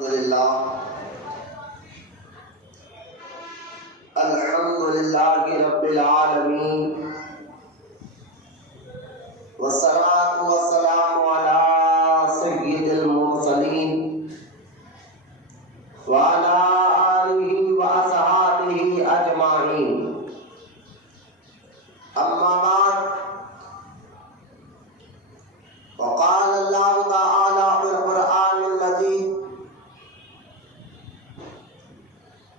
الحمد للہ رب العالمین والصلاة والسلام علی سید المرسلین وعلی آلہ واصحابہ اجمعین اما بعد وقال اللہ تعالی فی القرآن المجید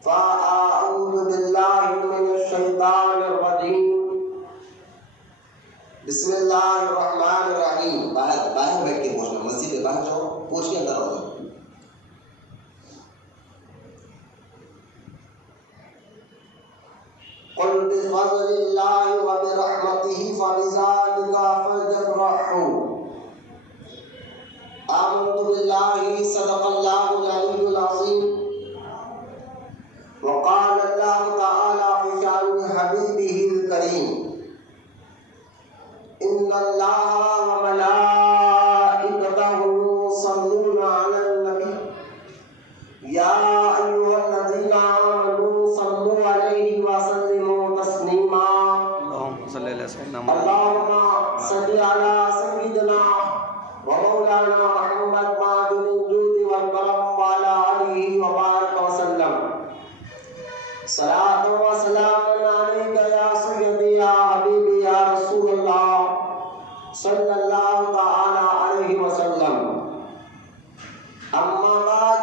فأعوذ بالله من الشیطان الرجیم بسم اللہ الرحمن الرحیم. باہر بیٹھ کے پوچھنا، مسجد کے باہر جاؤ، پوچھ کے اندر آؤ. قل بفضل اللہ وبرحمتہ فبذلک فلیفرحوا آمنت باللہ صدق اللہ العلی العظیم. وقال اللہ تعالی فی شأن حبیبہ الکریم ان اللہ وملائکتہ یصلون علی النبی یا ایھا الذین آمنوا صلوا علیہ وسلموا تسلیما. اللہم صلی علی سیدنا ومولانا محمد معدن الجود والکرم وعلی آلہ وبارک وسلم. صلاۃ و سلام علیک یا سیدی یا حبیبی یا رسول اللہ صلی اللہ تعالی علیہ وسلم. اما بعد،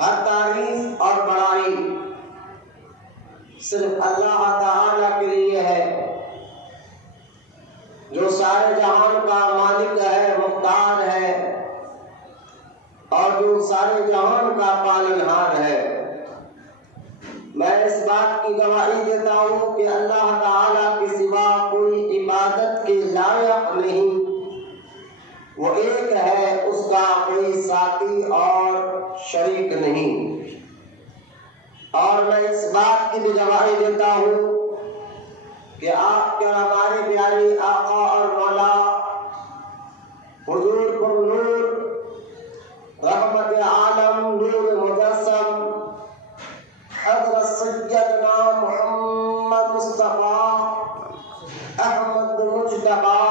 ہر تعریف اور بڑائی صرف اللہ تعالی کے لیے ہے جو سارے جہان کا مالک ہے، مختار ہے اور جو سارے جہان کا پالنہار ہے. میں اس بات کی گواہی دیتا ہوں کہ اللہ تعالیٰ کے سوا کوئی عبادت کے لائق نہیں، وہ ایک ہے، اس کا کوئی ساتھی اور شریک نہیں. اور میں اس بات کی بھی گواہی دیتا ہوں کہ آپ کے ہمارے پیارے آقا اور مولا حضور پر نور، رحمت عالم، نور مجسم حضرت سیدنا محمد مصطفیٰ احمد مجتبی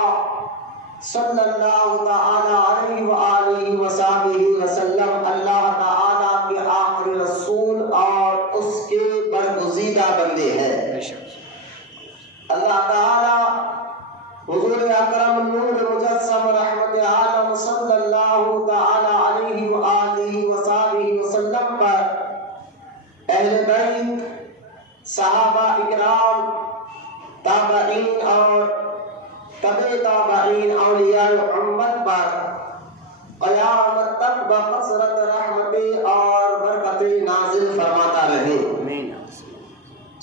صلی اللہ تعالی علیہ وآلہ وصحبہ وسلم اللہ تعالی کے آخری رسول اور اس کے برگزیدہ بندے ہیں. اللہ تعالی حضور اکرم نور مجسم رحمت عالم صلی اللہ تعالی علیہ وآلہ وصحبہ وسلم پر اہل بیت، صحابہ اکرام، تابعین اور تبع تابعین، اولیاء محمد پر قیامت تک بکثرت رحمتیں اور برکتیں نازل فرماتا رہے.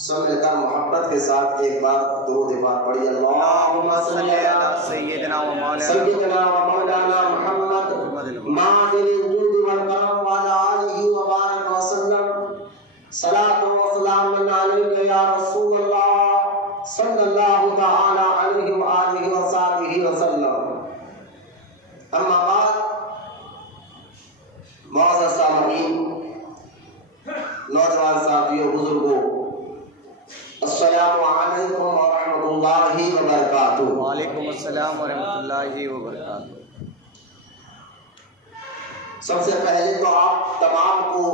سب ملتا محبت کے ساتھ ایک بار درود پاک پڑھی. اللہم صلی علی سیدنا و مولانا محمد معدن الجود والکرم وعلی آلہ وبارک وسلم. صلاۃ و سلام علیک یا رسول اللہ صلی اللہ تعالی علیہ وآلہ وصحبہ وسلم. اما بعد، معزز سامعین، نوجوان ساتھیوں، بزرگوں، السلام علیکم ورحمۃ اللہ وبرکاتہ. وعلیکم السلام ورحمۃ اللہ وبرکاتہ. سب سے پہلے تو آپ تمام کو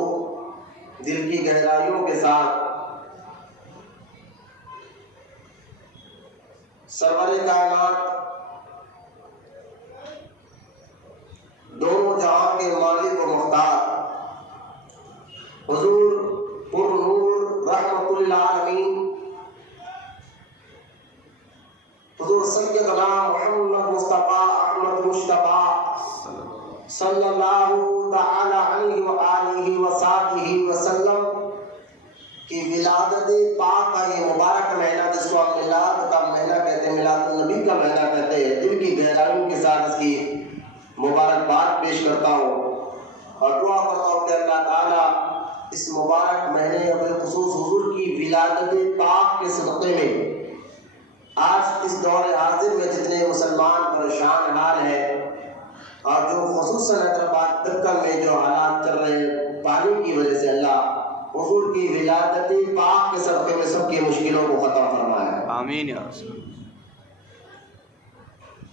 دل کی گہرائیوں کے ساتھ سرور کائنات، دونوں جہاں کے مالک و مختار حضور پر نور رحمت للعالمین حضور سیدنا محمد مصطفیٰ احمد مجتبی صلی اللہ تعالی علیہ وآلہ وصحبہ وسلم کی ولادت پاک کا یہ مبارک مہینہ، جس کو ہم میلاد کا مہینہ کہتے ہیں، میلاد النبی کا مہینہ کہتے ہیں، دل کی گہرائیوں کے ساتھ اس کی مبارکباد پیش کرتا ہوں اور دعا کرتا ہوں کہ اللہ تعالیٰ اس مبارک مہینے بالخصوص حضور کی ولادت پاک کے صدقے میں آج اس دور حاضر میں جتنے مسلمان پریشان حال ہیں اور جو خصوصاً حیدرآباد دکن ولادت پاک کے صدقے میں سب کی مشکلوں کو ختم فرمائے. آمین یا رسول.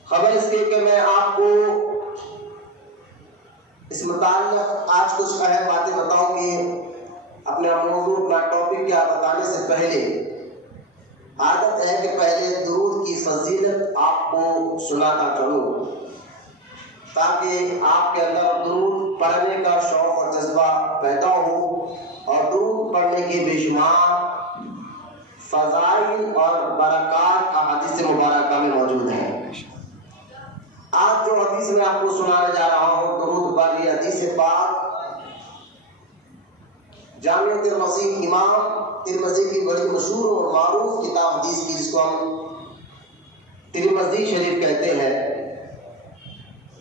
خبر اس کے کہ میں آپ کو اس متعلق آج کچھ اہم باتیں بتاؤں گی. اپنا موضوع اپنا ٹاپک کیا بتانے سے پہلے عادت ہے کہ پہلے درود کی فضیلت آپ کو سناتا چلوں تاکہ آپ کے اندر درود پڑھنے کا شوق اور جذبہ پیدا ہو اور درود پڑھنے کی بے شمار فضائل اور برکات احادیث مبارکہ میں موجود ہیں. آج جو حدیث میں آپ کو سنانے جا رہا ہوں درود پر یہ حدیث پاک جامع ترمذی امام ترمذی کی بڑی مشہور اور معروف کتاب حدیث کی جس کو ہم ترمذی شریف کہتے ہیں.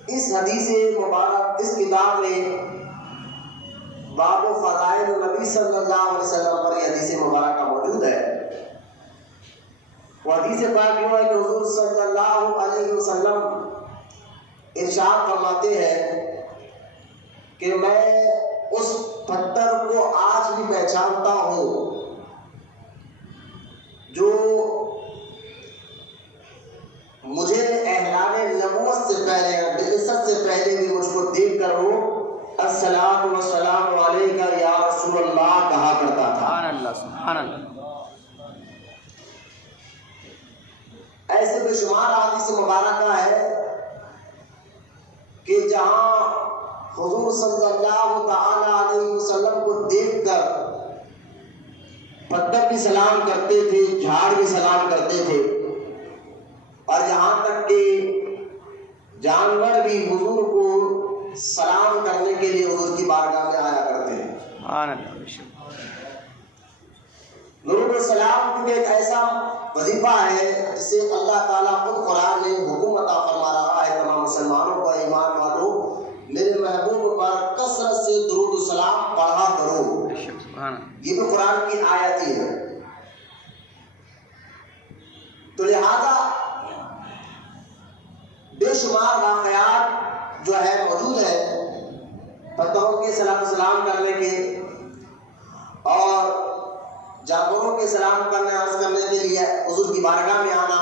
اس حدیث مبارک اس کتاب میں باب فضائل نبی صلی اللہ علیہ وسلم پر یہ حدیث مبارکہ موجود ہے. وہ حدیث پاک یہ ہے کہ حضور صلی اللہ علیہ وسلم ارشاد فرماتے ہیں کہ میں اس پتھر کو آج بھی پہچانتا ہوں جو مجھے اعلان نبوت سے پہلے بعثت سے پہلے بھی مجھ کو دیکھ کر وہ السلام والسلام علیکہ یا رسول اللہ کہا کرتا تھا. سبحان اللہ سبحان اللہ. ایسے بے شمار حدیث مبارکہ ہے کہ جہاں حضور صلی اللہ تعالی علیہ وسلم کو دیکھ کر پتھر بھی سلام کرتے تھے جھاڑ بھی سلام کرتے تھے اور یہاں تک کہ جانور بھی حضور کو سلام کرنے کے لیے حضور کی بارگاہ میں آیا کرتے ہیں. سبحان اللہ. درود و سلام کیونکہ ایک ایسا وظیفہ ہے جسے اللہ تعالیٰ خود قرآن میں حکم عطا فرما رہا ہے تمام مسلمانوں کو ایمان والو میرے محبوب پر کثرت سے درود و سلام پڑھا کرو. یہ بھی قرآن کی آیت ہی ہے. تو لہذا بے شمار واقعات جو ہے موجود ہے پتھروں کے سلام کرنے کے اور جانوروں کے سلام کرنے عرض کرنے کے لیے حضور کی بارگاہ میں آنا.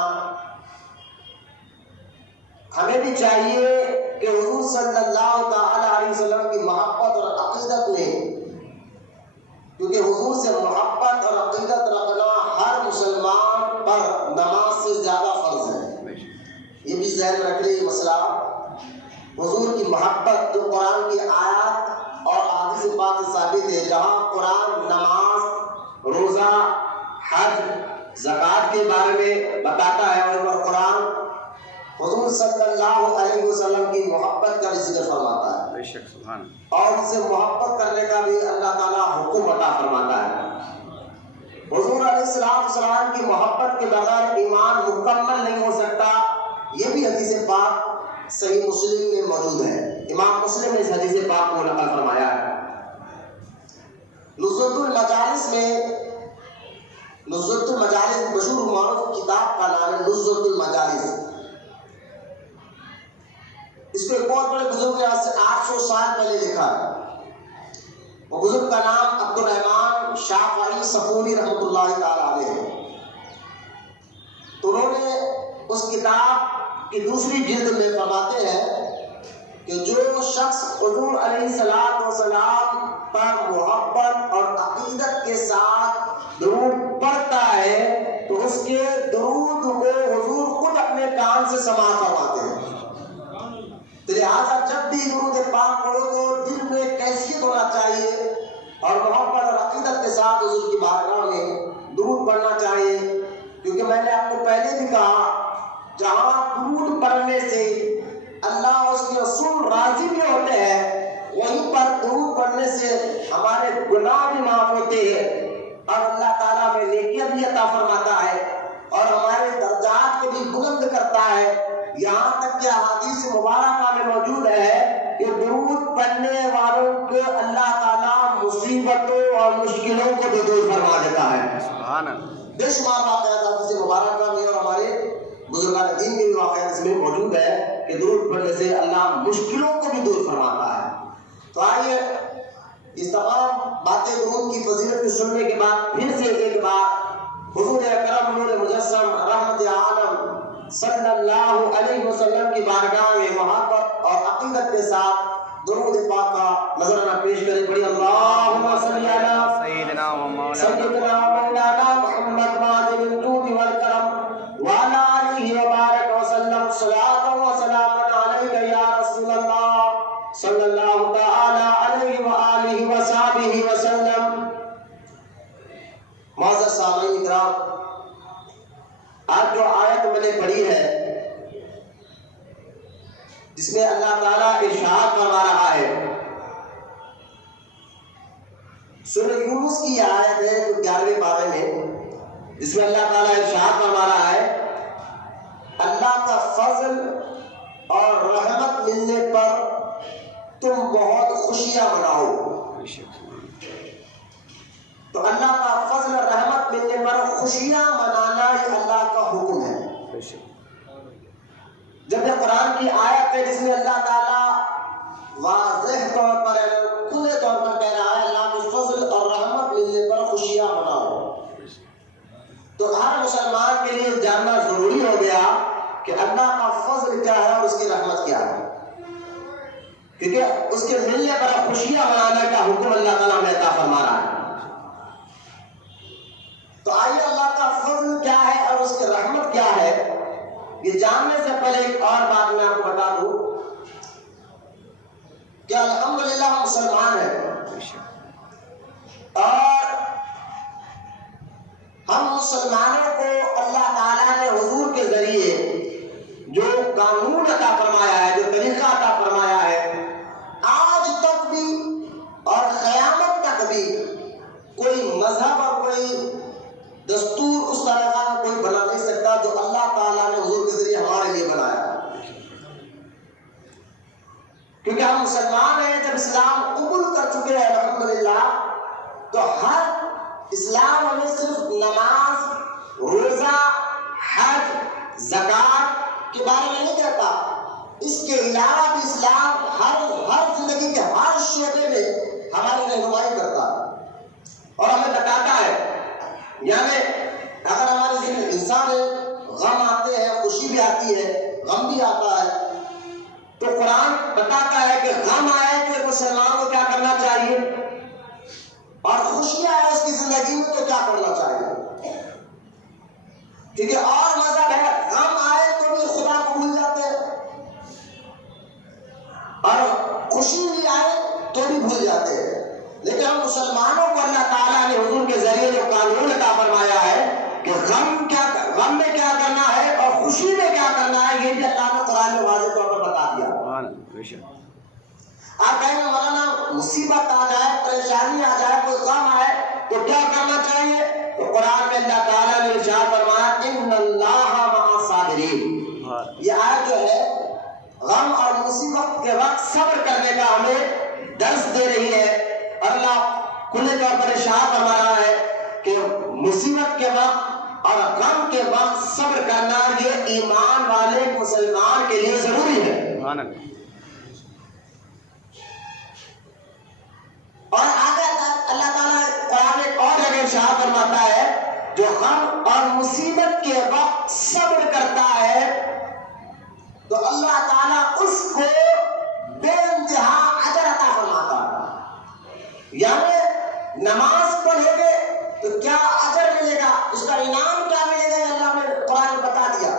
ہمیں بھی چاہیے کہ حضور صلی اللہ تعالی علیہ وسلم کی محبت اور عقیدت میں کیونکہ حضور سے محبت اور عقیدت رکھنا ہر مسلمان پر نماز سے زیادہ فرض ہے. یہ بھی ذہن میں رکھ لیں یہ مسئلہ. حضور کی محبت جو قرآن کی آیات اور احادیث پاک سے ثابت ہے جہاں قرآن نماز روزہ حج زکوٰۃ کے بارے میں بتاتا ہے اور قرآن حضور صلی اللہ علیہ وسلم کی محبت کا بھی ذکر فرماتا ہے. بے شک سبحان. اور اس سے محبت کرنے کا بھی اللہ تعالیٰ حکم عطا فرماتا ہے. حضور علیہ السلام کی محبت کے بغیر ایمان مکمل نہیں ہو سکتا. یہ بھی حدیث پاک صحیح مسلم میں موجود ہے. امام مسلم نے اس حدیث پاک کو نقل فرمایا ہے. نزلۃ المجالس میں نزلۃ المجالس مشہور معروف کتاب کا نام ہے نزلۃ المجالس. اس کو ایک بہت بڑے بزرگ نے آج سے 800 سال پہلے لکھا ہے. وہ بزرگ کا نام عبد الرحمن شافعی صفوری رحمۃ اللہ تعالی علیہ. تو انہوں نے اس کتاب کی دوسری جلد میں فرماتے ہیں کہ جو شخص حضور علیہ السلام پر محبت اور عقیدت کے ساتھ درود پڑھتا ہے تو اس کے درود کو حضور خود اپنے کان سے سماعت فرماتے ہیں. تو لہٰذا جب بھی درود پاک پڑھو تو دل میں کیفیت ہونا چاہیے اور محبت اور عقیدت کے ساتھ حضور کی بارگاہ میں درود پڑھنا چاہیے. کیونکہ میں نے آپ کو پہلے بھی کہا جہاں درود پڑھنے سے اللہ اور اس کے رسول راضی بھی ہوتے ہیں وہیں پر درود پڑھنے سے ہمارے گناہ بھی معاف ہوتے ہیں اور اللہ تعالیٰ میں نیکیاں بھی عطا فرماتا ہے اور ہمارے درجات کو بھی بلند کرتا ہے. یہاں تک کہ احادیث مبارکہ میں موجود ہے کہ درود پڑھنے والوں کو اللہ تعالیٰ مصیبتوں اور مشکلوں کو بھی دور فرما دیتا ہے. سبحان اللہ. بے شمار واقعات احادیث مبارکہ میں اور ہمارے بزرگان دین کے بھی واقعات اس میں موجود ہے کہ درود پڑھنے سے اللہ مشکلوں کو بھی دور فرماتا ہے. تو آئیے اس تمام باتیں درود کی فضیلت کو سننے کے بعد پھر سے ایک بار حضور اکرم نور مجسم رحمت عالم صلی اللہ علیہ وسلم کی بارگاہ میں محبت اور عقیدت کے ساتھ درود پاک کا نذرانہ پیش کریں. پڑھی اللہم صلی علی سیدنا و سیدنا مولانا محمد ماجد الجود والکرم وعلی آلہ وبارک وسلم صلاۃ و سلام علیک یا رسول اللہ صلی اللہ تعالی علیہ وآلہ وصحبہ وسلم. معزز سامعین کرام، آج جو آیت میں نے پڑھی ہے جس میں اللہ تعالیٰ ارشاد فرما رہا ہے، سورہ یونس کی یہ آیت ہے جو 11ویں پارے میں، جس میں اللہ تعالیٰ ارشاد فرما رہا ہے اللہ کا فضل اور رحمت ملنے پر تم بہت خوشیاں مناؤ. تو اللہ کا فضل اور رحمت ملنے پر خوشیاں منانا یہ اللہ کا حکم ہے. جب یہ قرآن کی آیت ہے جس میں اللہ تعالیٰ واضح طور پر کھلے طور پر کہہ رہا ہے اللہ کے فضل اور رحمت ملنے پر خوشیاں مناؤ، تو ہر مسلمان کے لیے جاننا ضروری ہو گیا کہ اللہ کا فضل کیا ہے اور اس کی رحمت کیا ہے، کیونکہ اس کے ملنے پر خوشیاں منانے کا حکم اللہ تعالیٰ ہمیں عطا فرما رہا ہے. تو آئیے اللہ کا فضل کیا ہے اور اس کی رحمت کیا ہے یہ جاننے سے پہلے ایک اور بات میں آپ کو بتا دوں کہ الحمدللہ ہم مسلمان ہیں، اور ہم مسلمانوں کو اللہ تعالیٰ نے حضور کے ذریعے جو قانون عطا فرمایا ہے، جو طریقہ عطا فرمایا ہے، آج تک بھی اور قیامت تک بھی کوئی مذہب اور کوئی دستور اس طرح کا کوئی بنا نہیں سکتا جو اللہ تعالیٰ نے حضور کے ذریعے ہمارے لیے بنایا. کیونکہ ہم مسلمان ہیں، جب اسلام قبول کر چکے ہیں الحمدللہ، تو ہر اسلام ہمیں صرف نماز، روزہ، حج، زکوٰۃ کے بارے میں نہیں کہتا، اس کے علاوہ بھی اسلام ہر زندگی کے ہر شعبے میں ہماری رہنمائی کرتا ہے اور ہمیں بتاتا ہے. یعنی اگر ہماری انسان غم آتے ہیں، خوشی بھی آتی ہے، غم بھی آتا ہے، تو قرآن بتاتا ہے کہ غم آئے تو مسلمان کو کیا کرنا چاہیے، اور خوشی آئے اس کی زندگی میں تو کیا کرنا چاہیے. کیونکہ اور مذہب ہے غم آئے تو بھی خدا کو بھول جاتے ہیں اور خوشی بھی آئے تو بھی بھول جاتے ہیں. لیکن ہم مسلمانوں کو اللہ تعالیٰ نے حضور کے ذریعے جو قانون عطا فرمایا ہے کہ غم میں کیا کرنا ہے اور خوشی میں کیا کرنا ہے، یہ بھی اللہ نے قرآن میں واضح طور پر بتا دیا. آپ کہیں گے مولانا مصیبت آ جائے، پریشانی آ جائے، کوئی غم آئے تو کیا کرنا چاہیے؟ تو قرآن میں اللہ تعالیٰ نے ارشاد فرمایا ان اللہ مع الصابرین. یہ آیت جو ہے غم اور مصیبت کے وقت صبر کرنے کا ہمیں درس دے رہی ہے. اللہ کھلے طور پر ارشاد فرما رہا ہے کہ مصیبت کے وقت اور غم کے وقت صبر کرنا یہ ایمان والے مسلمان کے لیے ضروری ہے. اور آگے اللہ تعالیٰ قرآن ایک اور جگہ ارشاد فرماتا ہے جو غم اور مصیبت کے وقت صبر کرتا ہے تو اللہ تعالیٰ اس کو بے انتہا اجر عطا فرماتا ہے. یعنی نماز پڑھو گے تو کیا اجر ملے گا، اس کا انعام کیا ملے گا، یہ اللہ نے قرآن میں بتا دیا.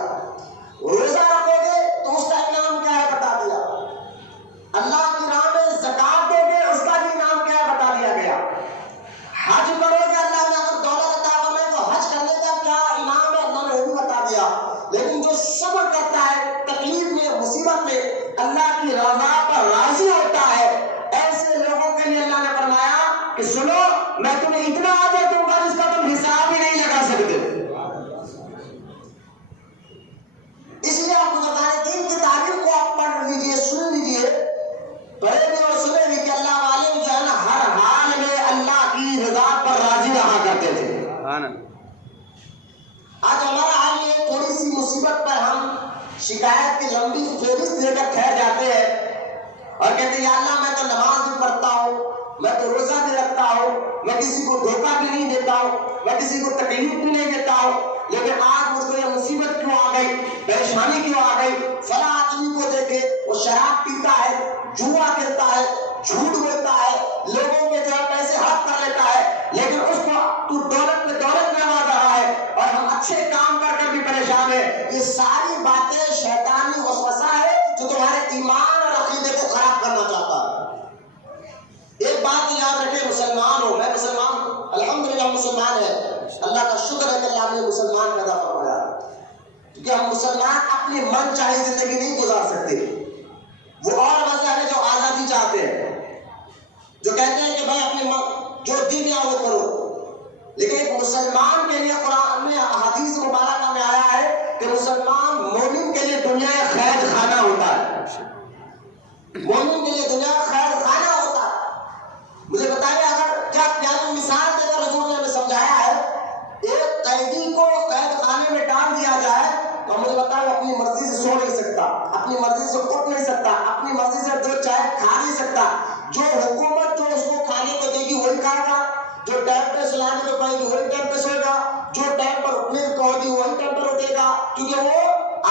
روزہ رکھو گے تو اس کا انعام کیا ہے بتا دیا. اللہ کی راہ میں زکات دو گے اس کا بھی انعام کیا ہے بتا دیا گیا. حج کرو گے اللہ نے اگر دولت عطا فرمائے تو حج کرنے کا کیا انعام ہے اللہ نے وہ بھی بتا دیا. لیکن جو صبر کرتا ہے تکلیف میں، مصیبت میں، اللہ کی رضا پر راضی ہوتا ہے، ایسے لوگوں کے لیے اللہ نے فرمایا کہ سنو میں تمہیں اتنا اجر دوں گا جس کا تم حساب ہی نہیں لگا سکتے. اس لیے آپ بزرگان دین کی تعریف کو آپ پڑھ لیجئے، سن لیجئے، پڑھے بھی اور سنے بھی کہ اللہ والے جو ہے نا ہر حال میں اللہ کی رضا پر راضی رہا کرتے تھے. آج ہمارا حال یہ تھوڑی سی مصیبت پر ہم شکایت کی لمبی فہرست لے کر ٹھہر جاتے ہیں اور کہتے ہیں یا اللہ میں تو نماز بھی پڑھتا ہوں، میں تو روزہ ہوں، میں کسی کو دھوکہ بھی نہیں دیتا ہوں، میں کسی کو تکلیف بھی نہیں دیتا ہوں، لیکن آج مجھ کو یہ مصیبت کیوں آ گئی، پریشانی کیوں آ گئی؟ فلاں آدمی کو دیکھے وہ شراب پیتا ہے، جوا کھیلتا ہے، جھوٹ بولتا ہے، لوگوں کے جو پیسے ہڑپ کر لیتا ہے، لیکن اس کو تو دولت میں دولت نواز رہا ہے اور ہم اچھے کام کر کر بھی پریشان ہیں۔ یہ ساری باتیں شیطانی وسوسہ ہے جو تمہارے ایمان اور عقیدے کو خراب کرنا چاہتا ہے۔ ایک بات یاد رکھیں، مسلمان ہو، میں مسلمان ہوں، الحمدللہ مسلمان ہے، اللہ کا شکر ہے کہ اللہ نے مسلمان پیدا فرمایا، کیونکہ ہم مسلمان اپنی من چاہی زندگی نہیں گزار سکتے۔ وہ اور مذہب ہے جو آزادی چاہتے ہیں، جو کہتے ہیں کہ بھائی اپنے جو دین ہے وہ کرو، لیکن ایک مسلمان کے لیے قرآن میں حدیث مبارکہ میں آیا ہے کہ مسلمان مومن کے لیے دنیا قید خانہ ہوتا ہے، مومن کے لیے دنیا قید خانہ ہوتا ہے۔ مجھے بتائیے، اگر کیا پیاری مثال دے کر حضور نے ہمیں سمجھایا ہے، ایک قیدی کو قید خانے میں ڈال دیا جائے تو مجھے بتائیے اپنی مرضی سے سو نہیں سکتا، اپنی مرضی سے اٹھ نہیں سکتا، اپنی مرضی سے جو چاہے کھا نہیں سکتا، جو حکومت جو اس کو کھانے کو دے گی وہی کھائے گا، جو ٹائم پہ سلانے کو پائے گی وہی ٹائم پہ سوئے گا، جو ٹائم پر اٹھنے کو کہے گی وہی ٹائم پر اٹھے گا، کیونکہ وہ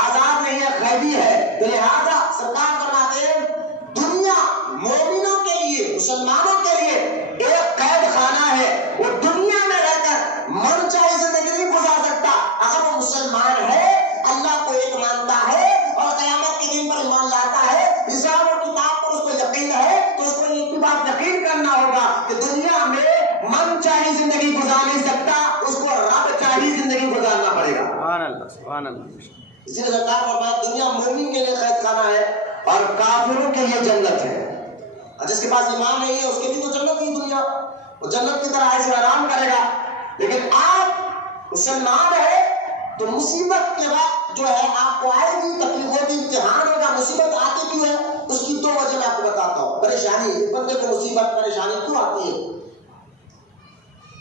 آزاد نہیں ہے، قیدی ہے۔ تو لہٰذا سرکار فرماتے ہیں دنیا مومنوں کے لیے، مسلمانوں کے لیے ایک قید خانہ ہے، وہ دنیا میں رہ کر من چاہے زندگی نہیں گزار سکتا۔ اگر وہ مسلمان ہے، اللہ کو ایک مانتا ہے اور قیامت کے دن پر ایمان لاتا ہے، حساب اور کتاب پر اس کو یقین ہے، تو اس کو ایک بات یقین کرنا ہوگا کہ دنیا میں من چاہی زندگی گزار نہیں سکتا، اس کو رب چاہی زندگی گزارنا پڑے گا۔ سبحان اللہ، سبحان اللہ۔ اسی لیے سرکار فرمایا دنیا مومن کے لیے قید خانہ ہے اور کافروں کے لیے جنت ہے۔ جس کے پاس ایمان نہیں ہے اس کے لیے تو جنت ہی دنیا، وہ جنت کی طرح ایسے آرام کرے گا۔ لیکن آپ مسلمان ہے تو مصیبت کے وقت جو ہے آپ کو آئے گی، تکلیف ہوگی، امتحان ہوگا۔ مصیبت آتی کیوں ہے اس کی دو وجہ میں آپ کو بتاتا ہوں۔ پریشانی، ایک بندے کو مصیبت پریشانی کیوں آتی ہے؟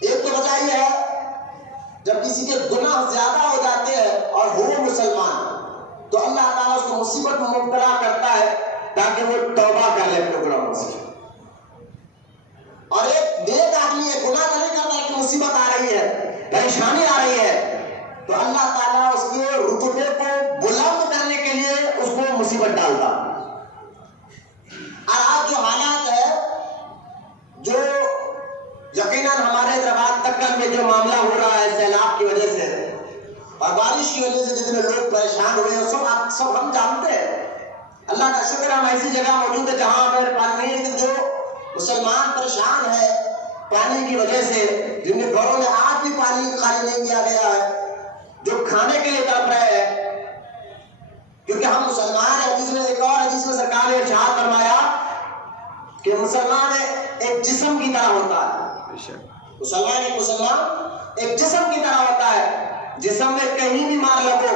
ایک تو وجہ یہ ہے جب کسی کے گناہ زیادہ ہو جاتے ہیں اور وہ مسلمان، تو اللہ تعالیٰ اس کو مصیبت میں مبتلا کرتا ہے تاکہ وہ توبہ کر لے اپنے گناہوں سے۔ اور ایک نیک آدمی ہے، گناہ نہیں کرتا لیکن مصیبت آ رہی ہے، پریشانی آ رہی ہے، تو اللہ تعالیٰ اس کے رتبے کو بلند کرنے کے لیے اس کو مصیبت ڈالتا۔ اور آج جو حالات ہے، جو یقیناً ہمارے حیدرآباد تک میں جو معاملہ ہو رہا ہے سیلاب کی وجہ سے اور بارش کی وجہ سے جتنے لوگ پریشان ہوئے ہیں، سب ہم جانتے ہیں۔ اللہ کا شکر ہم ایسی جگہ موجود ہے جہاں ہمیں پانی نہیں، لیکن جو مسلمان پریشان ہے پانی کی وجہ سے، جن کے گھروں میں آج بھی پانی خالی نہیں کیا گیا ہے، جو کھانے کے لیے تڑپ رہے ہیں، کیونکہ ہم مسلمان ہیں۔ حدیث میں ایک اور حدیث میں سرکار نے ارشاد فرمایا کہ مسلمان ایک جسم کی طرح ہوتا ہے، مسلمان ایک جسم کی طرح ہوتا ہے، جسم میں کہیں بھی مار لگو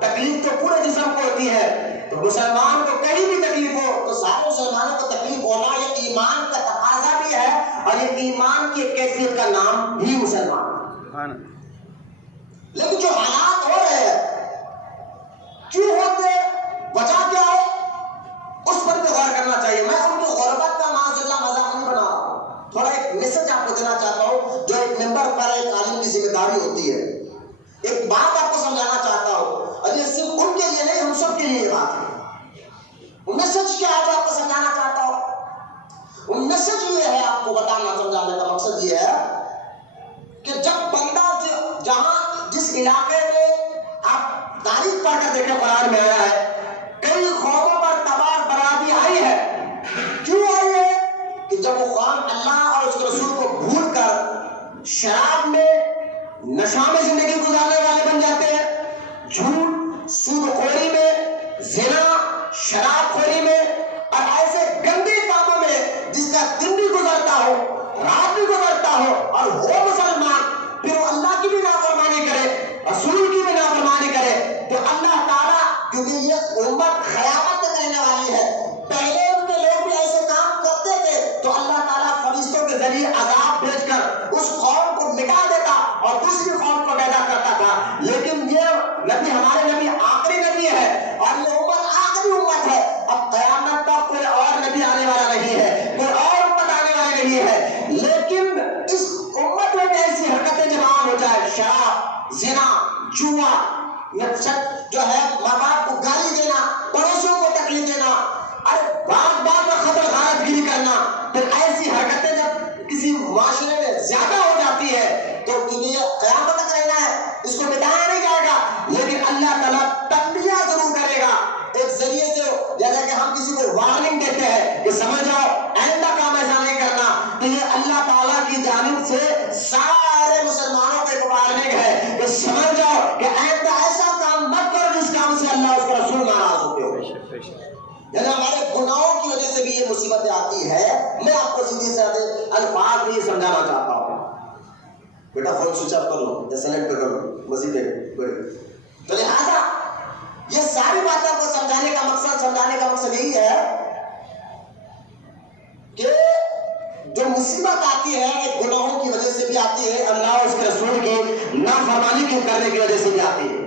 تکلیف تو پورے جسم کو ہوتی ہے، تو مسلمان کو کہیں بھی تکلیف ہو تو سارے مسلمانوں کو تکلیف ہونا یہ ایمان کا تقاضا بھی ہے، اور یہ ایمان کی کیفیت کا نام بھی مسلمان۔ لیکن جو حالات ہو رہے ہیں کیوں ہوتے، وجہ کیا ہے، اس پر بھی غور کرنا چاہیے۔ میں ان کی غربت کا معاذ اللہ مذاق نہیں بنا رہا ہوں، تھوڑا ایک میسج آپ کو دینا چاہتا ہوں جو ایک ممبر پر ایک عالم کی ذمہ داری ہوتی ہے۔ ایک بات آپ کو سمجھانا چاہتا ہوں، اور یہ صرف ان کے لیے نہیں، ہم سب کے لیے یہ بات ہے۔ میسج کیا ہے جو آپ کو سمجھانا چاہتا ہوں؟ میسج یہ ہے، آپ کو بتانا سمجھانے کا مقصد یہ ہے کہ جب بندہ جہاں جس علاقے میں آپ تاریخ پڑھ کر دیکھیں، قرآن میں آیا ہے کئی قوموں پر تباہ بربادی آئی ہے۔ کیوں آئی ہے؟ کہ جب وہ قوم اللہ اور اس کے رسول کو بھول کر شراب میں، نشہ میں زندگی گزارنے والے بن جاتے ہیں، جھوٹ، سود خوری میں، زنا، شراب خوری میں اور ایسے گندے کاموں میں جس کا دن بھی گزرتا ہو، رات بھی گزرتا ہو، اور وہ مسلمان پھر وہ اللہ کی بھی نافرمانی کرے، رسول کی بھی نافرمانی کرے، تو اللہ تعالیٰ، کیونکہ یہ امت قیامت تک رہنے والی ہے، پہلے ان کے لوگ بھی ایسے کام کرتے تھے تو اللہ تعالیٰ فرشتوں کے ذریعے عذاب بھیج کر اس قوم کو مٹا دیتا اور دوسری قوم کو پیدا کرتا تھا۔ لیکن یہ نبی، ہمارے نبی آخری نبی ہے اور یہ امت آخری امت ہے۔ اب قیامت تک کوئی اور نبی آنے والا نہیں ہے، کوئی اور امت آنے والی نہیں ہے، لیکن پھر ایسی حرکتیں جب کسی معاشرے میں زیادہ ہو جاتی ہے تو کیونکہ یہ قیامت تک رہنا ہے، اس کو مٹایا نہیں جائے گا، لیکن اللہ تعالیٰ تنبیہ ضرور کرے گا ایک ذریعے سے، جیسا کہ ہم کسی کو وارننگ دیتے ہیں کہ سمجھ جاؤ آئندہ کام ایسا نہیں کرنا، تو یہ اللہ تعالیٰ کی جانب سے سارے مسلمانوں کو ایک وارننگ ہے کہ سمجھ جاؤ کہ آئندہ ایسا کام مت کرو جس کام سے اللہ اس کا رسول ناراض ہوتے ہو۔ یعنی ہمارے گناہوں کی وجہ سے بھی یہ مصیبتیں آتی ہے۔ میں آپ کو سیدھی سادے الفاظ میں یہ سمجھانا چاہتا ہوں، بیٹا فون سوئچ آف کر لو یا سائلنٹ پہ کر لو، مزید تو لہٰذا یہ ساری باتیں کو سمجھانے کا مقصد یہی ہے کہ جو مصیبت آتی ہے ایک گناہوں کی وجہ سے بھی آتی ہے، اللہ اور اس کے رسول کی نافرمانی کے کرنے کی وجہ سے بھی آتی ہے،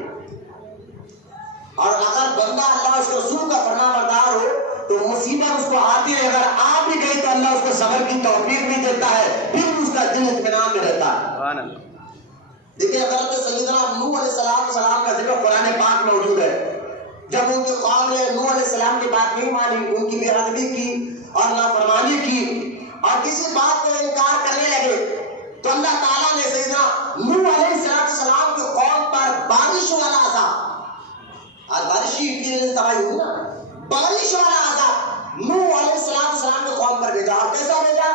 اور اگر بندہ اللہ اس کے رسول کا فرما بردار ہو تو مصیبت اس کو آتی ہے، اگر آ بھی گئی تو اللہ اس کو صبر کی توفیق بھی دیتا ہے، پھر اس کا دل اطمینان میں رہتا ہے۔ دیکھیں حضرت سیدنا نوح علیہ السلام کا ذکر قرآن پاک میں موجود ہے۔ جب ان کی قوم نے نوح علیہ السلام کی بات نہیں مانی، ان کی بے ادبی کی اور نافرمانی کی اور کسی بات کو انکار کرنے لگے، تو اللہ تعالیٰ نے سیدنا نوح علیہ السلام کی قوم پر بارش والا عذاب، آج بارش کی تباہی ہوئی نا، بارش والا عذاب نوح علیہ السلام کی قوم پر بھیجا، اور کیسا بھیجا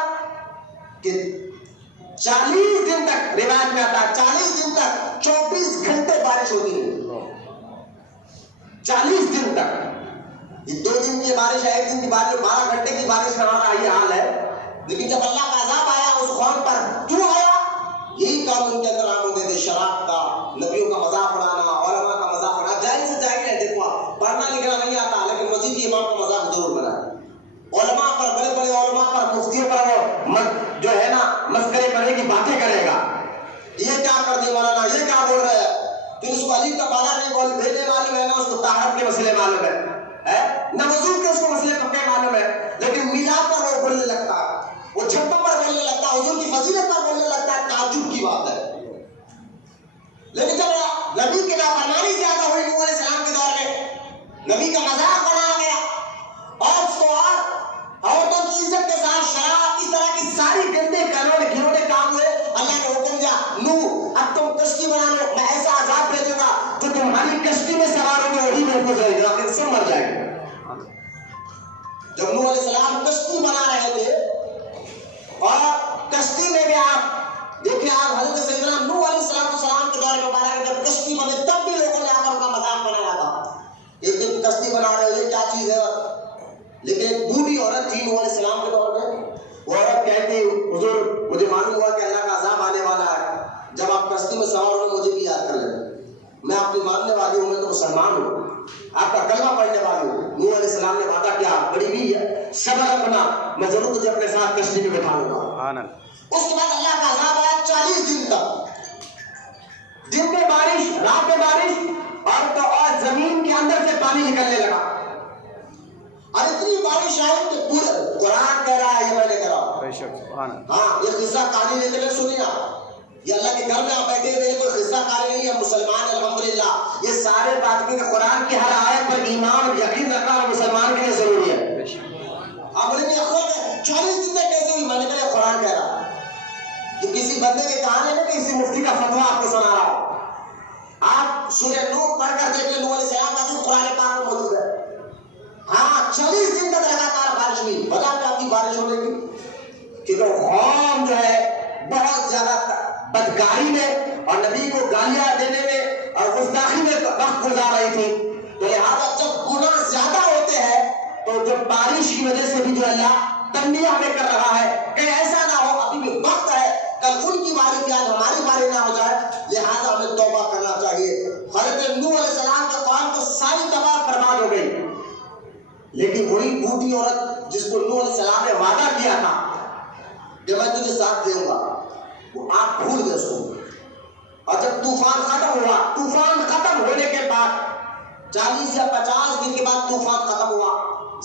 کہ 40 دن تک، روایت میں آتا ہے 40 دن تک 24 گھنٹے بارش ہوتی رہی، 40 دن تک۔ یہ 2 دن کی بارش ہے، 1 دن کی بارش، 12 گھنٹے کی بارش کا ہمارا یہ حال ہے۔ لیکن جب اللہ کا عذاب آیا اس قوم پر، کیوں آیا؟ یہی کام ان کے اندر عام ہو گئے تھے، شراب کا، نبیوں کا مذاق اڑانا، علماء کا مذاق اڑانا، جاہل سے جاہل ہے، دیکھو پڑھنا لکھنا نہیں آتا لیکن مسجد کے امام کا مذاق ضرور بنایا، علماء پر، بڑے بڑے علماء پر، مفتیوں پر وہ جو ہے نا مسکرے کرنے کی باتیں کرے گا، یہ کیا کر دیا مولانا، یہ کیا بول رہے ہیں، پھر اس کو علی کا بالا نہیں بول بھیجنے معلوم ہے، نہ اس کو طہارت کے مسئلے معلوم ہے، نہ وضو کے اس کو مسئلے پکے معلوم ہے، لیکن میلاد پر وہ بولنے لگتا ہے، وہ چھپوں پر بولنے لگتا ہے، حضور کی فضیلت پر بولنے لگتا ہے، تعجب کی بات ہے۔ لیکن جب نبی کی نافرمانی زیادہ ہوئی نوح علیہ السلام کے دور میں، نبی کا مذاق بنایا گیا اور سوار عورتوں کی عزت کے ساتھ شراب، اس طرح کی ساری گندے قانون گھنونے کام ہوئے، اللہ نے حکم دیا نوح اب تم کشتی بنا لو، میں ایسا عذاب بھیجوں گا تو تمہاری کشتی میں سوار ہو گے وہی محفوظ رہے گا، آخر سب مر جائیں گے۔ جب نوح علیہ السلام کشتی بنا رہے تھے اور کشتی میں بھی آپ دیکھیں، آپ حضرت سیدنا نوح علیہ السلام کے دور مبارک میں جب کشتی بنے تب بھی لوگوں نے آ کر ان کا مذاق بنایا تھا، ایک دن کشتی بنا رہے ہیں، یہ کیا چیز ہے؟ لیکن ایک بوڑھی عورت تھی نوح علیہ السلام کے دور میں، وہ عورت کہتی حضور مجھے معلوم ہوا کہ اللہ کا عذاب آنے والا ہے، جب آپ کشتی میں سوار ہو مجھے بھی یاد کر لیں، میں آپ کی ماننے والی ہوں، میں تو مسلمان ہوں، آپ کا کلمہ پڑھنے والی ہوں۔ نوح علیہ السلام نے وعدہ کیا، بڑی بھی صبر رکھنا، میں ضرور تجھے اپنے ساتھ کشتی میں بٹھاؤں گا۔ اس کے بعد اللہ کا عذاب آیا 40 دن تک، دن میں بارش، رات میں بارش، اور زمین کے اندر سے پانی نکلنے لگا، اور اتنی بارش آئی کہ پورے قرآن کہہ رہا ہے، یہ میں نے کہا ہاں یہ قصہ کہانی لے کے سنی نا، یہ اللہ کے گھر میں آپ بیٹھے ہوئے کوئی قصہ کہانی نہیں ہے، مسلمان الحمدللہ، یہ سارے بات کی قرآن کی ہر آیت پر ایمان اور یقین رکھنا مسلمان کے لیے ضروری ہے۔ آپ بولیں گے اکثر 40 دن تک کیسے ہوئی؟ میں نے کہا قرآن کہہ رہا، یہ کسی بندے کے کہانی میں کسی مفتی کا فتویٰ آپ کو سنا رہا ہوں، آپ سورہ نوح پڑھ کر دیکھ لیں، نوح علیہ السلام کا قرآن پاک میں موجود ہے۔ ہاں 40 دن تک لگاتار بارش ہوئی، بتا کیا کی بارش ہونے کی کہ وہ قوم جو ہے بہت زیادہ بدکاری میں اور نبی کو گالیاں دینے میں اور گستاخی میں وقت گزار رہی تھی، تو لہٰذا جب گناہ زیادہ ہوتے ہیں تو جو بارش کی وجہ سے بھی جو اللہ تنبیہ ہمیں کر رہا ہے کہ ایسا نہ ہو، ابھی بھی وقت ہے، کل ان کی باری کی آج ہماری باری نہ ہو جائے، لہٰذا ہمیں توبہ کرنا چاہیے۔ حضرت نوح علیہ السلام کے قوم تو ساری تباہ برباد ہو گئی، لیکن وہی بوڑھی عورت جس کو نوح علیہ السلام نے وعدہ کیا تھا کہ میں تجھے ساتھ دوں گا، وہ آپ بھول گئے اس کو، اور جب طوفان ختم ہوا، طوفان ختم ہونے کے بعد 40 یا 50 دن کے بعد طوفان ختم ہوا،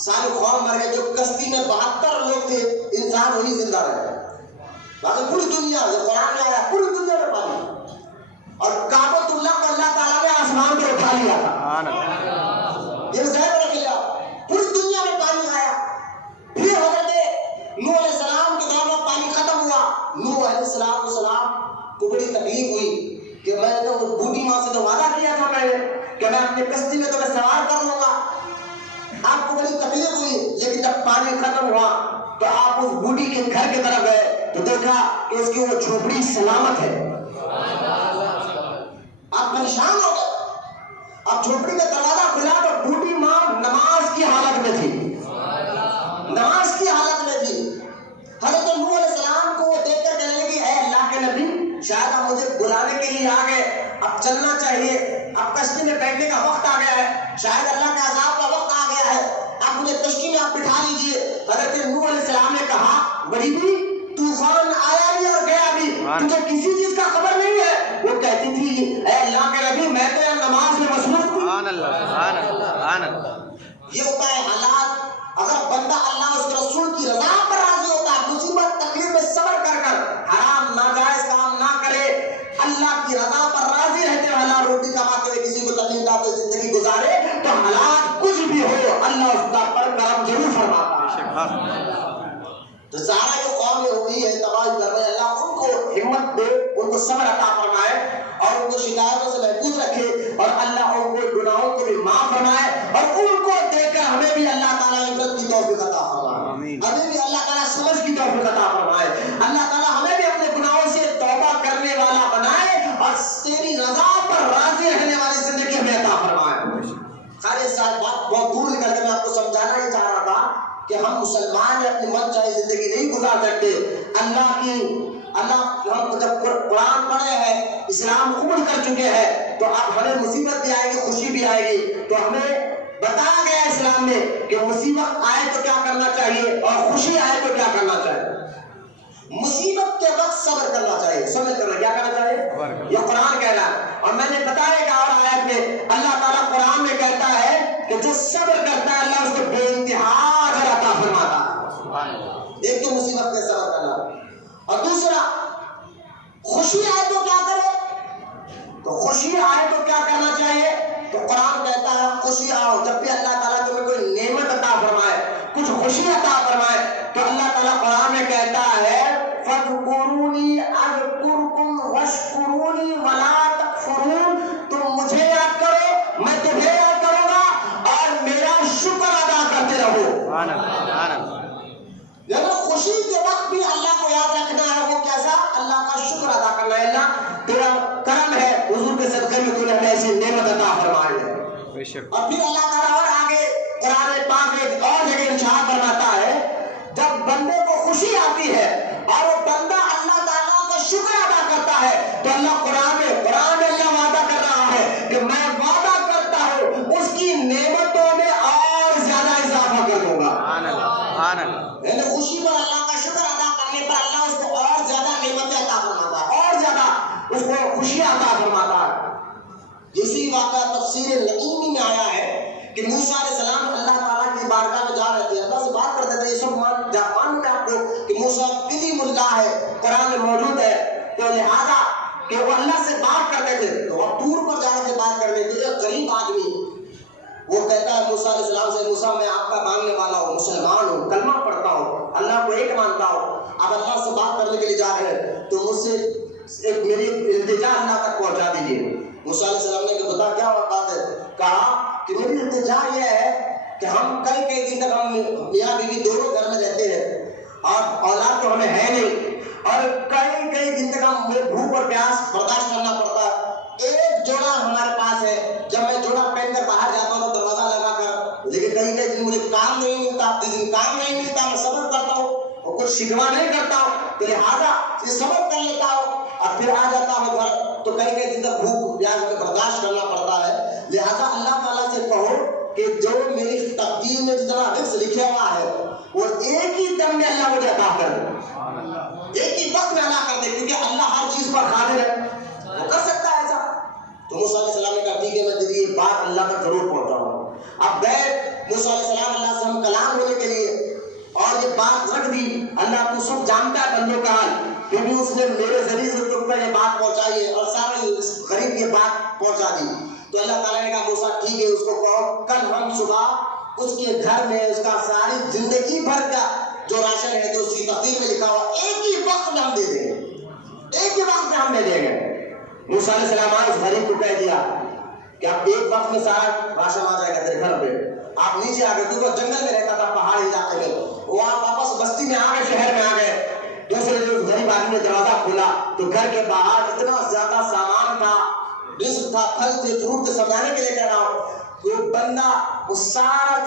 سارے قوم مر گئے، جو کشتی میں 72 لوگ تھے انسان وہی زندہ رہے، باقی پوری دنیا، یہ قرآن میں آیا، پوری دنیا میں پانی، اور کعبۃ اللہ کو اللہ تعالیٰ نے آسمان پہ اٹھا لیا تھا، یہ ظاہر رکھ لیا، پوری دنیا میں پانی آیا۔ پھر حضرت نوح السلام کو بڑی تکلیف ہوئی کہ میں نے تو بوڑھی ماں سے تو وعدہ کیا تھا میں نے کہ میں اپنی کشتی میں تو میں سوار کر لوں گا. آپ کو بڑی تکلیف ہوئی، لیکن جب پانی ختم ہوا تو آپ اس بوڑھی کے گھر کی طرف گئے تو دیکھا کہ اس کی وہ جھوپڑی سلامت ہے. آپ پریشان ہو گئے. اب جھوپڑی کا دروازہ کھلا تو بوڑھی ماں نماز کی حالت میں تھی. نماز کی حالت میں تھی. حضرت نوح علیہ السلام کو وہ دیکھ کر کہنے لگی اے اللہ کے نبی، شاید آپ مجھے بلانے کے لیے آ گئے، اب چلنا چاہیے، اب کشتی میں بیٹھنے کا وقت آ گیا ہے، شاید اللہ کے عذاب کا وقت آ گیا ہے، اب مجھے کشتی میں آپ بٹھا لیجیے. حضرت نوح علیہ السلام نے کہا بڑی بھی طوفان آیا بھی اور گیا بھی، تجھے کسی چیز کا خبر نہیں ہے. وہ کہتی تھی اے اللہ کے نبی میں تو یہاں نماز میں مصروف ہوں. سبحان اللہ سبحان اللہ سبحان اللہ. یہ ہوتا ہے حالات. اگر بندہ اللہ اس کے رسول کی رضا پر راضی ہوتا ہے، مصیبت تکلیف میں صبر کر کر حرام ناجائز کام نہ کرے، اللہ کی رضا پر راضی رہتے ہوئے حلال روٹی کماتے ہوئے کسی کو تکلیف دہ تو زندگی گزارے تو حالات کچھ بھی ہو اللہ اس کا پر کرم ضرور فرماتا ہے. تو سارا جو قوم یہ ہوئی ہے تباہی کر رہے، اللہ ان کو ہمت دے، ان کو صبر عطا فرمائے اور ان کو شکایتوں سے محفوظ رکھے، اور اللہ ان کو گناہوں کو بھی معاف فرمائے، اور ان کو دیکھ کر ہمیں بھی اللہ تعالیٰ عبرت کی توفیق عطا فرمائے، ہمیں بھی اللہ تعالیٰ سمجھ کی توفیق عطا فرمائے. اللہ تعالیٰ ہمیں بھی اپنے گناہوں سے توبہ کرنے والا بنائے اور تیری رضا پر راضی رہنے والی زندگی ہمیں عطا فرمائے. خیر اس بات بہت دور نکل کے میں آپ کو سمجھانا ہی چاہ رہا تھا کہ ہم مسلمان اپنی من چاہے زندگی نہیں گزار سکتے. اللہ ہم جب قرآن پڑھے ہیں، اسلام قبول کر چکے ہیں، تو اب ہمیں مصیبت بھی آئے گی، خوشی بھی آئے گی. تو ہمیں بتایا گیا اسلام میں کہ مصیبت آئے تو کیا کرنا چاہیے اور خوشی آئے تو کیا کرنا چاہیے. مصیبت کے وقت صبر کرنا چاہیے. صبر کرنا کیا کرنا چاہیے؟ یہ قرآن کہہ رہا ہے. اور میں نے بتایا کہ اور آیت میں اللہ تعالیٰ قرآن میں کہتا ہے کہ جو صبر کرتا ہے اللہ اس کو بے انتہا اجر عطا فرماتا ہے. ایک تو مصیبت کے صبر کرنا، اور دوسرا خوشی آئے تو کیا کرے؟ تو خوشی آئے تو کیا کرنا چاہیے؟ تو قرآن کہتا ہے خوشی آؤ، جب بھی اللہ تعالیٰ تمہیں کوئی نعمت عطا فرمائے، کچھ خوشی عطا فرمائے، تو اللہ تعالیٰ قرآن میں کہتا ہے فَاذْكُرُونِي أَذْكُرْكُمْ وَاشْكُرُونِي وَلَا تَكْفُرُونَ. تم مجھے یاد کرو، میں تمہیں یاد کروں گا، اور میرا شکر ادا کرتے رہو. سبحان اللہ سبحان اللہ. یعنی خوشی کے وقت بھی اللہ کو یاد رکھنا ہے. وہ کیسا؟ اللہ کا شکر ادا کرنا ہے. اللہ تیرا کرم ہے، حضور کے صدقے میں تو نے ہمیں ایسی نعمت عطا فرمائی ہے. اور پھر اللہ تعالیٰ اور آگے قرآن پاک میں اور جگہ ارشاد فرماتا ہے جب بندے کو خوشی آتی ہے اور وہ بندہ اللہ تعالیٰ کا شکر ادا کرتا ہے تو اللہ قرآن میں اللہ وعدہ کر رہا ہے کہ میں وعدہ کرتا ہوں اس کی نعمتوں میں اور زیادہ اضافہ کر دوں گا. یعنی خوشی پر اللہ کا شکر ادا کرنے پر اللہ اس کو اور زیادہ نعمتیں عطا فرماتا ہے، اور زیادہ اس کو خوشی عطا فرماتا ہے. اسی واقعہ تفسیر نعیمی میں آیا ہے کہ موسیٰ علیہ السلام اللہ تعالیٰ کی بارگاہ میں جا رہے تھے، اللہ سے بات کرتے تھے. یہ سب مان میں آپ کو کہ موسیٰ کلیم اللہ ہے، قرآن میں موجود ہے. تو لہٰذا کہ وہ اللہ سے بات کرتے تھے تو وہ طور پر جا کے بات کرتے تھے. ایک غریب آدمی وہ کہتا ہے موسیٰ علیہ السلام سے موسیٰ میں آپ کا ماننے والا ہوں، مسلمان ہوں، کلمہ پڑھتا ہوں، اللہ کو ایک مانتا ہوں. اب اللہ سے بات کرنے کے لیے جا رہے ہیں تو مجھ سے ایک میری التجا اللہ تک پہنچا دیجیے. موسیٰ علیہ السلام نے کہا بتا کیا بات ہے؟ کہا کہ میری التجا یہ ہے کہ ہم کئی دن تک ہم میاں بیوی دونوں گھر میں رہتے ہیں اور اولاد تو ہمیں ہے نہیں، اور کئی دن تک ہم بھوک اور پیاس برداشت کرنا پڑتا ہے. ایک جوڑا ہمارے پاس ہے، جب میں جوڑا پہن کر باہر جاتا ہوں تو دروازہ لگا کر، لیکن کئی دن مجھے کام نہیں ملتا، جس دن کام نہیں ملتا میں صبر کرتا ہوں اور کچھ شکوا نہیں کرتا ہوں، تو لہٰذا یہ صبر کر لیتا ہوں اور پھر آ جاتا ہوں گھر تو کئی دن تک بھوک پیاس میں برداشت کرنا پڑتا ہے. لہٰذا اللہ تعالیٰ سے کہو کہ جو میری تقدیر میں جتنا رزق لکھا ہوا ہے وہ ایک ہی دم میں اللہ مجھے عطا کر دے، ایک ہی وقت میں عطا کر دے، کیونکہ اللہ ہر چیز پر قادر ہے، وہ کر سکتا ہے ایسا. تو موسیٰ علیہ السلام نے کہا ٹھیک ہے میں تیری یہ بات اللہ تک ضرور پہنچاؤں. اب گئے موسیٰ علیہ السلام اللہ سے ہم کلام ہونے کے لیے اور یہ بات رکھ دی. اللہ تو سب جانتا ہے بندوں کا حال، کیونکہ اس نے میرے ذریعے سے تم پر یہ بات پہنچائی ہے اور سارے غریب یہ بات پہنچا دی. تو اللہ تعالیٰ نے کہا موسیٰ ٹھیک ہے اس کو کہو کل ہم صبح اس کے گھر میں اس کا ساری زندگی بھر کا جو راشن ہے جو اس کی تقدیر میں لکھا ہوا ایک ہی وقت میں ہم دے دیں گے. ایک ہی وقت میں ہم لے دیں گے. موسیٰ علیہ السلام آئے، اس غریب کو کہہ دیا کہ اب ایک وقت میں سارا راشن آ جائے گا تیرے گھر پہ. آپ نیچے آ گئے، کیونکہ جنگل میں رہتا تھا پہاڑی علاقے میں. وہ آپ واپس بستی میں آ گئے، شہر میں آ گئے. دوسرے دن اس غریب آدمی نے دروازہ کھولا تو گھر کے باہر اتنا زیادہ سامان تھا، رزق تھا، پھل تھے، فروٹ تھے. سمجھانے کے لیے کہہ رہا ہوں، وہ بندہ وہ سارا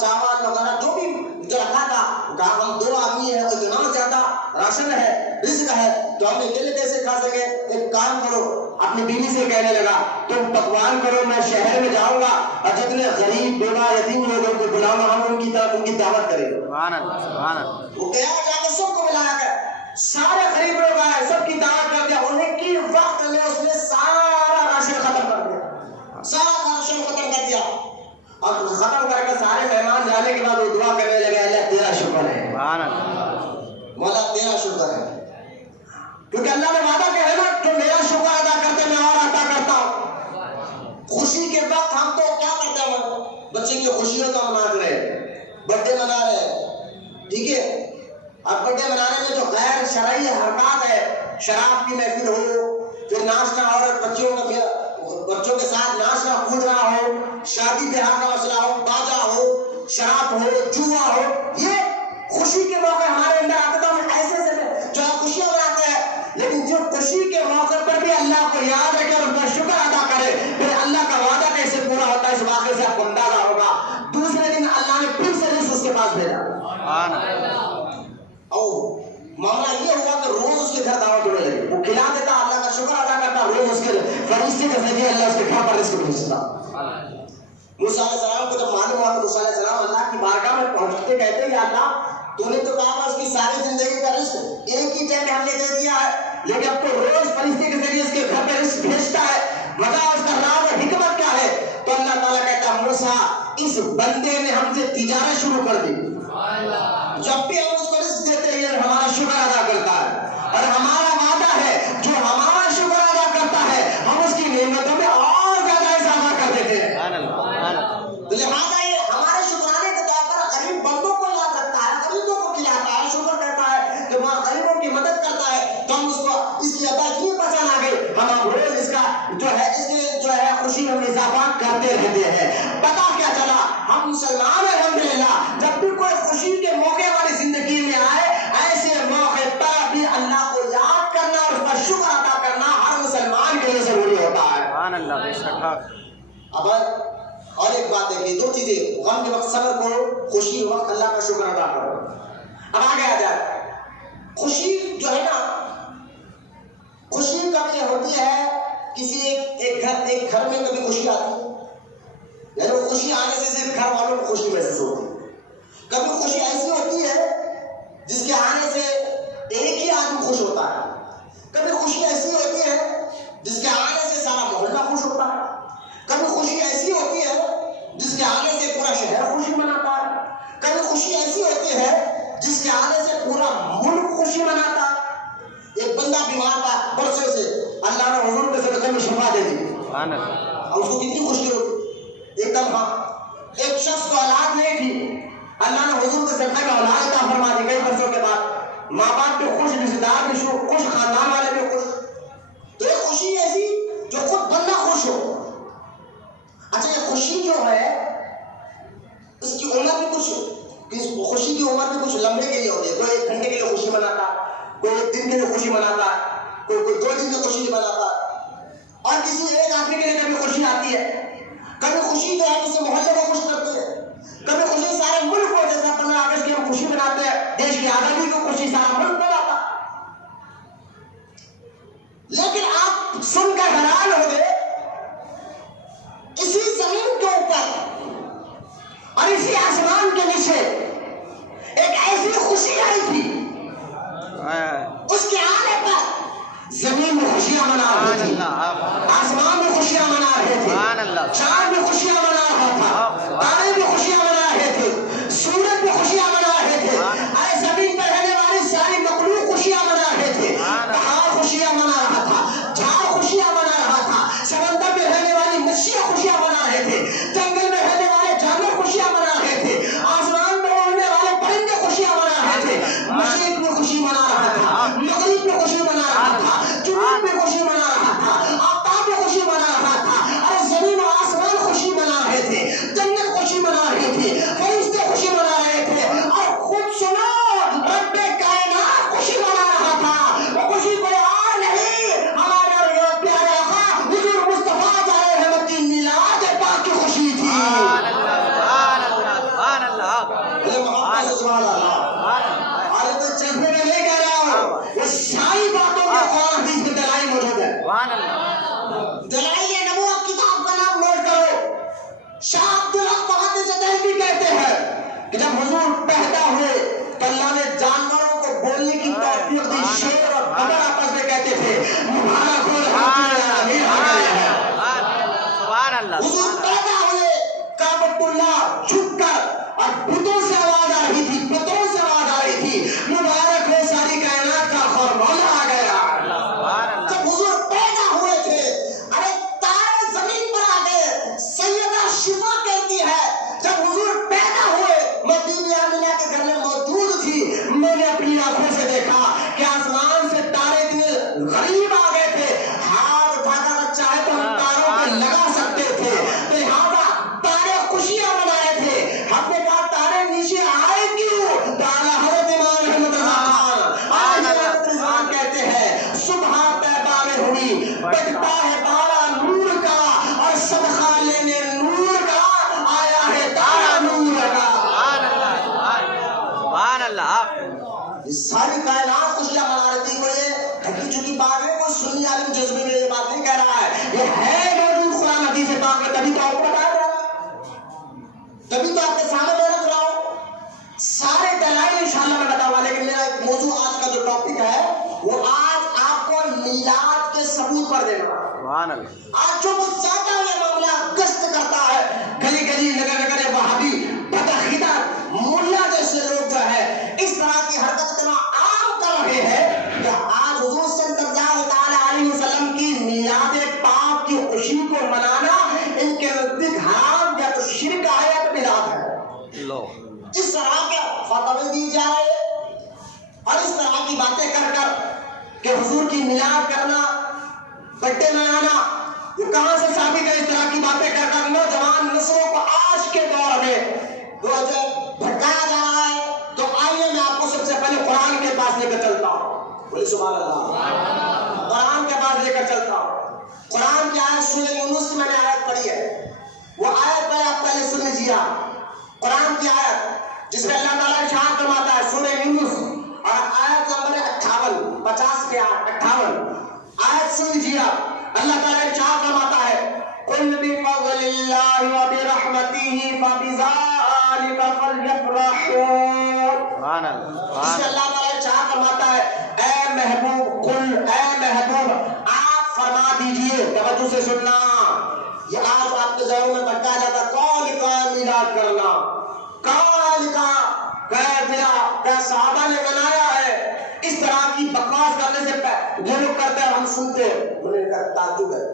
چاول وغیرہ جو بھی جو رکھا تھا، کہا ہم 2 آدمی ہیں، اتنا زیادہ راشن ہے، رزق ہے، تو ہم اکیلے کیسے کھا سکے؟ ایک کام کرو. اپنی بیوی سے کہنے لگا تم پکوان کرو، میں شہر میں جاؤں گا اور جتنے غریب بیوہ یتیم لوگ ان کو بلاؤں گا، ہم ان کی طرف ان کی دعوت کریں گے. سبحان اللہ سبحان اللہ. وہ گیا، جا کے سب کو ملایا گیا، سارے غریب لوگ آئے، سب کی دعوت کر دیا. انہیں کی وقت میں اس نے سارا راشن ختم کر دیا، سارا راشن ختم کر دیا. اور ختم کر کے سارے مہمان جانے کے بعد وہ دعا کرنے لگے، اللہ تیرا شکر ہے، سبحان اللہ. مولا تیرا شکر ہے. کیونکہ اللہ نے وعدہ کیا ہے نا، جو میرا شکر ادا کرتے میں اور عطا کرتا ہوں. خوشی کے وقت ہم تو کیا کرتے ہیں، بچے کی خوشیوں کا مناتے رہے، برتھ ڈے منا رہے، ٹھیک ہے. اب برتھ ڈے منانے میں جو غیر شرعی حرکات ہے، شراب کی محفل ہو، پھر ناچنا اور بچوں کے ساتھ ناچنا کودنا ہو، شادی بیاہ کا مسئلہ ہو، باجا ہو، شراب ہو، جوا ہو، یہ خوشی کے موقع ہمارے اندر آتے تھے. ہم ایسے سے جو خوشیاں مناتے ہیں، لیکن جو خوشی کے موقع پر بھی اللہ کو یاد رکھے اور اس کا شکر ادا کرے، پھر اللہ کا وعدہ کیسے پورا ہوتا ہے اس واقعے سے آپ کو اندازہ ہوگا. دوسرے دن اللہ نے پھر سے رزق اس کے پاس بھیجا. سبحان اللہ. اور معاملہ یہ ہوا کہ روز اس کے گھر دعوت ہونے لگی. وہ کھلا دیتا، اللہ کا شکر ادا کرتا، روز اس کے فرشتے کے ذریعے اللہ اس کے گھر پر رزق بھیجتا. موسیٰ علیہ السلام کو جب معلوم ہوا تو موسیٰ علیہ السلام اللہ کی بارگاہ میں پہنچتے کہتے ہیں، یا اللہ تو نے تو کہا اس کی ساری زندگی کا رزق ایک ہی ٹائم میں ہم نے دے دیا ہے، لیکن اب تو روز فرشتے کے ذریعے اس کے گھر پہ رزق بھیجتا ہے، بتا اس کا راز اور حکمت کیا ہے؟ تو اللہ تعالیٰ کہتا ہے، موسیٰ اس بندے نے ہم سے تجارت شروع کر دی. جب بھی ہم اس کو رزق دیتے ہیں ہمارا شکر ادا کرتا ہے، اور ہمارا وعدہ ہے جو ہمارا شکر ادا کرتا ہے ہم اس کی نعمتوں میں اور زیادہ اضافہ کر دیتے ہیں. لہٰذا یہ ہمارے شکرانے کے طور پر غریب بندوں کو یاد رکھتا ہے، غریبوں کو کھلاتا ہے، شکر کرتا ہے کہ وہاں غریبوں کی مدد کرتا ہے. تو ہم اس کو اس کی ادا اتنی پسند آ گئی، ہم روز اس کا جو ہے اس کے جو ہے خوشی میں اضافہ کرتے رہتے ہیں. پتا کیا چلا، ہم مسلمان الحمدللہ جب بھی کوئی خوشی کے موقع ہماری زندگی میں آئے، ایسے موقع پر بھی اللہ کو یاد کرنا اور اس کا شکر ادا کرنا ہر مسلمان کے لیے ضروری ہوتا ہے. سبحان اللہ. بے شک. اب اور ایک بات ہے کہ 2 چیزیں، غم کے وقت صبر کرو، خوشی کے وقت اللہ کا شکر ادا کرو. اب آگے آ جائے، خوشی جو ہے نا، خوشی کب یہ ہوتی ہے، کسی ایک گھر میں کبھی خوشی آتی ہے، یعنی وہ خوشی آنے سے صرف گھر والوں کو خوشی محسوس ہوتی ہے. کبھی خوشی ایسی ہوتی ہے جس کے آنے سے ایک ہی آدمی خوش ہوتا ہے. کبھی خوشی ایسی ہوتی ہے جس کے آنے سے سارا محلہ خوش ہوتا ہے. کبھی خوشی ایسی ہوتی ہے جس کے آنے سے پورا شہر خوشی مناتا ہے. کبھی خوشی ایسی ہوتی ہے جس کے آنے سے پورا ملک خوشی مناتا ہے. ایک بندہ بیمار تھا برسوں سے، اللہ نے حضور کے صدقے میں شفا دے دی، اور اس کو کتنی خوشی ہوتی. ایک دم ایک شخص کو اولاد نہیں تھی، اللہ نے حضور کے صدقے میں اولاد عطا فرما دی. کئی برسوں کے بعد ماں باپ بھی خوش، رشتے دار بھی خوش، خاندان والے بھی خوش. تو ایک خوشی ایسی جو خود بندہ خوش ہو. اچھا، یہ خوشی جو ہے اس کی عمر بھی خوشی کی عمر بھی کچھ لمبے کے لیے ہوتی ہے. کوئی 1 گھنٹے کے لیے خوشی مناتا ہے، کوئی 1 دن کے لیے خوشی مناتا ہے، کوئی 2 دن کی خوشی مناتا ہے. اور کسی ایک آدمی کے لیے کبھی خوشی آتی ہے، کبھی خوشی جو ہے اسے محلے کو خوش کرتی ہے، کبھی خوشی سارے ملک کو، جیسے 15 اگست کی ہم خوشی مناتے ہیں، دیش کی آزادی کو خوشی سارا ملک مناتا. لیکن آپ سن کر حیران ہو گئے، اسی زمین کے اوپر اور اسی آسمان کے نیچے ایک ایسی خوشی آئی تھی، اس کے آنے پر زمین میں خوشیاں منا رہی تھی، آسمان میں خوشیاں منا رہے تھے، چاند میں خوشیاں منا رہا تھا، تارے بھی خوشیاں منا رہے تھے، سورج بھی خوشیاں منا رہے تھے، اے زمین پر رہنے والی ساری مخلوق خوشیاں منا رہے تھے. پہاڑ خوشیاں منا رہا تھا، جھاڑ خوشیاں منا رہا تھا، سمندر میں رہنے والی مچھلیاں خوشیاں منا رہے تھے، جنگل میں رہنے والے جانور خوشیاں منا رہے تھے، آسمان میں اڑنے والے پرندے خوشیاں منا رہے تھے. مشرق میں خوشی منا رہا تھا، مغرب میں خوشی منا رہا تھا، تفریق دی، شیر اور بدر آپس میں کہتے تھے مبارک ہو رحمت العالمین آ گئے ہیں۔ سبحان اللہ، حضور پیدا ہوئے کعبۃ اللہ جھک کر اور بتوں سے آواز آ رہی تھی، پتھروں سے آواز آ رہی تھی، مبارک ہو ساری کائنات کا خیر مولا آ گیا۔ جب حضور پیدا ہوئے تھے ارے تارے زمین پر آ گئے۔ سیدہ شفا کہتی ہے جب حضور پیدا ہوئے میں بی بی آمینہ کے گھر میں موجود تھی، میں نے اپنی آنکھوں سے دیکھا کہ آسمان سے تارے اتنے غریب آ گئے تھے، ہاتھ اٹھا کر اگر چاہے تو ہم تاروں پہ لگا سکتے تھے، لہٰذا تارے خوشیاں منا رہے تھے۔ ہم نے کہا تارے نیچے آئے کیوں؟ تعالیٰ حضرت امام احمد رضا خان آج حضرت رضوان کہتے ہیں صبح طیبہ میں ہوئی، بجتا ہے بارہ نور کا اور صدقہ لینے نور کا آیا ہے تارا نور کا۔ سبحان اللہ، ساری کائنات خوشیاں منا رہی تھی۔ کوئی یہ ڈھکی چکی بات ہے، کوئی سنی عالم جذبے میں یہ بات نہیں کہہ رہا ہے، یہ ہے موجود قرآن حدیث پاک میں، تبھی تو آپ کو بتایا جا رہا ہے، تبھی تو آپ کے سامنے میں رکھ رہا ہوں۔ سارے دلائل انشاءاللہ میں بتاؤں گا، لیکن میرا ایک موضوع آج کا جو ٹاپک ہے وہ آج آپ کو میلاد کے ثبوت پر دینا ہے۔ سبحان اللہ، آج جو بہت زیادہ یہ معاملہ گشت کرتا ہے، گلی گلی نگر نگر وہابی بدعقیدہ مولیا جیسے لوگ جو ہے اس طرح کی حرکت اتنا عام کر رہے ہیں کہ آج حضور صلی اللہ تعالیٰ علیہ وسلم کی میلاد پاک کی خوشی کو منانا ان کے نزدیک حرام یا تو شرک ہے یا تو بدعت ہے۔ لو اس طرح کے فتوے دی جا رہے ہیں اور اس طرح کی باتیں کر کر کہ حضور کی میلاد کرنا، بڈے منانا، یہ کہاں سے ثابت ہے؟ اس طرح کی باتیں کر کر نوجوان نسلوں کو آج کے دور میں بھٹکایا جا رہا ہے۔ تو آئیے میں آپ کو سب سے پہلے قرآن کے پاس لے کر چلتا ہوں، بولے سبحان اللہ، قرآن کے پاس لے کر چلتا ہوں۔ قرآن کی آیت سورہ یونس کی میں نے آیت پڑھی ہے، وہ آیت پہ آپ پہلے سن لیجیے۔ قرآن کی آیت جس میں اللہ تعالیٰ ارشاد فرماتا ہے سورہ یونس اور آیت نمبر 58 50 کے 58 آیت سن لیجیے آپ۔ اللہ تعالیٰ ارشاد فرماتا ہے قل بفضل اللہ وبرحمتہ فبذلک فلیفرحوا۔ سبحان اللہ، اس میں اللہ تعالیٰ ارشاد فرماتا ہے اے محبوب، قل اے محبوب آپ فرما دیجئے، توجہ سے سننا، یہ آج آپ کے ذہنوں میں بھٹکا جاتا کون کا میلاد کرنا، کون کا صحابہ نے منایا ہے، اس طرح کی بکواس کرنے سے جو لوگ کرتے ہیں ہم سنتے ہیں، انہیں تعجب ہے،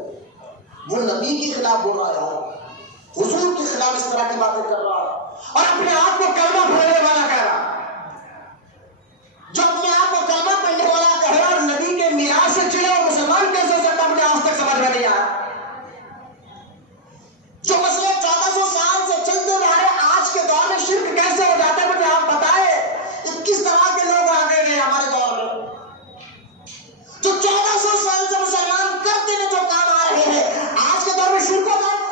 وہ نبی کے خلاف بول رہا ہے، حضور کے خلاف اس طرح کی باتیں کر رہا ہے اور اپنے آپ کو کلمہ پڑھنے والا کہہ رہا ہے، جو اپنے آپ کو کلمہ پڑھنے والا کہہ رہا اور نبی کے میراث سے چڑے اور مسلمان کیسے ہو سکتا مجھے آج تک سمجھ میں نہیں آیا۔ جو مسئلے 1400 سال سے چلتے آ رہے آج کے دور میں شرک کیسے ہو جاتا ہے مجھے آپ بتائیں، کہ کس طرح کے لوگ آگے گئے ہمارے دور میں، جو 1400 سال سے مسلمان کرتے ہوئے جو کام آ رہے ہیں آج کے دور میں شرک ہو جائے۔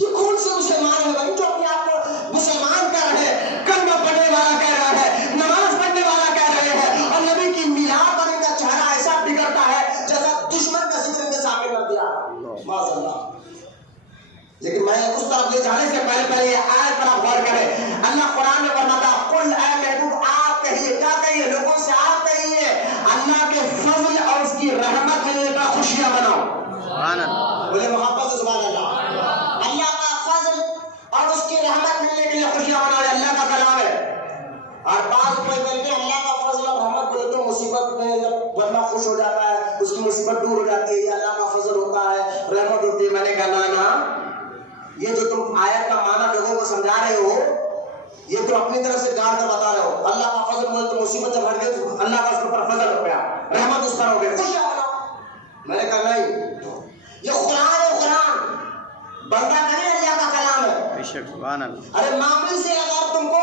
یہ کون سے مسلمان ہے بھائی جو اپنے آپ کو مسلمان کہہ رہے ہیں، کلمہ پڑھنے والا کہہ رہا ہے، نماز پڑھنے والا کہہ رہے ہیں، اور نبی کی میلاد پر ان کا چہرہ ایسا بگڑتا ہے جیسا دشمن کا ذکر ان کے سامنے کر دیا، معاذ اللہ۔ لیکن میں اس طرف لے جانے سے پہلے یہ آیت پر آپ غور کریں، اللہ قرآن میں فرماتا قل اے محبوب آپ کہیے، کیا کہیے؟ لوگوں سے آپ کہیے اللہ کے فضل اور اس کی رحمت ملنے پر خوشیاں مناؤ۔ سبحان اللہ، بولے محبت سے سبحان اللہ۔ اللہ کا فضل اور اس کی رحمت ملنے کے لیے خوشیاں مناؤ، اللہ کا کلام ہے۔ اور بعض کوئی کہتے ہیں اللہ کا فضل اور رحمت بولے تو مصیبت میں جب بندہ خوش ہو جاتا ہے اس کی مصیبت دور ہو جاتی ہے، یہ اللہ کا فضل ہوتا ہے، رحمت ہوتی ہے۔ میں نے کہا نا یہ جو تم آیت کا معنی لوگوں کو سمجھا رہے ہو یہ تم اپنی طرف سے گاڑ کر بتا رہے ہو۔ اللہ کا فضل بولے تو مصیبت جب ہٹ گئی اللہ کا اس پر فضل ہو گیا، رحمت اس پر ہو گئی، خوشیاں مناؤ۔ میں نے کہا نہیں، یہ قرآن ہے، قرآن بندہ کرے اللہ کا کلام ہے۔ بے شک، سبحان اللہ، ارے معمولی سے اگر تم کو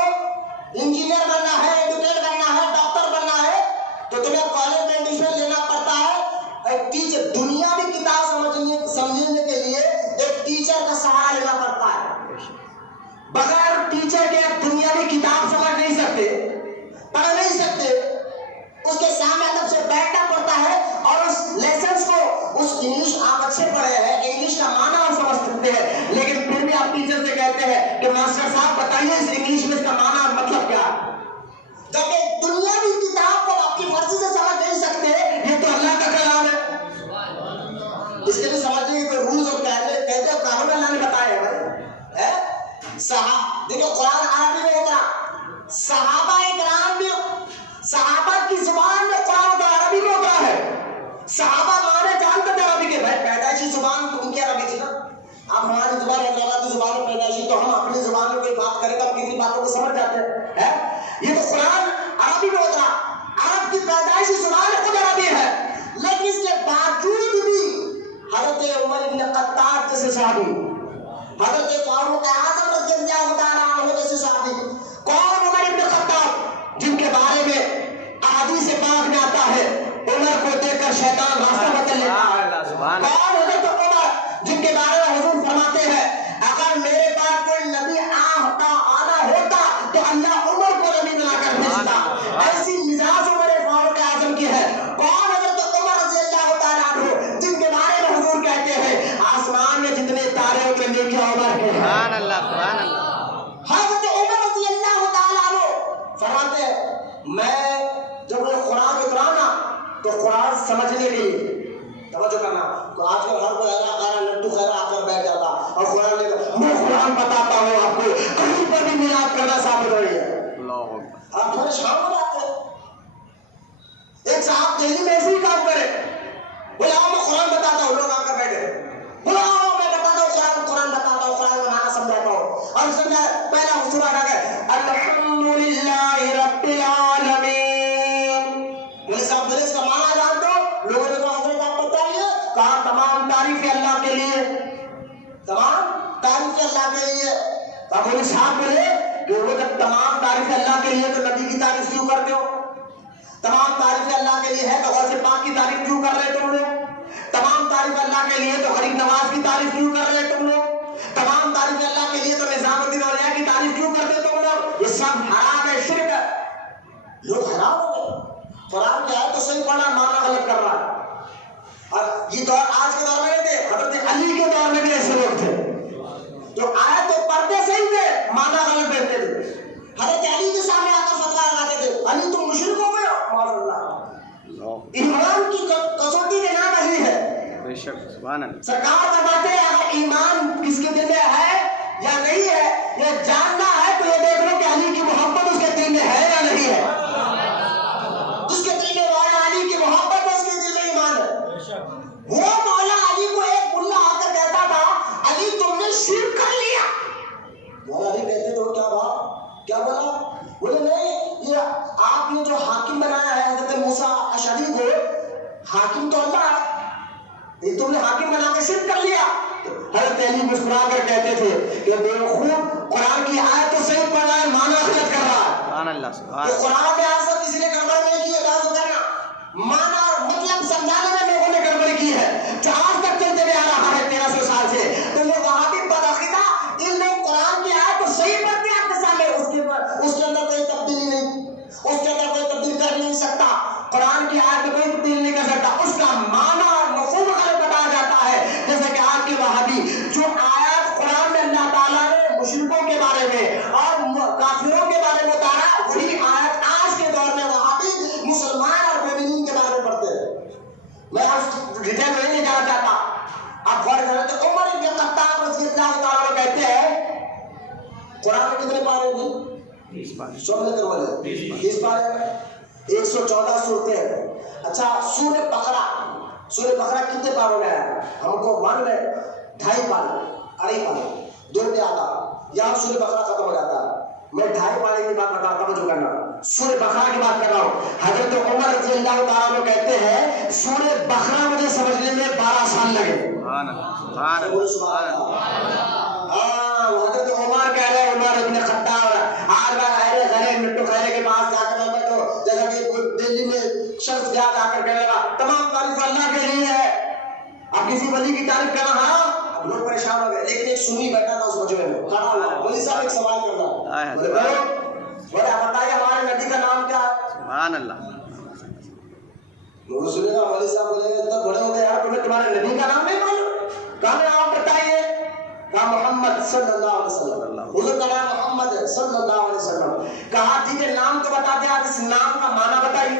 انجینئر بننا ہے، ایڈوکیٹ کرنا ہے، ڈاکٹر بننا ہے تو تمہیں کالج میں ایڈمیشن لینا پڑتا ہے۔ ایک ٹیچر دنیاوی کتاب سمجھنے کے لیے ایک ٹیچر کا سہارا لینا پڑتا ہے، بغیر ٹیچر کے دنیاوی کتاب سمجھ نہیں سکتے، پڑھ نہیں سکتے، اس کے سامنے ادب سے بیٹھنا پڑتا ہے اور اس لیسنس کو اس انگلش آپ اچھے پڑھے ہیں، انگلش کا معنی آپ سمجھ سکتے ہیں، لیکن پھر بھی آپ ٹیچر سے کہتے ہیں کہ ماسٹر صاحب بتائیے اس انگلش میں اس کا معنی اور مطلب کیا ہے، دیکھو قرآن عربی میں اترا، صحابہ کرام بھی، صحابہ کی زبان میں قرآن اترا، عربی میں اترا ہے. صحابہ مانے جانتے تھے عربی کے، بھائی پیدائشی زبان تو ان کی عربی تھی نا. اب ہماری زبان اللہ کی زبان میں پیدائشی، تو ہم اپنی زبان میں کوئی بات کریں تو ہم کسی باتوں کو سمجھ جاتے ہیں. یہ تو قرآن عربی میں اترا، عرب کی پیدائشی زبان خود عربی ہے، لیکن اس کے باوجود بھی حضرت عمر بن خطاب جیسے صحابی، حضرت فاروق اعظم رضی اللہ تعالیٰ عنہ جیسے صحابی، کون عمر بن خطاب جن کے بارے میں احادیث پاک میں آتا ہے عمر کو دیکھ کر شیطان راستہ بدل لیتا ہے. کون حضرت عمر جن کے بارے میں حضور فرماتے ہیں اگر میرے پاس کوئی نبی آنا ہوتا تو اللہ عمر کو نبی بنا کر بھیجتا. ایسی مزاج عمر فاروق اعظم کی ہے. کون حضرت عمر رضی اللہ تعالیٰ عنہ جن کے بارے میں حضور کہتے ہیں آسمان میں جتنے تارے اتنے نیکیاں عمر کے ہیں. سبحان اللہ سبحان اللہ. حضرت عمر رضی اللہ تعالیٰ عنہ فرماتے ہیں میں جب وہ قرآن اترا نا تو قرآن سمجھنے کے لیے توجہ کرنا، تو آج کل ہر کوئی خیرہ لٹو خیرہ آ کر بیٹھ جاتا اور قرآن لے کر میں قرآن بتاتا ہوں آپ کو، کہیں پر بھی میلاد کرنا ثابت ہو رہی ہے. آپ تھوڑے شام ہو جاتے ہیں. ایک صاحب دہلی میں ایسے ہی کام کرے، بولے آؤ میں قرآن بتاتا ہوں، لوگ آ کر بیٹھے، بولا آؤ میں بتاتا ہوں قرآن بتاتا ہوں، قرآن کا معنی سمجھاتا ہوں. اور سمجھا پہلا حصول آ گیا الحمدللہ رب العالمین. بولے صاحب بولے اس کا معنی جان دو. لوگوں نے کہا حضرت آپ بتائیے. کہا تمام تعریفیں اللہ کے لیے، تمام تعریفیں اللہ کے لیے. اب مولوی صاحب بولے کہ وہ جب تمام تعریفیں اللہ کے لیے تو نبی کی تعریف کیوں کرتے ہو؟ تمام تعریفیں اللہ کے لیے ہے تو غوث پاک کی تعریف کیوں کر رہے تم لوگ؟ تمام تعریف اللہ کے لیے تو غریب نواز کی تعریف کیوں کر رہے تم لوگ؟ تمام تعریف اللہ کے لیے تو نظام الدین اولیاء کی تعریف کیوں کرتے تم لوگ؟ یہ سب حرام ہے، شرک ہے. لوگ حرام ہو گئے. قرآن کی آیت تو صحیح پڑھا، معنی غلط کر رہا ہے. اور یہ دور آج کے دور میں نہیں تھے، حضرت علی کے دور میں بھی ایسے لوگ تھے جو آیت تو پڑھتے صحیح تھے، معنی غلط دیتے تھے. حضرت علی کے سامنے آ کر فتویٰ لگاتے تھے علی تم مشرک ہو گئے ہو. معاذ اللہ، ایمان کی کسوٹی کے نام علی ہے. بے شک سبحان اللہ. سرکار فرماتے ہیں اگر ایمان کس کے دل میں ہے یا نہیں ہے یہ جاننا ہے تو یہ دیکھ لو کہ علی کی محبت اس کے دل میں ہے یا نہیں ہے. جس کے دل میں مولا علی کی محبت ہے اس کے دل میں ایمان ہے. وہ مولا علی کو ایک ملا آ کر کہتا تھا علی تم نے شرک کر لیا. مولا علی کہتے تو کیا بات، کیا بولا؟ بولے نہیں، یہ آپ نے جو حاکم بنایا ہے حضرت موسیٰ اشعری کو، حاکم تو اللہ ہے، یہ تم نے حاکم بنا کے شرک کر لیا. حضرت علی مسکرا کر کہتے تھے کہ بیوقوف قرآن کی آیت تو صحیح پڑھ رہا ہے، معنی غلط کر رہا ہے. سبحان اللہ سبحان تو اللہ. قرآن میں آج تک کسی نے گڑبڑ نہیں کی ہے، کہا کرنا معنی اور مطلب سمجھانے میں لوگوں نے گڑبڑ کی ہے جو آج تک چلتے ہوئے آ رہا ہے 1300 سال سے. تو یہ وہابی بدعقیدہ ان لوگ قرآن کی آیت تو صحیح پڑھتے ہیں آپ کے سامنے، اس کے اندر کوئی تبدیلی نہیں، اس کے اندر کوئی تبدیل کر نہیں سکتا. قرآن کی آیت میں کوئی تبدیل نہیں کر سکتا، اس کا معنی اور مفہوم غلط بتایا جاتا ہے. جیسے کہ آج کے وہابی جو آیات قرآن میں اللہ تعالیٰ نے مشرکوں کے بارے میں اور کافروں کے بارے میں اتارا، وہی آیت آج کے دور میں وہابی مسلمان اور مومنین کے بارے میں پڑھتے ہیں. میں آج ڈیٹیل میں نہیں جانا چاہتا. آپ غور کریں تو عمر بن خطاب رضی اللہ تعالیٰ عنہ کہتے ہیں قرآن میں کتنے پارے ہوگی؟ 30 پارے ہیں، 114 صورتیں ہیں. اچھا سورہ بقرہ کتنے پاروں میں ہے؟ ہم کو مان لیں 2.5 پارے، 2.5 پارے، 2 پہ آتا یہاں سورہ بقرہ ختم ہو جاتا ہے. میں 2.5 پارے کی بات بتا رہا ہوں، کرنا سورہ بقرہ کی بات کر رہا ہوں. حضرت عمر رضی اللہ تعالیٰ عنہ کہتے ہیں سورہ بقرہ مجھے سمجھنے میں 12 سال لگے. سبحان اللہ سبحان اللہ. حضرت عمر کہہ رہے عمر ابن خطاب آج بار غیر مٹو خیرے کے پاس جا کر بیٹھو، جیسا کہ دلی میں شخص گیا جا کر کہنے لگا تمام تعریف اللہ کے لیے ہے. اب کسی ولی کی تعریف کرنا حرام. اب لوگ پریشان ہو گئے، لیکن ایک سنی بیٹھا تھا اس مجمع میں کھڑا ہوا. ولی صاحب ایک سوال کرنا، بولے آپ بتائیے ہمارے نبی کا نام کیا ہے؟ سبحان اللہ. لوگ سنے گا ولی صاحب بولے گا اتنا بڑے ہوتے یار تمہیں تمہارے نبی کا نام نہیں معلوم؟ کہا آپ بتائیے. کہا محمد صلی اللہ علیہ وسلم. حضور کا نام محمد ہے صلی اللہ علیہ وسلم. کہا ٹھیک ہے نام تو بتا دیں، آپ اس نام کا معنی بتائیے،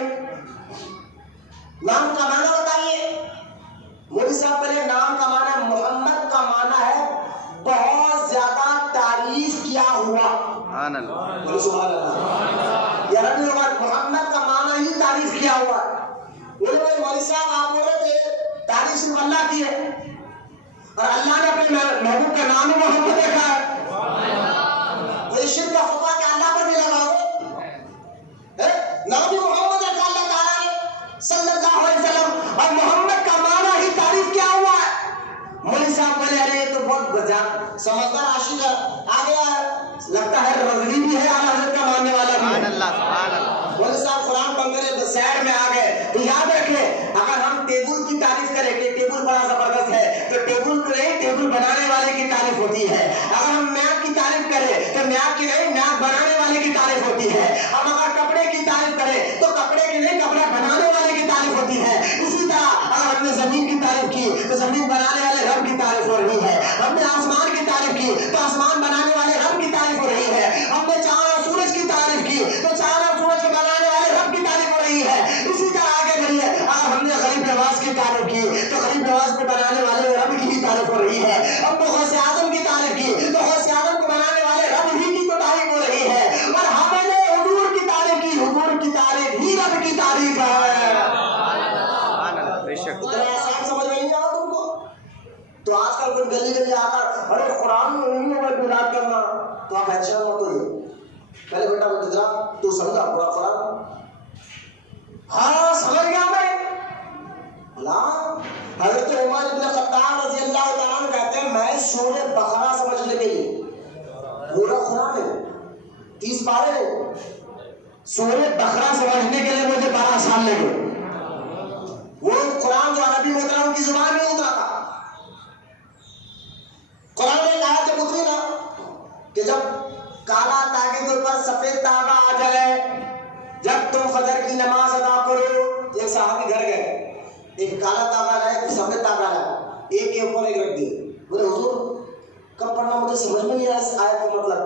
نام کا معنی بتائیے. مولوی صاحب بولے نام کا معنی محمد کا معنی ہے بہت زیادہ تعریف کیا سبحان اللہ. یا ربی محمد کا معنی ہی تعریف کیا ہوا ہے. بولے بھائی مولوی صاحب آپ بول رہے تھے تعریف صرف اللہ کی ہے اور اللہ نے اپنے محبوب کا نام ہی محمد رکھا ہے. تو اس شرک کا فتویٰ کہ اللہ پر بھی لگا دو. نام بھی محمد رکھا اللہ تعالیٰ نے صلی اللہ علیہ وسلم اور محمد کا معنی ہی تعریف کیا ہوا ہے. مولوی صاحب بولے ارے یہ تو بہت بجا سمجھدار عاشق آ گیا ہے, لگتا ہے رضوی بھی ہے اعلیٰ حضرت کا ماننے والا بھی ہے. مولوی صاحب قرآن پنگرے سیر میں آ گئے. تو یاد رکھیں اگر ہم ٹیبل کی تعریف کریں کہ ٹیبل بڑا زبردست ہے تو ٹیبل کو نہیں ٹیبل بنانے والے کی تعریف ہوتی ہے. اگر ہم میات کی تعریف کریں تو میات کی نہیں میات بنانے والے کی تعریف ہوتی ہے. ہم اگر کپڑے کی تعریف کریں تو کپڑے کی نہیں کپڑا بنانے والے کی تعریف ہوتی ہے. اسی طرح اگر ہم نے زمین کی تعریف کی تو زمین بنانے والے رب کی تعریف ہو رہی ہے. ہم نے آسمان کی تعریف کی تو آسمان بنانے والے رب کی تعریف ہو رہی ہے. ہم نے چاند اور سورج کی تعریف کی تو چاند اور سورج کو بنانے والے رب کی تعریف ہو رہی ہے. اسی طرح آگے بڑھیے اگر ہم نے غریب نواز کی تعریف کی تو غریب نواز کو بنانے والے رب کی ہی تعریف ہو رہی ہے. ہم نے غوث اعظم کی تعریف کی تو غوث اعظم کو بنانے والے رب ہی کی تو تعریف ہو رہی ہے. اور ہم نے حضور کی تعریف کی حضور کی تعریف ہی رب کی تعریف ہے. اتنا آسان سمجھ میں نہیں آ تم کو. تو آج کل کوئی گلی گلی آ کر ارے قرآن میں نہیں ہے بلاد کرنا تو آپ اچھا ہو تو یہ پہلے بیٹا بیٹا ذرا تو سمجھا پورا قرآن. ہاں سمجھ گیا میں. حضرت عمر ابن خطاب رضی اللہ تعالیٰ عنہ کہتے ہیں میں سورہ بقرہ سمجھنے کے لیے پورا قرآن ہے 30 پارے سورہ بقرہ سمجھنے کے لیے مجھے 12 سال لگے. وہ قرآن جو عربی محترم کی زبان میں اترا تھا. قرآن میں کہا جب اتری نا کہ جب کالا تاغے کے اوپر سفید تاغا آ جائے جب تم فجر کی نماز ادا کرو. ایک صحابی گھر گئے ایک کالا تاغا لائے ایک سفید تاغا لائے ایک کے اوپر ایک رکھ دیے. بولے حضور کب پڑھنا مجھے سمجھ میں نہیں آیا اس آیت کا مطلب.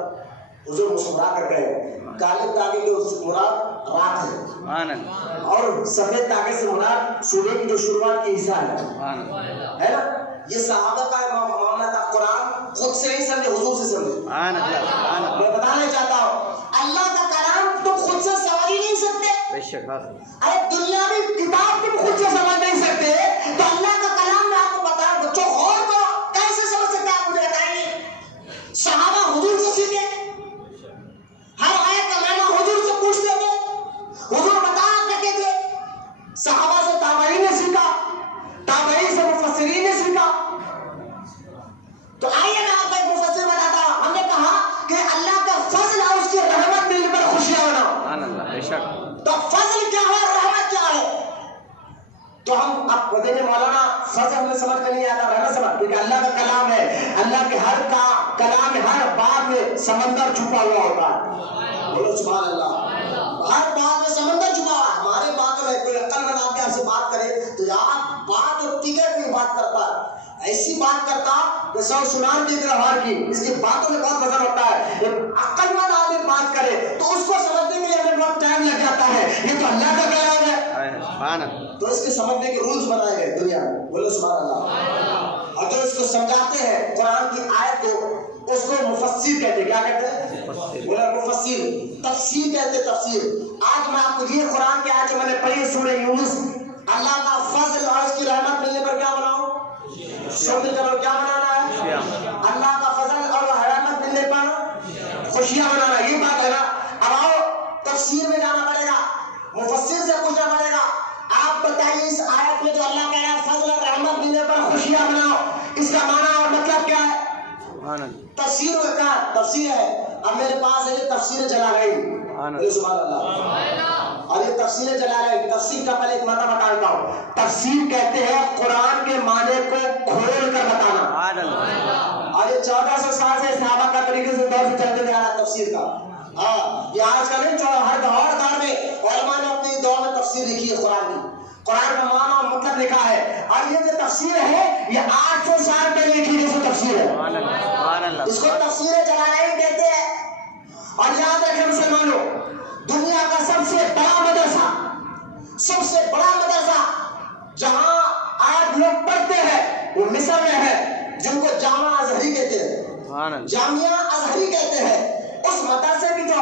حضور مسکرا کر گئے کالے تاغے کے مراد رات ہے اور سفید تاغے سے مراد صبح کی جو شروعات کی حصہ ہے نا. یہ صحابہ کا معاملہ تھا. قرآن خود سے نہیں سمجھے حضور سے سمجھے. میں بتانا چاہتا ہوں اللہ کا کلام تم خود سے سمجھ ہی نہیں سکتے. ارے دنیاوی کتاب تم خود سے سمجھ نہیں سکتے تو اللہ کا کلام میں آپ کو بتا رہا بچوں غور کرو کیسے سمجھ سکتے آپ مجھے بتائیں. صحابہ حضور سے سیکھے ہر آیت کا معنی حضور سے پوچھتے تھے حضور بتا کرتے تھے. صحابہ سے تابعین نے سیکھا تابعین سے مفسرین نے سیکھا. تو آئیے میں آپ کو ایک مفسر بتاتا ہوں. ہم نے کہا کہ اللہ کا فضل اور اس کی رحمت ملنے پر خوشیاں مناؤ. تو فضل کیا ہے رحمت کیا ہے. تو ہم اب دیکھیں مولانا فضل ہمیں سمجھ میں نہیں آتا رحمت سمجھ کیونکہ اللہ کا کلام ہے. اللہ کے ہر کلام میں ہر بات میں سمندر چھپا ہوا ہوتا ہے. بولو سبحان اللہ. ہر بات میں سمندر چھپا ہوا ہے. ہمارے باتوں میں کوئی عقل مند آدمی آپ سے بات کرے تو یار بات اور ٹکٹ میں بات کرتا ہے ایسی بات کرتا کہ 100 سنان کی طرح ہار کی. اس کی باتوں میں بہت وزن ہوتا ہے. عقل مند آدمی بات کرے تو اس کو سمجھنے کے لیے ہمیں بہت ٹائم لگ جاتا ہے. یہ تو اللہ کا کلام ہے تو اس کے سمجھنے کے رولز بنائے گئے دنیا میں. بولو سبحان اللہ. اور جو اس کو سمجھاتے ہیں قرآن کی آیت کو اس کو مفسر کہتے ہیں. کیا کہتے ہیں؟ بولا مفسر. تفسیر کہتے ہیں تفسیر. آج میں آپ کو یہ قرآن کی آیت میں نے پڑھی سورہ یونس اللہ کا فضل اور اس کی رحمت ملنے پر کیا بناؤ شامل کرو. کیا بنانا ہے؟ اللہ کا فضل اور رحمت ملنے پر خوشیاں منانا. یہ بات ہے نا. اب آؤ تفسیر میں جانا پڑے گا مفسر سے پوچھنا پڑے گا آپ بتائیے اس آیت میں جو اللہ کہہ رہا ہے فضل اور رحمت ملنے پر خوشیاں مناؤ اس کا معنی اور مطلب کیا ہے. تفسیر کا تفسیر ہے. اب میرے پاس ہے یہ تفسیر جلالین. سبحان اللہ. اور یہ تفسیر جلالین تفسیر کا پہلے ایک معنی بتا دیتا ہوں. تفسیر کہتے ہیں قرآن کے معنی کو کھول کر بتانا. اور یہ 1400 سال سے صحابہ کا طریقے سے دور سے چلتے آ رہا ہے تفسیر کا. ہاں یہ آج کل نہیں ہر دور میں علماء نے اپنے دور میں تفسیر لکھی ہے قرآن کی. قرآن کا معنی اور مطلب لکھا ہے. اور یہ جو تفسیر ہے یہ 800 سال پہلے لکھی جیسے تفسیر ہے. اس کو تفسیر جلالین کہتے ہیں. اور یاد رکھیں مسلمانوں دنیا کا سب سے بڑا مدرسہ جہاں آج لوگ پڑھتے ہیں وہ مصر میں ہے جن کو جامعہ ازہری کہتے ہیں. جامعہ ازہری کہتے ہیں. اس مدرسے کی جو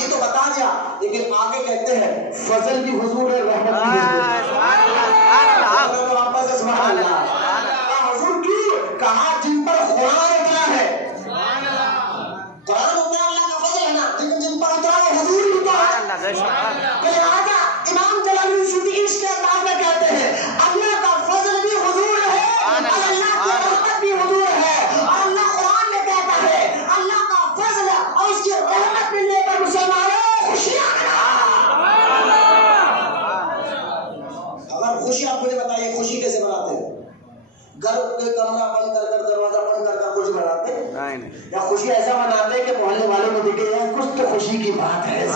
یہ تو بتا دیا، لیکن آگے کہتے ہیں فضل بھی حضور ہے، رحمت بھی حضور ہے۔ سبحان اللہ۔ حضور کیوں کہا؟ جن پر قرآن اترا ہے، قرآن اترا اللہ کا فضل ہے نا، لیکن جن پر اترا وہ حضور بھی تو ہے۔ لہٰذا امام جلال السیوطی اس کے انداز میں کہتے ہیں اللہ کا فضل بھی حضور ہے، اللہ کی رحمت بھی حضور ہے، اور اللہ قرآن میں کہتا ہے اللہ کا فضل اور اس کی رحمت ملنے پر مسلمانوں خوشیاں مناؤ۔ اگر خوشی آپ مجھے بتائیے خوشی کیسے مناتے ہیں؟ گھر کے کمرہ بند کر کر دروازہ بند کر کر خوشی مناتے ہیں، یا خوشی ایسا مناتے ہیں کہ محلے والوں کو دکھے یار کچھ تو خوشی کی بات ہے،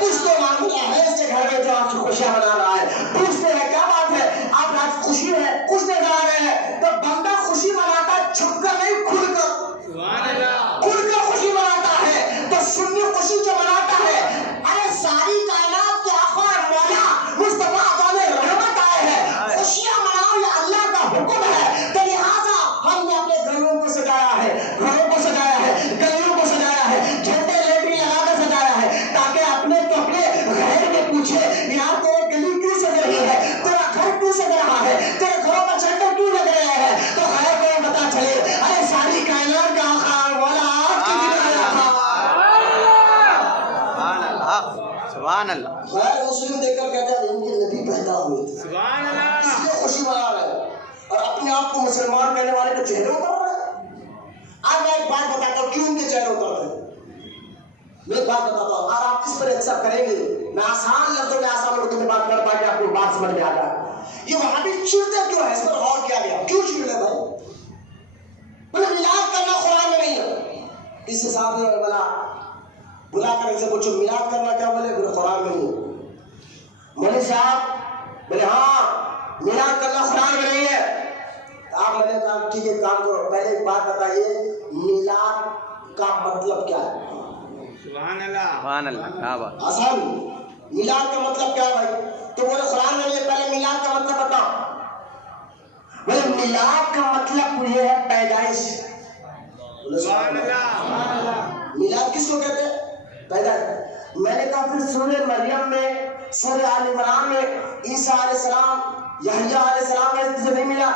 کچھ تو معاملہ ہے اس کے گھر میں جو آپ خوشیاں منا رہا ہے، پوچھتے ہیں کیا بات ہے آپ آج خوشی ہے، کچھ نظر آ رہے ہیں؟ تو بندہ خوشی مناتا ہے چھپ کر نہیں، کھل کر، کھل کر خوشی مناتا ہے۔ تو سنی خوشی جو مناتا ہے، ارے ساری کائنات کے آقا اور مولا مصطفیٰ عطا رحمت آئے ہیں، خوشیاں مناؤ یہ اللہ کا حکم ہے۔ تو لہٰذا ہم نے اپنے گھروں کو سجایا ہے، گھروں کو سجایا ہے، گلیوں کو سجایا ہے، جھنڈے لیٹری لگا کر سجایا ہے، تاکہ اپنے تو اپنے غیر میں پوچھے یار تیرے گلی کیوں سج رہی ہے، تیرا گھر کیوں سج رہا ہے، تیرے گھروں پر جھنڈے کیوں لگ رہے ہیں، تو غیر کو پتا چلے ارے ساری کائنات کا آقا مولا آپ کے دن آیا تھا۔ سبحان اللہ۔ غیر مسلم دیکھ کر کہتے ہیں ان کے نبی پیدا ہوئے تھے، اس لیے خوشی منا رہے ہیں، اور اپنے آپ کو مسلمان کہنے والے کے چہرے اتر رہے ہیں۔ آج میں ایک بات بتاتا ہوں کیوں ان کے چہرے اترتے ہیں۔ میں ایک بات بتاتا ہوں، اگر آپ اس پر ایکسپٹ کریں گے، میں آسان لفظوں میں آسان اردو میں بات کر پا کے آپ کو بات سمجھ میں آ جائے۔ یہ وہاں بھی چڑتے کیوں ہے، اس پر غور کیا گیا کیوں چڑ رہے بھائی؟ بولے میلاد کرنا قرآن میں نہیں ہے، اس حساب سے بلا کر اسے پوچھو میلاد کرنا کیا، بولے قرآن میں نہیں ہے۔ مولوی صاحب بولے ہاں میلاد کرنا قرآن میں نہیں ہے۔ آپ میں نے کہا ٹھیک ہے کام کرو، پہلے ایک بات بتائیے میلاد کا مطلب کیا ہے؟ سبحان اللہ، سبحان اللہ، کیا بات۔ آسان، میلاد کا مطلب کیا ہے بھائی؟ تو بولے قرآن میں نہیں ہے، پہلے میلاد کا مطلب بتاؤ۔ بولے میلاد کا مطلب یہ ہے پیدائش۔ سبحان اللہ۔ میلاد کس کو کہتے ہیں؟ پیدائش۔ میں نے کہا پھر سورہ مریم میں، سورہ آل عمران میں عیسیٰ علیہ السلام، یحییٰ علیہ السلام میں سے نہیں ملا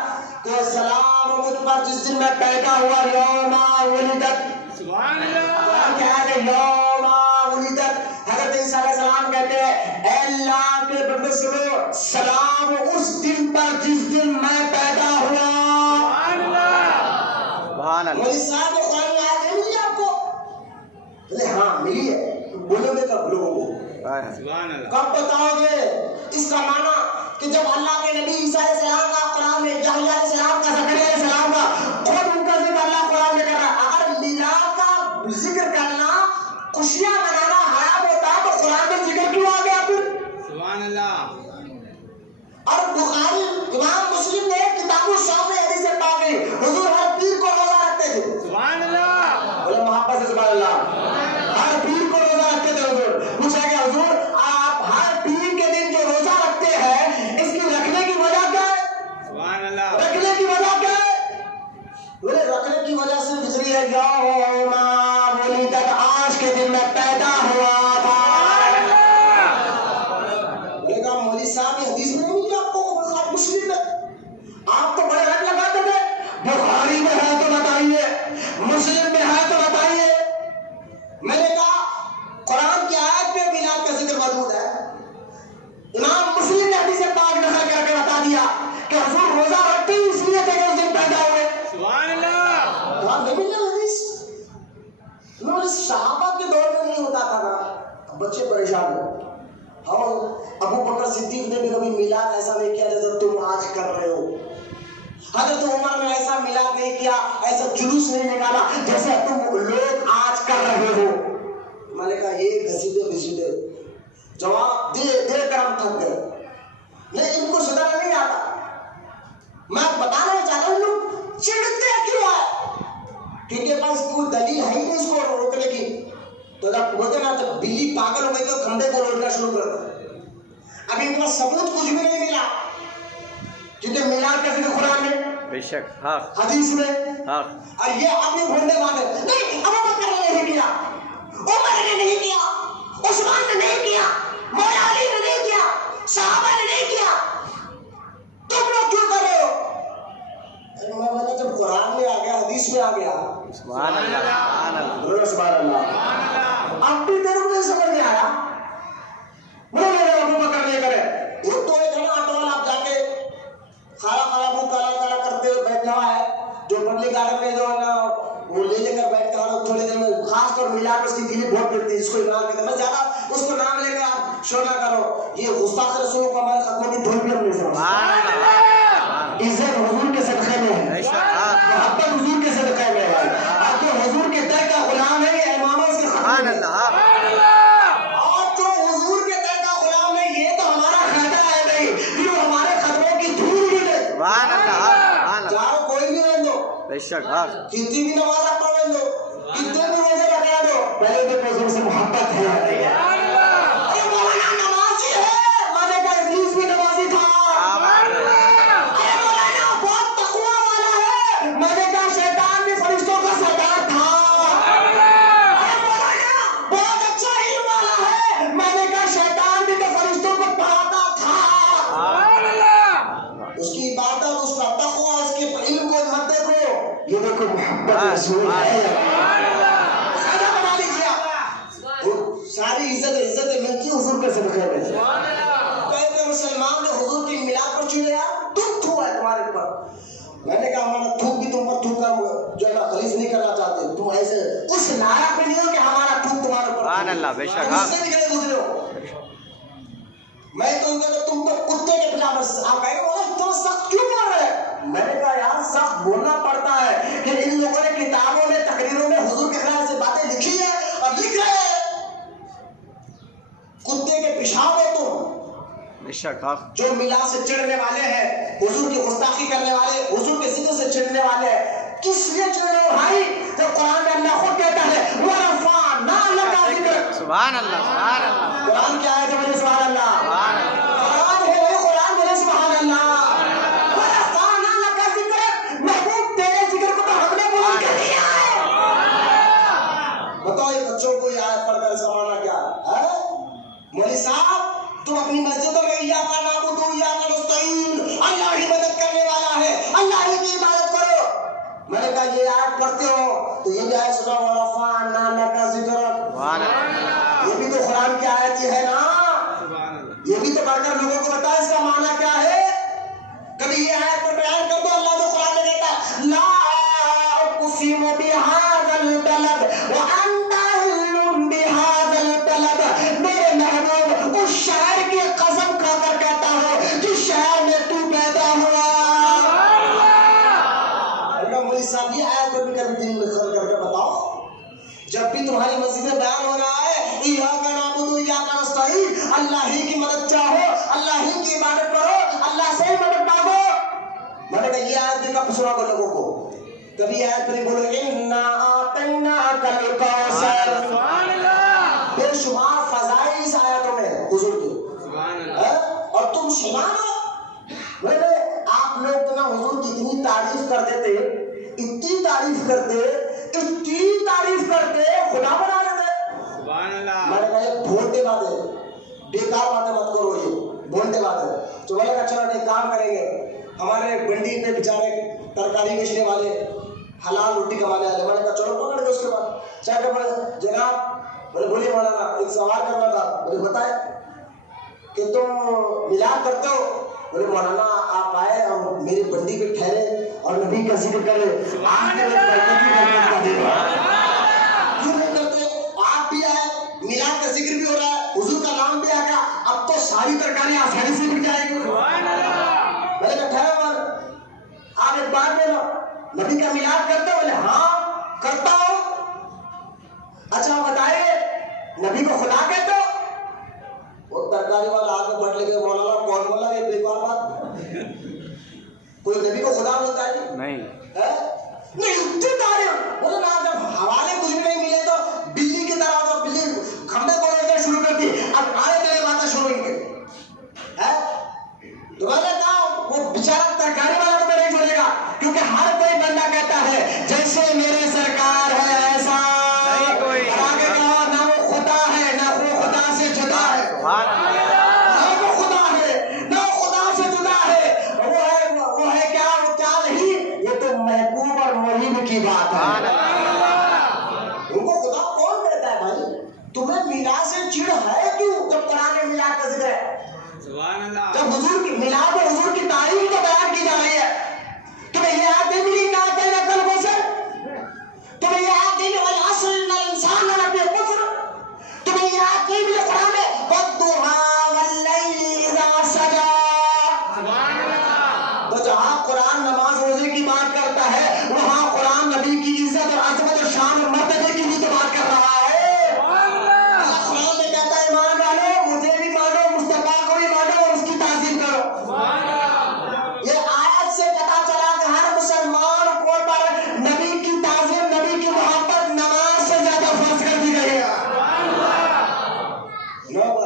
تو سلام مجھ پر جس دن میں پیدا ہوا یوم ولدت۔ سبحان اللہ۔ قرآن کیا ہے؟ یوم ولدت۔ حضرت عیسیٰ علیہ السلام کہتے ہیں اے اللہ کے بندے سنو، سلام اس دن پر جس دن میں پیدا ہوا۔ سبحان اللہ، سبحان اللہ۔ مولوی صاحب قرآن میں آیت نہیں ملی آپ کو؟ بولے ہاں ملی ہے۔ بولو گے کب لوگوں کو؟ سبحان اللہ۔ کب بتاؤ گے؟ اس کا معنی کہ جب اللہ کے نبی عیسیٰ علیہ السلام کا قرآن میں، یحییٰ علیہ السلام کا، زکریا علیہ السلام کا، خود ان کا ذکر اللہ قرآن میں کر رہا ہے۔ اگر میلاد کا ذکر کرنا، خوشیاں منانا حرام ہوتا ہے تو قرآن میں ذکر کیوں آ گیا پھر؟ سبحان اللہ۔ اور بخاری امام مسلم نے کتاب الصوم میں حدیث پاک ہے حضور ہر پیر کو روزہ رکھتے تھے۔ سبحان اللہ۔ بولے محبت سے سبحان اللہ۔ ہر پیر کو روزہ رکھتے تھے حضور۔ پوچھا کہ حضور آپ ہر پیر کے دن جو روزہ رکھتے ہیں اس کی رکھنے کی وجہ کیا ہے؟ سبحان اللہ۔ رکھنے کی وجہ کیا ہے؟ بولے رکھنے کی وجہ سے گزری ہے یوم ولدت، آج کے دن میں پیدا ہوا تھا۔ میں کہا مولوی صاحب یہ حدیث میں نہیں ملی آپ کو؟ بخاری مسلم میں آپ تو بڑے رنگ لگاتے تھے، بخاری میں ہے تو بتائیے، مسلم میں ہے تو بتائیے۔ میں نے کہا قرآن کی آیت میں میلاد کا ذکر موجود ہے، امام مسلم نے حدیث پاک نقل کر کے بتا دیا کہ حضور روزہ رکھتے ہی اس لیے تھے کہ اس دن پیدا ہوئے۔ سبحان اللہ۔ وہاں نہیں ملی حدیث؟ صحابہ کے دور میں نہیں ہوتا تھا نا، بچے پریشان ہیں۔ ہم ابو بکر صدیق نے بھی کبھی میلاد ایسا نہیں کیا جیسا تم آج کر رہے ہو۔ حضرت عمر نے ایسا میلاد نہیں کیا، ایسا جلوس نہیں نکالا جیسا تم لوگ آج کر رہے ہو۔ میں نے کہا یہ گھسیٹے جواب دے دے کر ہم تھک گئے، نہیں ان کو سدھرنا نہیں آتا۔ میں بتانا چاہتا ہوں لوگ چڑھتے کیوں ہے؟ کیونکہ پاس کوئی دلیل ہے ہی نہیں اس کو روکنے کی۔ تو جب بولتے نا جب بلی پاگل ہو گئی تو کھمبے کو لوٹنا شروع کر دیا۔ ابھی ان کا ثبوت کچھ بھی نہیں ملا، کیونکہ میلاد کا ذکر قرآن میں، بے شک، حق، حدیث میں، حق۔ اور یہ اپنے بھونڈے والے نہیں ابو بکر نے نہیں کیا، عمر نے نہیں کیا، عثمان نے نہیں کیا، مولا علی نے نہیں کیا، صحابہ نے نہیں کیا، تم لوگ کیوں کر رہے ہو؟ میں بولا جب قرآن میں آ گیا، حدیث میں آ گیا، سبحان اللہ سبحان اللہ بولو سبحان اللہ، اب بھی تیرے کو نہیں سمجھ میں آیا؟ بولو میرے ابو بکر نہیں کرے، وہ تو ایک ہے نا آٹو والا، آپ جا کے کھانا منہ کالا کرتے ہوئے بیٹھا ہوا ہے، جو پبلک گارڈن میں جو ہے نا وہ لے کر بیٹھ کر تھوڑی دیر میں خاص طور ملا کے اس کی کلپ بہت ملتی ہے، اس کو عمران کہتے ہیں، میں زیادہ اس کو نام لے کر آپ شور نہ کرو، یہ گستاخ رسولوں کو ہمارے خطبوں کی دھول بھی ہم نہیں سمجھتے، عزت حضور کے صدقے میں ہے، محبت حضور کے صدقے میں ہے، اب جو حضور کے طے کا غلام ہے یہ امامہ اس کے خطبے میں ہے، اور جو حضور کے طے کا غلام ہے یہ تو ہمارا خطہ ہے نہیں، پھر وہ ہمارے خطبوں کی دھول بھی نہیں، سبحان اللہ چاہو کوئی بھی رہن دو، بے شک ہاں کتنی بھی نماز آپ پڑھ دو، کتنے بھی روزے لگا دو، پہلے تو حضور سے محبت ہے، ارے مولانا نمازی ہے، مانے کا ابلیس بھی نمازی تھا، ارے مولانا بہت تقویٰ والا ہے، مانے کا شیطان بھی فرشتوں کا سردار تھا، ارے مولانا بہت اچھا علم والا ہے، مانے کا شیطان بھی تو فرشتوں کو پڑھاتا تھا، اس کی عبادت، اس کا تقویٰ، اس کے علم کو مت دیکھو، یہ دیکھو محبت رسول ہے، خدا بنا لیجیے، ساری عزت ملتی حضور کے صدقے میں، کہتے مسلمان نے حضور کی میلاد پر چھوڑے یار تم تھوڑا ہے تمہارے اوپر، میں نے کہا ہمارا تھوک بھی تم پر تھوک کر جو ہے نا خلیص نہیں کرنا چاہتے، تم ایسے اس لائق بھی نہیں ہو کہ ہمارا تھوک تمہارے اوپر، سبحان اللہ بے شک تم اس سے بھی کہے گزرے ہو، میں تو تم پر کتے کے پجامے آپ کہیں گے اتنا سخت کیوں بول رہے ہیں؟ میں نے کہا یار سخت بولنا پڑتا ہے کہ ان لوگوں نے کتابوں میں تقریروں میں حضور کے خلاف سے باتیں لکھی ہیں اور لکھ رہے ہیں، کتے کے پیشاب ہو تم، بے شک ہاں جو میلاد سے چڑھنے والے ہیں، حضور کی گستاخی کرنے والے، حضور کے ذکر سے چڑھنے والے ہیں، کس لیے چڑھ رہے ہو بھائی؟ تو قرآن میں اللہ خود کہتا ہے وَرَفَعْنَا لَكَ ذِكْرَكَ، سبحان اللہ سبحان اللہ قرآن کیا ہے جو سبحان اللہ، قرآن ہے وہ قرآن بولے سبحان اللہ، وَرَفَعْنَا لَكَ ذِكْرَكَ، محبوب تیرے ذکر کو تو ہم نے بلند کر دیا ہے، بتاؤ یہ بچوں کو یہ آیت پڑھ کر سمجھنا کیا ہے؟ مولوی صاحب تم اپنی مسجدوں میں ایاک نعبد و ایاک نستعین، اللہ ہی مدد کرنے والا ہے، اللہ ہی کی عبادت کرو، میں نے کہا یہ آیت پڑھتے ہو تو یہ بھی آیت سنا وَرَفَعْنَا لَكَ ذِكْرَكَ، سبحان اللہ یہ بھی تو قرآن کی آیت ہی ہے نا، یہ بھی تو پڑھ کر لوگوں کو بتا اس کا معنی کیا ہے، کبھی یہ آیت پر بیان کر دو، اللہ تو قرآن میں کہتا ہے لا اقسم بهذا البلد وانت حل بهذا البلد، میرے محبوب اس شہر کی قسم کھا کر کہتا ہوں جس شہر میں تو پیدا ہوا، مولوی صاحب یہ آیت پر بھی کبھی دل میں خل کر کے بتاؤ، جب بھی تمہاری مسجد میں بیان ہو رہا ہے ایاک نعبد و ایاک نستعین، اللہ ہی کی مدد چاہو، اللہ ہی کی عبادت کرو، اللہ سے ہی مدد مانگو، میں نے کہا یہ آیت بھی کب سنا دو لوگوں کو، کبھی آیت پر ہی بولو انا اعطیناک الکوثر، سبحان اللہ بے شمار فضائل اس آیتوں میں حضور کی، سبحان اللہ اور تم سنانا، میں نے آپ لوگ تو نا حضور کی اتنی تعریف کر دیتے، اتنی تعریف کرتے، اتنی تعریف کرتے خدا بنا لیتے، سبحان اللہ میں نے کہا یہ بھولتے باتیں، بیکار باتیں مت کرو، یہ بھولتے باتیں، تو میں نے کہا چلو ایک کام کریں گے، ہمارے بنڈی پہ بیچارے ترکاری بیچنے والے، حلال روٹی کمانے والے، میں نے کہا چلو پکڑ کے اس کے بعد چاہے کہ جناب بولے بولیے مولانا ایک سوال کرنا تھا، بولے بتائے کہ تم میلاد کرتے ہو، بولے مولانا آپ آئے اور میری بنڈی پہ ٹھہرے اور نبی کا ذکر کرے، آپ کے برکت ہی برکت کا دے گا، کیوں نہیں کرتے؟ آپ بھی آئے، میلاد کا ذکر بھی ہو رہا ہے، حضور کا نام بھی آ گیا، اب تو ساری ترکاری آسانی سے مل جائے گی، میں نے کہا ٹھہرے اور آپ ایک بات بولو، نبی کا میلاد کرتے ہو؟ بولے ہاں کرتا ہوں، اچھا بتائیے نبی کو خدا کہتے ہو؟ وہ ترکاری والا آگے بڑھ لے گئے، مولانا کون بولا یہ بیکار بات، کوئی نبی کو خدا بولتا ہے نہیں نہیں، اتنی تعریف، بولے نا جب حوالے کچھ بھی نہیں ملے تو بلی کی طرح تو بلی کھمبے کو لے شروع کرتی، اب آئے گئے باتیں شروع ہوئی گئی، تو میں نے کہا وہ بیچارہ ترکاری والا کو نہیں چھوڑے گا، کیونکہ ہر کوئی بندہ کہتا ہے جیسے میرے سرکار ہے ایسا، نہیں کوئی، آگے کہا نہ کی بات ہے. ان کو خدا کون کہتا ہے بھائی؟ تمہیں میلاد سے چڑ ہے کیوں جب قرآن میں میلاد کا ذکر ہے؟ جب حضور کی میلاد میں حضور کی تعریف کو بیان کی جا رہی ہے، تمہیں یہ آیت نہیں ملی نہ تیرے قلبوں سے؟ تمہیں یہ آیت نہیں ملی والعصر ان الانسان لفی خسر؟ تمہیں یہ آیت نہیں ملی قرآن میں والضحیٰ واللیل اذا سجا؟ تو جہاں قرآن نماز روزے کی بات کرتا ہے وہاں قرآن نبی کی عزت اور عظمت اور شان اور مرتبے کی بھی تو بات کر رہا ہے. قرآن میں کہتا ہے ایمان والو مجھے بھی مانو، مصطفیٰ کو بھی مانو اور اس کی تعظیم کرو. یہ آیت سے پتا چلا کہ ہر مسلمان کو پر نبی کی تعظیم، نبی کی محبت نماز سے زیادہ فرض کر دی گئی ہے.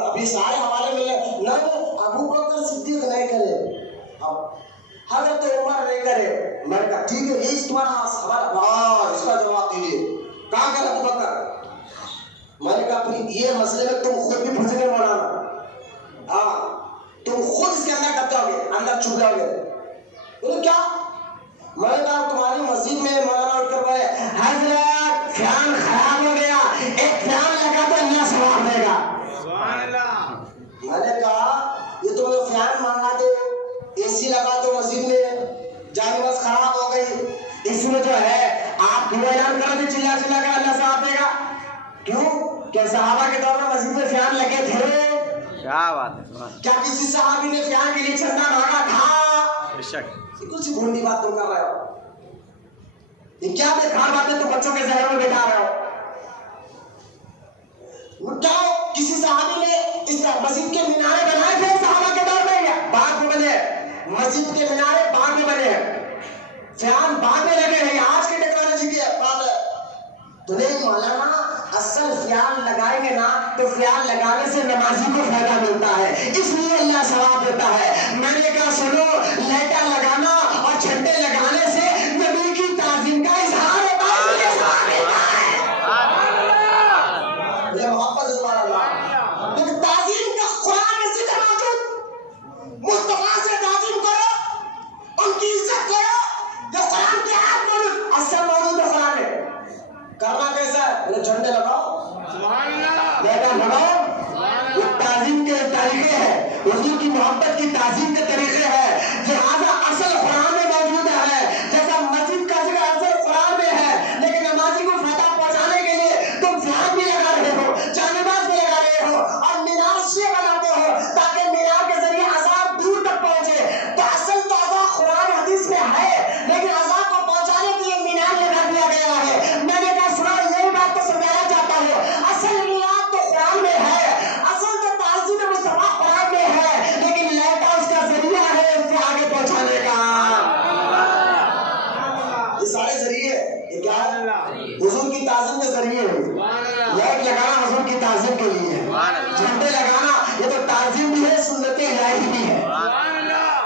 ابھی سارے حوالے ملے نہ ابو بکر صدیق نہیں کرے، اب حضرت عمر نہیں کرے. میں نے کہا ٹھیک ہے یہ تمہارا سوال، اس کا جواب دیجیے کہاں کرے ابو بکر؟ میں نے کہا پھر یہ مسئلے میں تم خود بھی پھنس گئے مولانا. ہاں تم خود اس کے اندر ڈب جاؤ گے، اندر چھپ جاؤ گے. بولے کیا؟ میں نے کہا تمہاری مسجد میں مولانا اٹھ کر بولے حضرت فیان خراب ہو گیا، ایک فیان لگا تو اللہ ثواب دے گا. میں نے کہا یہ تم لوگ فیان مانگا دو، اے سی لگا دو مسجد میں، جائے بس خراب ہو گئی، اس میں جو ہے آپ کیوں اعلان کر دیں چلا چلا کر اللہ ثواب دے گا؟ کیوں کہ صحابہ کے دور میں مسجد میں فیان لگے تھے. کیا بات ہے؟ کیا کسی صحابی نے فیان کے لیے چندہ مانگا تھا؟ بے شک. کچھ بھونڈی بات تم کر رہے ہو. یہ کیا بیکار باتیں تم بچوں کے ذہن میں بٹھا رہے ہو؟ کیا کسی صحابی نے اس مسجد کے مینارے بنائے تھے صحابہ کے دور میں؟ یا بعد میں بنے؟ مسجد کے مینارے بعد میں بنے ہیں، فیان بعد میں لگے ہیں، آج کی ٹیکنالوجی کی بات ہے. تو نہیں مولانا اصل فیان لگائیں گے نا تو فیان لگانے سے نمازی کو فائدہ ملتا ہے، اس لیے اللہ ثواب دیتا ہے. میں نے کہا سنو لائٹا لگانا اور جھنڈے لگانے سے نبی کی تعظیم کا اظہار ہوتا ہے، اس لیے ثواب ملتا ہے. یہ محبت ہے سبحان اللہ. لیکن تعظیم کا قرآن میں ذکر موجود، مصطفیٰ سے تعظیم کرو، ان کی عزت کرو، جو قرآن کے آیات موجود اصل موجود ہے قرآن میں. کرنا کیسا ہے؟ یہ جھنڈے لگاؤ، لائٹا لگاؤ، یہ تعظیم کے طریقے ہیں، حضور کی محبت کی تعظیم کے طریقے ہیں. لہٰذا اصل قرآن میں موجود ہے. جیسا مسجد کا ذکر اصل قرآن میں ہے، لیکن نمازی کو فائدہ پہنچانے کے لیے تم فیان بھی لگا رہے ہو، جانے باز بھی لگا رہے ہو اور مینار سے بناتے ہو تاکہ مینار کے ذریعے عذاب دور تک پہنچے. تو اصل تو عذاب قرآن حدیث میں ہے، لیکن عذاب کو پہنچانے کے لیے مینار لگا دیا گیا ہے. میں نے کہا سنا یہی بات تو سمجھانا چاہتا ہوں. اصل میلاد تو قرآن میں ہے، اصل تو تعظیم مصطفیٰ قرآن میں ہے، لیکن لائٹا اس کا ذریعہ ہے اس سے آگے پہنچانے کا. یہ سارے ذریعے یہ کیا ہے؟ حضور کی تعظیم کے ذریعے ہے. لائٹ لگانا حضور کی تعظیم کے لیے ہے، جھنڈے لگانا یہ تو تعظیم بھی ہے، سنت الہی بھی ہے.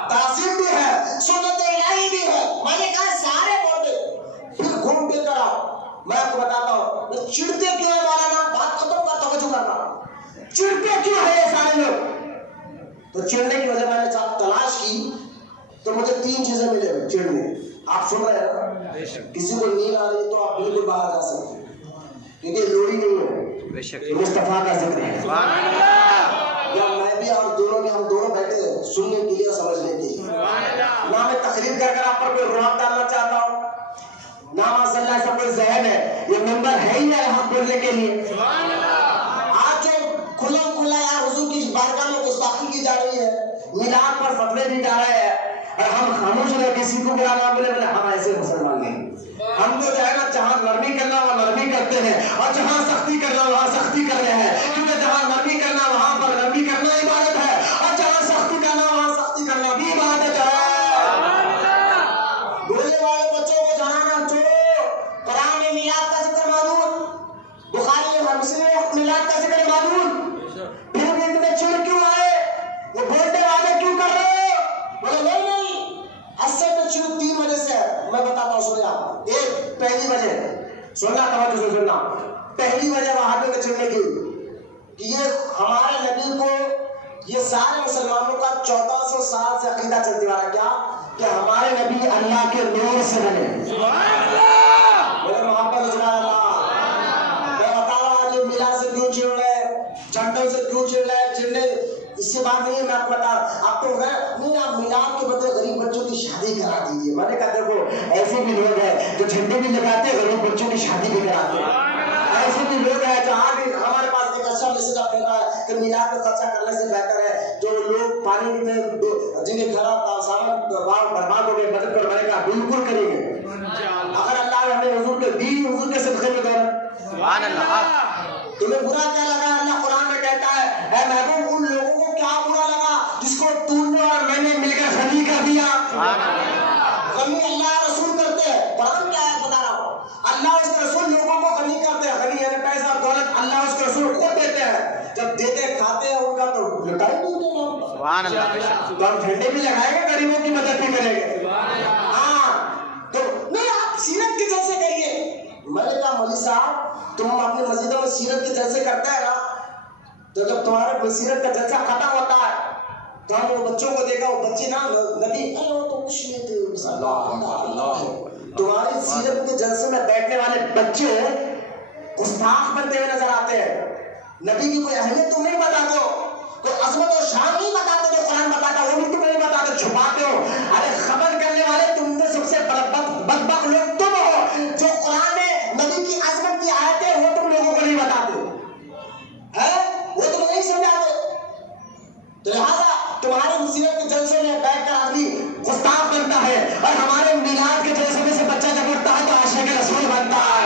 تعظیم بھی ہے، سنت الہی بھی ہے. میں نے کہا سارے باتیں پھر گھوم پھر کر آؤ. میں آپ کو بتاتا ہوں چڑھتے کیوں ہے مولانا؟ بات ختم کر توجہ کرنا. چڑھتے کیوں ہے یہ سارے لوگ؟ تو چڑھنے کی وجہ میں نے تلاش کی تو مجھے 3 چیزیں ملے ہوئے چڑھنے. آپ سن رہے ہیں نا؟ کسی کو نیند آ رہی تو آپ بالکل باہر جا سکتے ہیں کیونکہ لوڑی نہیں ہے، مصطفیٰ کا ذکر ہے. یا میں بھی اور دونوں میں ہم دونوں بیٹھے ہیں سننے کے لیے اور سمجھنے کے لیے. نہ میں تقریر کر کر آپ پر کوئی رعب ڈالنا چاہتا ہوں، نہ ماشاء اللہ ایسا کوئی ذہن ہے. یہ ممبر ہے ہی ہے ہم بولنے کے لیے. آج جو کھلا کھلا یار حضور کی بارگاہ میں گستاخی کی جا رہی ہے، میلاد پر فتوے دی جا رہے ہیں اور ہم خاموش رہے، کسی کو برا نہ بولے ہم ایسے مسلمان نہیں. ہم تو جو ہے نا جہاں نرمی کرنا وہاں نرمی کرتے ہیں اور جہاں سختی کرنا وہاں سختی کر رہے ہیں، کیونکہ جہاں نرمی کرنا وہاں پر نرمی کرنا عبادت ہے اور جہاں سختی کرنا وہاں سختی کرنا بھی عبادت ہے. بولنے والے بچوں کو جہانا چھوڑو. قرآن میں میلاد کا ذکر موجود، بخاری اور مسلم میں میلاد کا ذکر موجود، پھر بھی تمہیں چڑ کیوں آئے؟ وہ بولتے والے کیوں کر رہے ہو؟ بولے نہیں اصل میں چڑ 3 وجہ سے ہے. میں بتاتا ہوں سنیں آپ. ایک پہلی وجہ سننا توجہ سے سننا. پہلی وجہ وہابیوں کے چڑھنے کی کہ یہ ہمارے نبی کو یہ سارے مسلمانوں کا 1400 سال سے عقیدہ چلتی آ رہا ہے کیا کہ ہمارے نبی اللہ کے نور سے بنے. بات نہیں ہے، میں آپ کو بتا رہا اب تو ہے نہیں، آپ میلاد کے بدلے غریب بچوں کی شادی کرا دیجیے. میں نے کہا دیکھو ایسے بھی لوگ ہیں جو جھنڈے بھی لگاتے ہیں، غریب بچوں کی شادی بھی کراتے ہیں. ایسے بھی لوگ ہیں جو آج بھی ہمارے پاس ایک اچھا میسج پھیل رہا ہے کہ میلاد کا خرچہ کرنے سے بہتر ہے جو لوگ پانی میں جنہیں گھر سامان برباد ہو گئے مدد کر. میں نے کہا بالکل کریں گے اگر اللہ نے ہمیں حضور کے دین حضور کے صدقے میں دولت. سبحان اللہ. تمہیں برا کیا لگا؟ اللہ قرآن میں کہتا ہے اے محبوب ان لوگوں کو کیا برا لگا جس کو تو نے اور میں نے مل کر غنی کر دیا. غنی اللہ رسول کرتے ہیں. قرآن کیا ہے بتا رہا ہوں، اللہ اس کے رسول لوگوں کو غنی کرتے ہیں. غنی یعنی پیسہ دولت اللہ اس کے رسول خود دیتے ہیں. جب دیتے ہیں کھاتے ہیں ان کا تو لٹائی نہیں دینا. سبحان اللہ. تو ہم جھنڈے بھی لگائیں گے، غریبوں کی مدد بھی کریں گے. ہاں تو نہیں، آپ سیرت کے جیسے کریے. میں نے کہا مولوی صاحب تم اپنی مسجدوں میں سیرت کے جلسے کرتے ہیں نا، تو جب تمہارے سیرت کا جلسہ ختم ہوتا ہے تو ہم وہ بچوں کو دیکھا، وہ بچے نا نبی تو کچھ نہیں تھے، اللہ تمہاری سیرت کے جلسے میں بیٹھنے والے بچے گستاخ بنتے ہوئے نظر آتے ہیں. نبی کی کوئی اہمیت تم نہیں بتاتے ہو، کوئی عظمت و شان نہیں بتاتے جو قرآن بتاتا وہ بھی تم نہیں بتاتے، چھپاتے ہو. ارے خبر کرنے والے تم میں سب سے بدبخت لوگ تم ہو جو قرآن میں نبی کی عظمت کی آیتیں وہ تم لوگوں کو نہیں بتاتے ہیں، وہ تم نہیں سمجھاتے. تو لہٰذا تمہارے مصیبت کے جلسے میں بیٹھ کر آدمی گستاخ بنتا ہے، اور ہمارے میلاد کے جلسے میں سے بچہ جب اٹھتا ہے تو عاشق رسول بنتا ہے.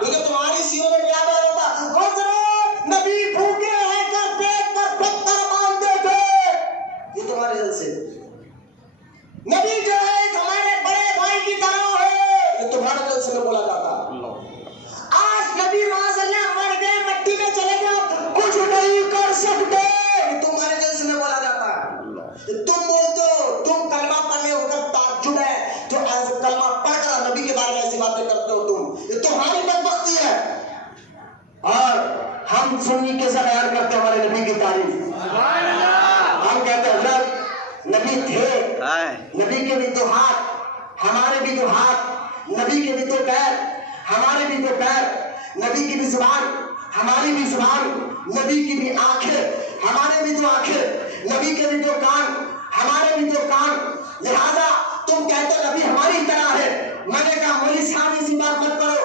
کیونکہ تمہاری سیرت میں کیا بیان ہوتا ہے؟ حضرت نبی بھوکے رہ کر پیٹ پر پتھر باندھتے تھے. یہ تمہارے جلسے. نبی جو ہے ایک ہمارے بڑے بھائی کی طرح ہے، یہ تمہارے جلسے میں بولا جاتا ہے. آج نبی معاذ اللہ مر گئے، مٹی میں چلے گئے، کچھ نہیں کر سکتے، یہ تمہارے جلسے میں بولا جاتا ہے. تم بولتے ہو، تم کلمہ پڑھنے ہو کر تعجب ہے جو کلمہ پڑھ کر نبی کے بارے میں ایسی باتیں کرتے ہو تم، یہ تمہاری بدبختی ہے. اور ہم سنی کیسے بیان کرتے ہیں ہمارے نبی کی تعریف. ہم کہتے ہیں حضرت نبی تھے، نبی کے بھی تو ہاتھ ہمارے بھی تو ہاتھ، نبی کے بھی تو پیر ہمارے بھی تو پیر، نبی کی بھی زبان ہماری بھی زبان، نبی کی بھی آنکھیں ہمارے بھی تو آنکھیں، نبی کے بھی تو کان ہمارے بھی تو کان. لہذا تم کہتے نبی ہماری طرح ہے. میں نے کہا مولوی صاحب ایسی بات مت کرو.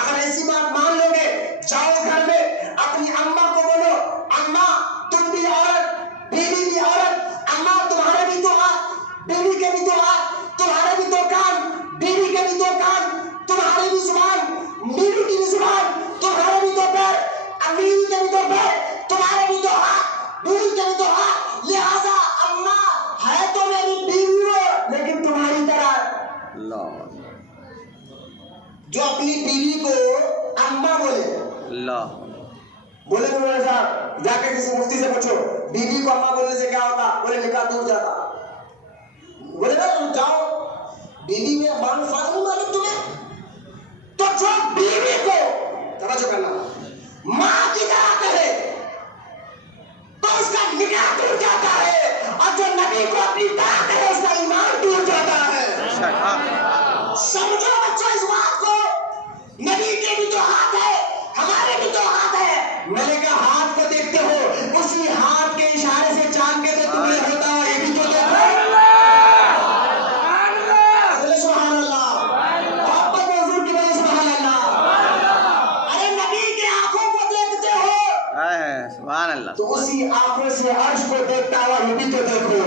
اگر ایسی بات مان لو گے جاؤ گھر میں اپنی اماں کو بولو اماں تم بھی عورت، بیوی بھی عورت، اماں تمہارے بھی تو ہاتھ، بیوی کے بھی تو ہاتھ، تمہارے بھی تو کان، بیوی کے بھی تو کان، تمہاری بھی زبان، بیوی کی بھی زبان، تمہارے بھی تو پیر، بیوی کے بھی تو پیر، تمہارے بھی تو ہاتھ، بیوی کے بھی تو ہاتھ. لہذا اماں ہے تو میری بیوی ہو لیکن تمہاری طرح. جو اپنی بیوی کو اماں بولے بولے مولانا صاحب جا کے کسی مفتی سے پوچھو بیوی کو اماں بولنے سے کیا ہوتا؟ بولے نکاح ٹوٹ جاتا. بولے نا جاؤ بیوی میں مان فاض نہیں معلوم تمہیں؟ تو جو بیوی کو توجہ کرنا ماں کی طرح کہے تو اس کا نکاح ٹوٹ جاتا ہے، اور جو نبی کو اپنی طرح کہے اس کا ایمان ٹوٹ جاتا ہے. سمجھو بچوں اس بات کو، نبی کے بھی تو ہاتھ ہے ہمارے بھی تو ہاتھ ہے. میں نے کہا ہاتھ کو دیکھتے ہو، اسی ہاتھ کے اشارے سے چاند کے تو تمہیں ہوتا ہے، یہ بھی تو دیکھو. سبحان اللہ، محبت حضور کی وجہ سبحان اللہ. ارے نبی کے آنکھوں کو دیکھتے ہو سبحان اللہ، تو اسی آنکھوں سے عرش کو دیکھتا ہوا یہ بھی تو دیکھو.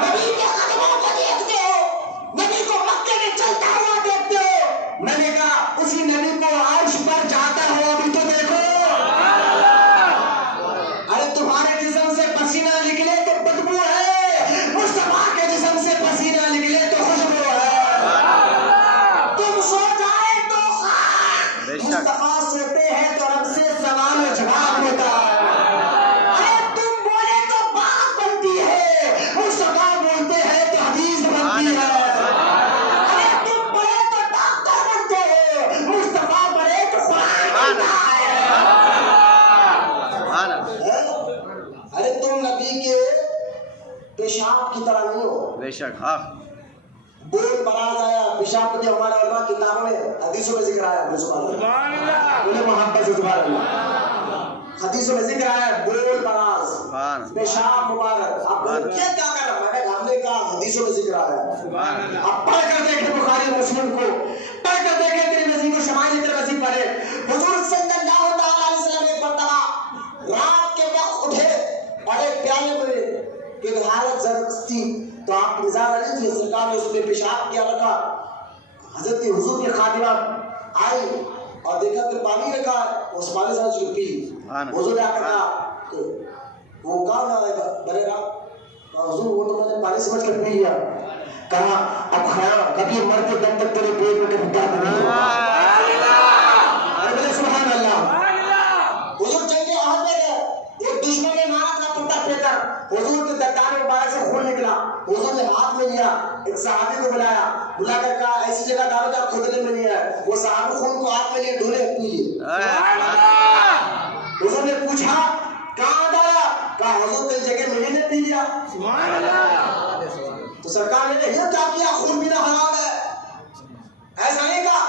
نبی کے قدموں کو دیکھتے ہو، نبی کو مکے میں چلتا ہوا دیکھتے ہو. میں نے کہا اسی نبی کو عرش پر جاتا ہوا بھی تو دیکھو. ارے تمہارے جسم سے پسینہ نکلے تو بدبو ہے، مصطفیٰ کے جسم سے پسینہ نکلے تو خوشبو ہے. تم سو جائے تو خاک، مصطفیٰ سوتے ہیں تو رب سے سوال و جواب ہوتا ہے. ارے تم بولے تو بات بنتی ہے، مصطفیٰ بولتے ہیں تو حدیث بنتی ہے. ارے تم بڑے تو ڈاکٹر بنتے ہو، مصطفیٰ بڑے تو قرآن بنتا ہے. ارے تم نبی کے پیشاب کی طرح نہیں ہو. بے شک. ہاں بول براز آیا پیشاب کو بھی ہمارے علماء کتابوں میں حدیثوں میں ذکر آیا. انہیں محبت سے سبحان اللہ. حدیثوں میں ذکر آیا ہے بول براز پیشاب مبارک. آپ کیا کر رہا ہے؟ ہم نے کہا حدیثوں میں ذکر آیا ہے. آپ پڑھ کر دیکھیں بخاری مسلم کو, پڑھ کر دیکھیں ترمذی کو, شمائل ترمذی پڑھیں. حضور صلی اللہ تعالی علیہ وسلم ایک مرتبہ رات کے وقت اٹھے اور ایک پیالے میں کہ حالت ضرورت تھی تو آپ کی نظر علی تھی, سرکار نے اس میں پیشاب کیا رکھا. حضرت حضور کی خادمہ آئی اور دیکھا کہ پانی رکھا ہے, اس پانی سے اس کو پی. حضور نے کہا کہ وہ کہاں جا رہا ہے بنے رہا, حضور وہ تو میں نے پانی سمجھ کر پی لیا. کہا اب خیال کبھی مرتے دم تک تیرے پیٹ میں کبھی درد نہیں ہوگا. سبحان اللہ. حضور جنگ احد میں گئے, ایک دشمن نے مارا تھا پتھر پہ کر, حضور کے دندان مبارک سے خون نکلا. حضور نے ہاتھ میں لیا, ایک صحابی کو بلایا, بلا کر کہا ایسی جگہ ڈالو جہاں کھودنے میں نہیں ہے. وہ صحابی خون کو ہاتھ میں لیے ڈھولے پی لیے. حضور نے پوچھا کہاں ڈالا, کہا حضور کئی جگہ میں نے پی لیا. تو سرکار نے یہ کیا کیا, خون پینا حرام ہے, ایسا نہیں کہا.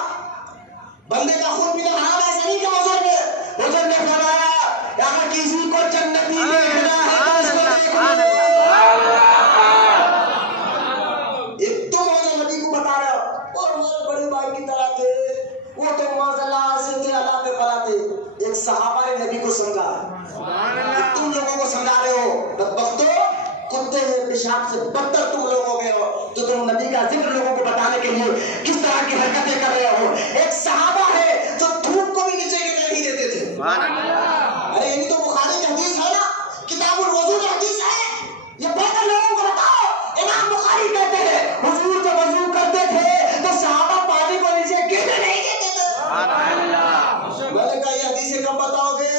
بندے کا خون پینا حرام ہے ایسا نہیں کہا حضور نے. حضور نے فرمایا اگر کسی کو جنتی دیکھنا ہے تو اس کو دیکھ لو. ایک تم ہو نبی کو بتا رہے ہو اور ہمارے بڑے بھائی کی طرح تھے, وہ تو معاذ سے تھے, اللہ پہ بلا تھے. ایک صحابہ نے نبی کو سمجھا, تم لوگوں کو سمجھا رہے ہو بدبختو, کتے ہیں پیشاب سے بدتر تم لوگ ہو گئے ہو جو تم نبی کا ذکر لوگوں کو بتانے کے لیے کس طرح کی حرکتیں کر رہے ہو. ایک صحابہ ہے جو تھوک کو بھی نیچے گرنے نہیں دیتے تھے. ارے یہ تو بخاری کی حدیث ہے نا, کتاب الوضو کی حدیث ہے. یہ پڑھ کر لوگوں کو بتاؤ. امام بخاری کہتے ہیں حضور جب وضو کرتے تھے تو صحابہ پانی کو نیچے گرنے نہیں دیتے تھے. میں نے کہا یہ حدیثیں کب بتاؤ گے؟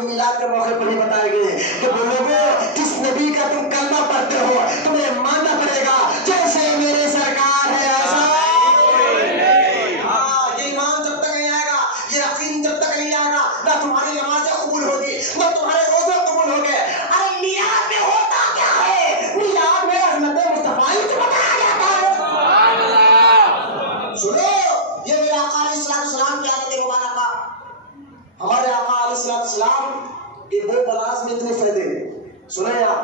میلاد کے موقع پر ہی بتائے گے کہ بولو گے جس نبی کا تم کلمہ پڑھتے ہو تمہیں ماننا پڑے گا جیسے میرے سرکار ہے ایسا. یہ ایمان جب تک نہیں آئے گا, یہ یقین جب تک نہیں آئے گا, نہ تمہاری نمازیں قبول ہوگی نہ تمہارے روزے قبول ہوں گے. ارے میلاد میں ہوتا کیا ہے؟ میلاد میں عظمت مصطفی کو بتایا جاتا ہے. سنو, یہ میرے آقا علیہ السلام کی عادت مبارکہ, ہمارے آقا علیہ السلام کے بول براز میں اتنے فائدے. سنیں آپ,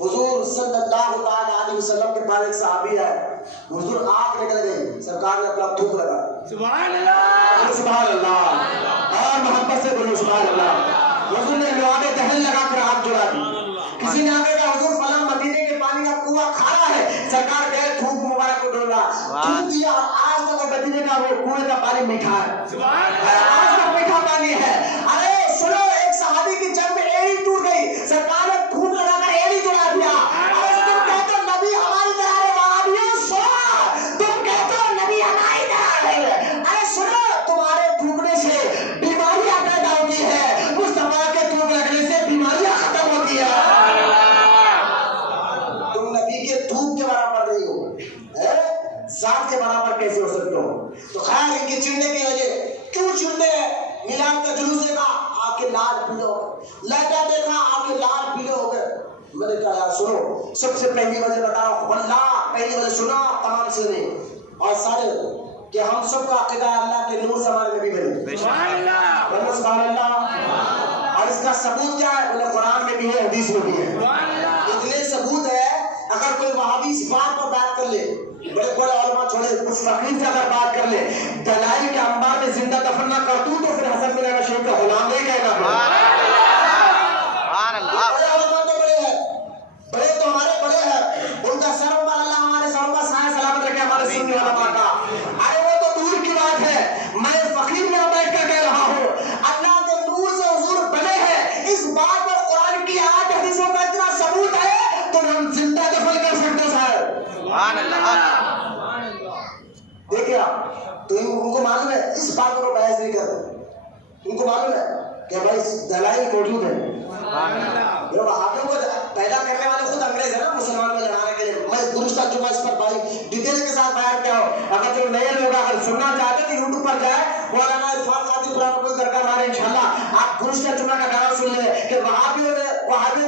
حضور صلی اللہ تعالی علیہ وسلم کے پاس ایک صحابی ہے, حضور آنکھ نکل گئی, سرکار نے اپنا تھوک لگا. سبحان اللہ, سبحان اللہ, اور محبت سے بولو سبحان اللہ. حضور نے لواب دہن لگا کر آنکھ جڑا دی. کسی نے آگے کہا حضور فلاں مدینے کے پانی کا کنواں کھارا ہے, سرکار گئے تھوک مبارک کو ڈولا, تھوک دیا, آج تک مدینے کا وہ کنویں کا پانی میٹھا ہے, آج تک میٹھا پانی ہے. ارے سنو, ایک صحابی کی جنگ میں ایڑی ٹوٹ گئی, سرکار نے تھوک لگا کر ایڑی جڑا دیا. ارے تم کہتے ہو نبی ہماری طرح ہے, وہابیوں سنو, تم کہتے ہو نبی ہماری طرح ہے. ارے سنو, تمہارے تھوکنے سے بیماریاں پیدا ہوتی ہے, مصطفیٰ کے تھوک لگنے سے بیماریاں ختم ہوتی ہے. تم نبی کے تھوک کے برابر نہیں ہو, ذات کے برابر کیسے ہو سکتے ہو؟ تو خیر ان کی چڑھنے کی وجہ کیوں چڑھتے ہیں؟ میلاد کا جلوس دیکھا آپ کے لال پیلے ہو گئے, لہجہ دیکھا آپ کے لال پیلے ہو گئے. میں نے کہا یار سنو, سب سے پہلی وجہ بتاؤ, واللہ پہلی وجہ سنا تمام سے نہیں اور سارے, کہ ہم سب کا عقیدہ ہے اللہ کے نور سے ہمارے نبی بنے. سبحان اللہ, سبحان اللہ. اور اس کا ثبوت کیا ہے؟ بولے قرآن میں بھی ہے, حدیث میں بھی ہے. اتنے ثبوت ہے, اگر کوئی وہابی اس بات پر بات کر لے, بڑے بڑے علماء چھوڑے, کچھ فقیر سے اگر بات کر لے, دلائل کے انبار میں زندہ دفن نہ کر دوں تو پھر حسن بن علی شیخ کا غلام نہیں کہے گا. بڑے علماء تو بڑے ہیں, بڑے تو ہمارے بڑے ہیں, ان کا سر پر اللہ ہمارے سروں کا سایہ سلامت رکھے ہمارے سنی علماء کا. ارے وہ تو دور کی بات ہے, میں فقیر میں بیٹھ کر کہہ رہا ہوں, اللہ کے نور سے حضور بنے ہیں, اس بات پر قرآن کی آیات حدیثوں کا اتنا ثبوت ہے تو ہم زندہ دفن کر سکتے ہیں. سبحان اللہ. دیکھیں آپ, تو ان کو معلوم ہے اس بات پر وہ بحث نہیں کرتے, ان کو معلوم ہے کہ بھائی دلائل موجود ہے. وہابیوں کو پیدا کرنے والے خود انگریز ہیں نا, مسلمان میں لڑانے کے لیے. میں گزشتہ جمعہ اس پر بھائی ڈیٹیل کے ساتھ بیان کیا ہوں, اگر جو نئے لوگ اگر سننا چاہتے تو یوٹیوب پر جائے, مولانا عرفان قادری قرآن کو درگاہ مارے انشاءاللہ آپ گزشتہ جمعہ کا گانا سن لیں کہ وہابیوں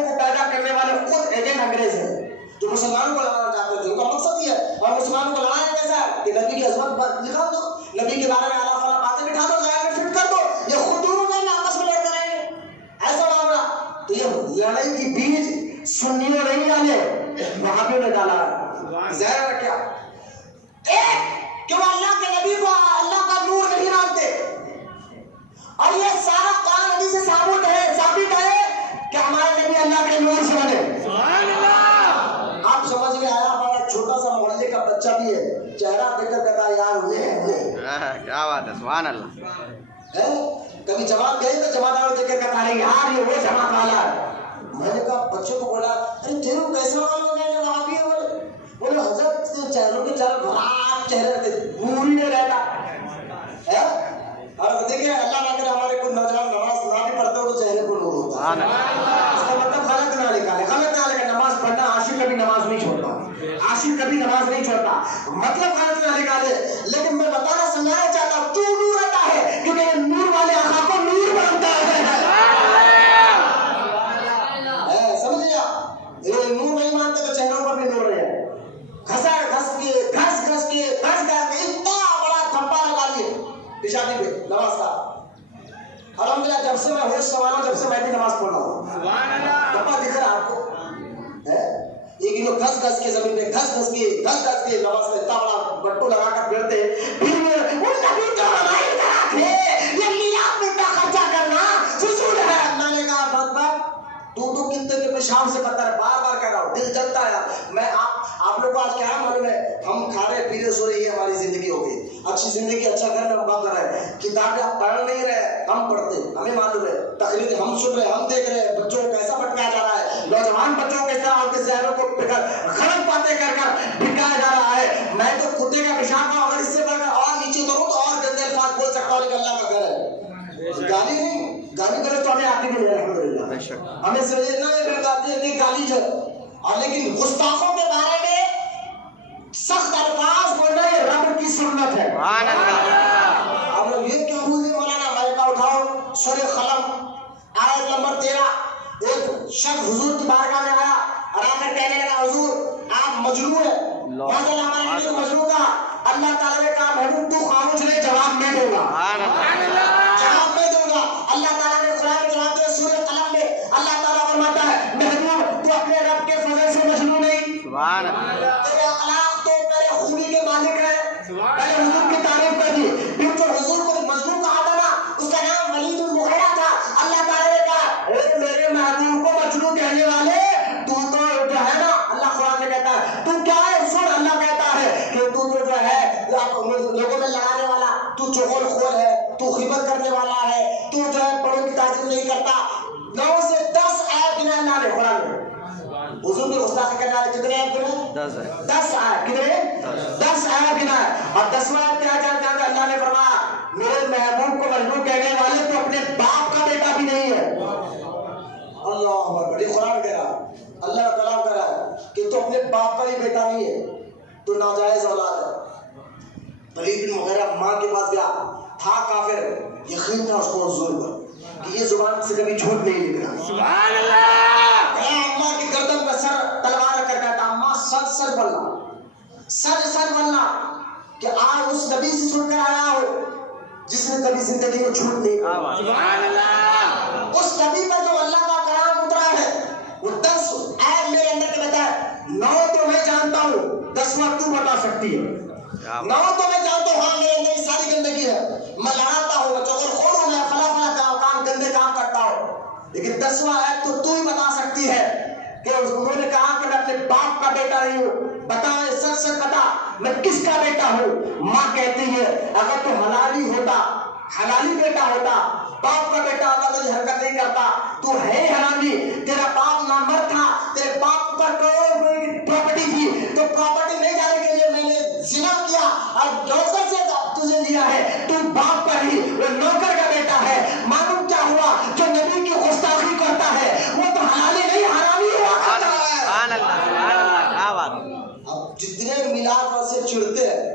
کو پیدا کرنے والے خود ایجنٹ انگریز ہیں جو مسلمانوں کو لڑانا چاہتے تھے. ان کا مقصد یہ ہے, اور مسلمانوں کو لڑانا کیسا ہے کہ نبی کی عظمت دکھا دو, نبی کے بارے میں اعلیٰ فلاں باتیں بٹھا دو, ظاہر میں فٹ کر دو, یہ خود دونوں میں آپس میں لڑتے رہیں گے. لڑائی کی بیج سنیوں نہیں ڈالے، وہابیوں نے ڈالا ہے۔ ظاہر ہے کیا ایک کہ وہ اللہ کے نبی کو اللہ کا نور نہیں مانتے، اور یہ سارا قرآن حدیث سے ثابت ہے کہ ہمارے نبی اللہ کے نور سے بنے۔ آپ سمجھ میں آیا؟ ہمارا چھوٹا سا محلے کا بچہ بھی ہے، چہرہ دیکھ کر کہتا ہے یار انہیں کیا بات ہے، سبحان اللہ۔ کبھی جماعت گئے تو جماعت والے دیکھ کر کہتا ہے یار یہ وہ جماعت والا ہے۔ میں نے کہا بچے کو بولا ارے تیرے کو کیسا معلوم ہو گیا وہاں بھی ہے؟ بولے حضرت چہروں کے چہرے خراب چہرے رہتے، پوری نہیں رہتا ہے۔ اور دیکھیں اللہ نہ کرے ہمارے کوئی نوجوان نماز نہ بھی پڑھتے ہو تو چہرے کو نور ہوتا ہے، اس کا مطلب غلط نہ نکالے، غلط نہ لگے۔ نماز پڑھنا عاشق کبھی نماز نہیں چھوڑتا، عاشق کبھی نماز نہیں چھوڑتا، مطلب غلط نہ نکالے۔ لیکن میں بتانا سمجھانا چاہتا ہوں کیوں نور رہتا ہے؟ کیونکہ یہ نور والے آقا کو نور مانتا ہے۔ سمجھے آپ؟ یہ نور نہیں مانتے تو چہروں پر بھی نور نہیں ہے۔ گھس کے اتنا بڑا تھپا لگا لیے پیشانی پہ نماز کا۔ الحمدللہ جب سے میں ہوش سنبھالا جب سے میں بھی نماز پڑھ رہا ہوں، تھپا دکھ رہا آپ کو؟ ایک لوگ گھس کے زمین پہ گھس کے نماز کا اتنا بڑا بٹو لگا کر پھرتے، پھر ان نبی جو ہماری طرح تھے یہ میلاد میں اتنا خرچہ کرنا فضول ہے۔ میں نے کہا بد تو کتنے کے پیشاب سے پتہ ہے، بار بار کہہ رہا ہوں، دل جلتا ہے۔ میں آپ لوگ کو آج کیا معلوم ہے، ہم کھا رہے پی رہے سو رہے، یہ ہماری زندگی ہو گئی، اچھی زندگی اچھا گھر میں ہم بات کر رہے ہیں، کتابیں آپ پڑھ نہیں رہے، ہم پڑھتے، ہمیں معلوم ہے، تقریریں ہم سن رہے، ہم دیکھ رہے، بچوں کو کیسا بھٹکایا جا رہا ہے، نوجوان بچوں کو کس طرح ان کے ذہنوں کو غلط باتیں کر بھٹکایا جا رہا ہے۔ میں تو کتے کا پیشاب کا اگر اس سے بڑھ کر اور نیچے اتروں تو اور گندے الفاظ بول سکتا ہوں، لیکن اللہ کا گھر ہے، گالی نہیں، گالی کرے تو ہمیں آتی بھی نہیں الحمدللہ، ہمیں سمجھے نہ یہ بتاتے ہیں کہ گالی جو، اور لیکن گستاخوں کے بارے میں سخت الفاظ بولنا یہ رب کی سنت ہے۔ آپ لوگ یہ کیا بول رہے مولانا؟ میں کہا اٹھاؤ سورہ قلم آیت نمبر 13۔ ایک شخص حضور کی بارگاہ میں آیا اور آ کر کہنے لگا حضور آپ مجنون ہیں۔ ماشاءاللہ ہمارے نبی کو مجنون کا اللہ تعالیٰ نے کہا محبوب تو خاموش رہے، جواب میں دوں گا، جواب میں دوں گا۔ اللہ تعالیٰ نے قرآن میں جواب دیا سورہ قلم میں، اللہ تعالیٰ فرماتا ہے محبوب تو اپنے رب کے فضل سے مجنون نہیں، تیرے اخلاق تو میرے خوبی کے مالک ہے۔ میں نے حضور کی تعریف کر دی، پھر جو حضور کو مجنون کہا تھا نا اس کا نام ولید المغیرہ تھا۔ اللہ تعالیٰ نے کہا اے میرے محبوب کو مجنون کہنے والے تو جو ہے نا، اللہ قرآن میں کہتا ہے تو کیا ہے؟ سن اللہ کہتا ہے کہ تو جو ہے لوگوں میں لڑانے والا، تو چغل خور ہے، تو غیبت کرنے والا ہے، تو جو ہے بڑوں کی تعظیم نہیں کرتا۔ 9 سے 10 آیت گنا اللہ نے قرآن میں حضور کی گستاخی کرنے والے کتنے آیت گنا؟ 10 آیت۔ کتنے؟ 10 آیت گنا ہے۔ اور 10واں آیت کیا کہتا ہے؟ اللہ نے فرمایا میرے محبوب کو مجنون کہنے والے تو اپنے باپ کا بیٹا بھی نہیں ہے۔ اللہ اکبر، یہ قرآن کہہ رہا ہے، اللہ کا کلام کہہ رہا ہے کہ تو اپنے باپ کا بھی بیٹا نہیں ہے، تو ناجائز اولاد ہے۔ ولید بن مغیرہ ماں کے پاس گیا، تھا کافر، یقین تھا اس کو حضور پر کہ یہ زبان سے کبھی جھوٹ نہیں نکلا۔ سبحان اللہ۔ اماں کی گردن پر سر تلوار رکھ کر کہتا اماں سچ بولنا کہ آج اس نبی سے سن کر آیا ہو جس نے کبھی زندگی میں جھوٹ نہیں کہا۔ سبحان اللہ۔ اس نبی پر جو اللہ کا کلام اترا ہے وہ 10 آیت میرے اندر کے بتا ہے، 9 تو میں جانتا ہوں، 10واں تو بتا سکتی ہے۔ 9 تو میں جانتا ہوں، ہاں میرے اندر ساری گندگی ہے، میں لڑاتا ہوں، میں چغل خور ہوں، میں فلاں کام گندے کام کرتا ہوں، لیکن 10واں آیت تو ہی بتا سکتی ہے کہ انہوں نے کہا کہ میں اپنے باپ کا بیٹا نہیں ہوں، بتا سچ بتا میں کس کا بیٹا ہوں؟ ماں کہتی ہے اگر تو حلالی بیٹا ہوتا، باپ کا بیٹا ہوتا تو یہ حرکت نہیں کرتا، تو ہے حرامی، تیرا باپ نامرد تھا، تیرے باپ پر کروڑوں کی پراپرٹی تھی، تو پراپرٹی نہیں جانے کے لیے میں نے زنا کیا اور نوکر سے تجھے لیا ہے، تو باپ کا ہی وہ نوکر کا بیٹا ہے۔ معلوم کیا ہوا؟ جو نبی کی گستاخی کرتا ہے وہ تو حلالی نہیں حرامی ہوا کرتا ہے۔ سبحان اللہ، سبحان اللہ، کیا بات۔ اب جتنے میلاد پر سے چڑھتے ہیں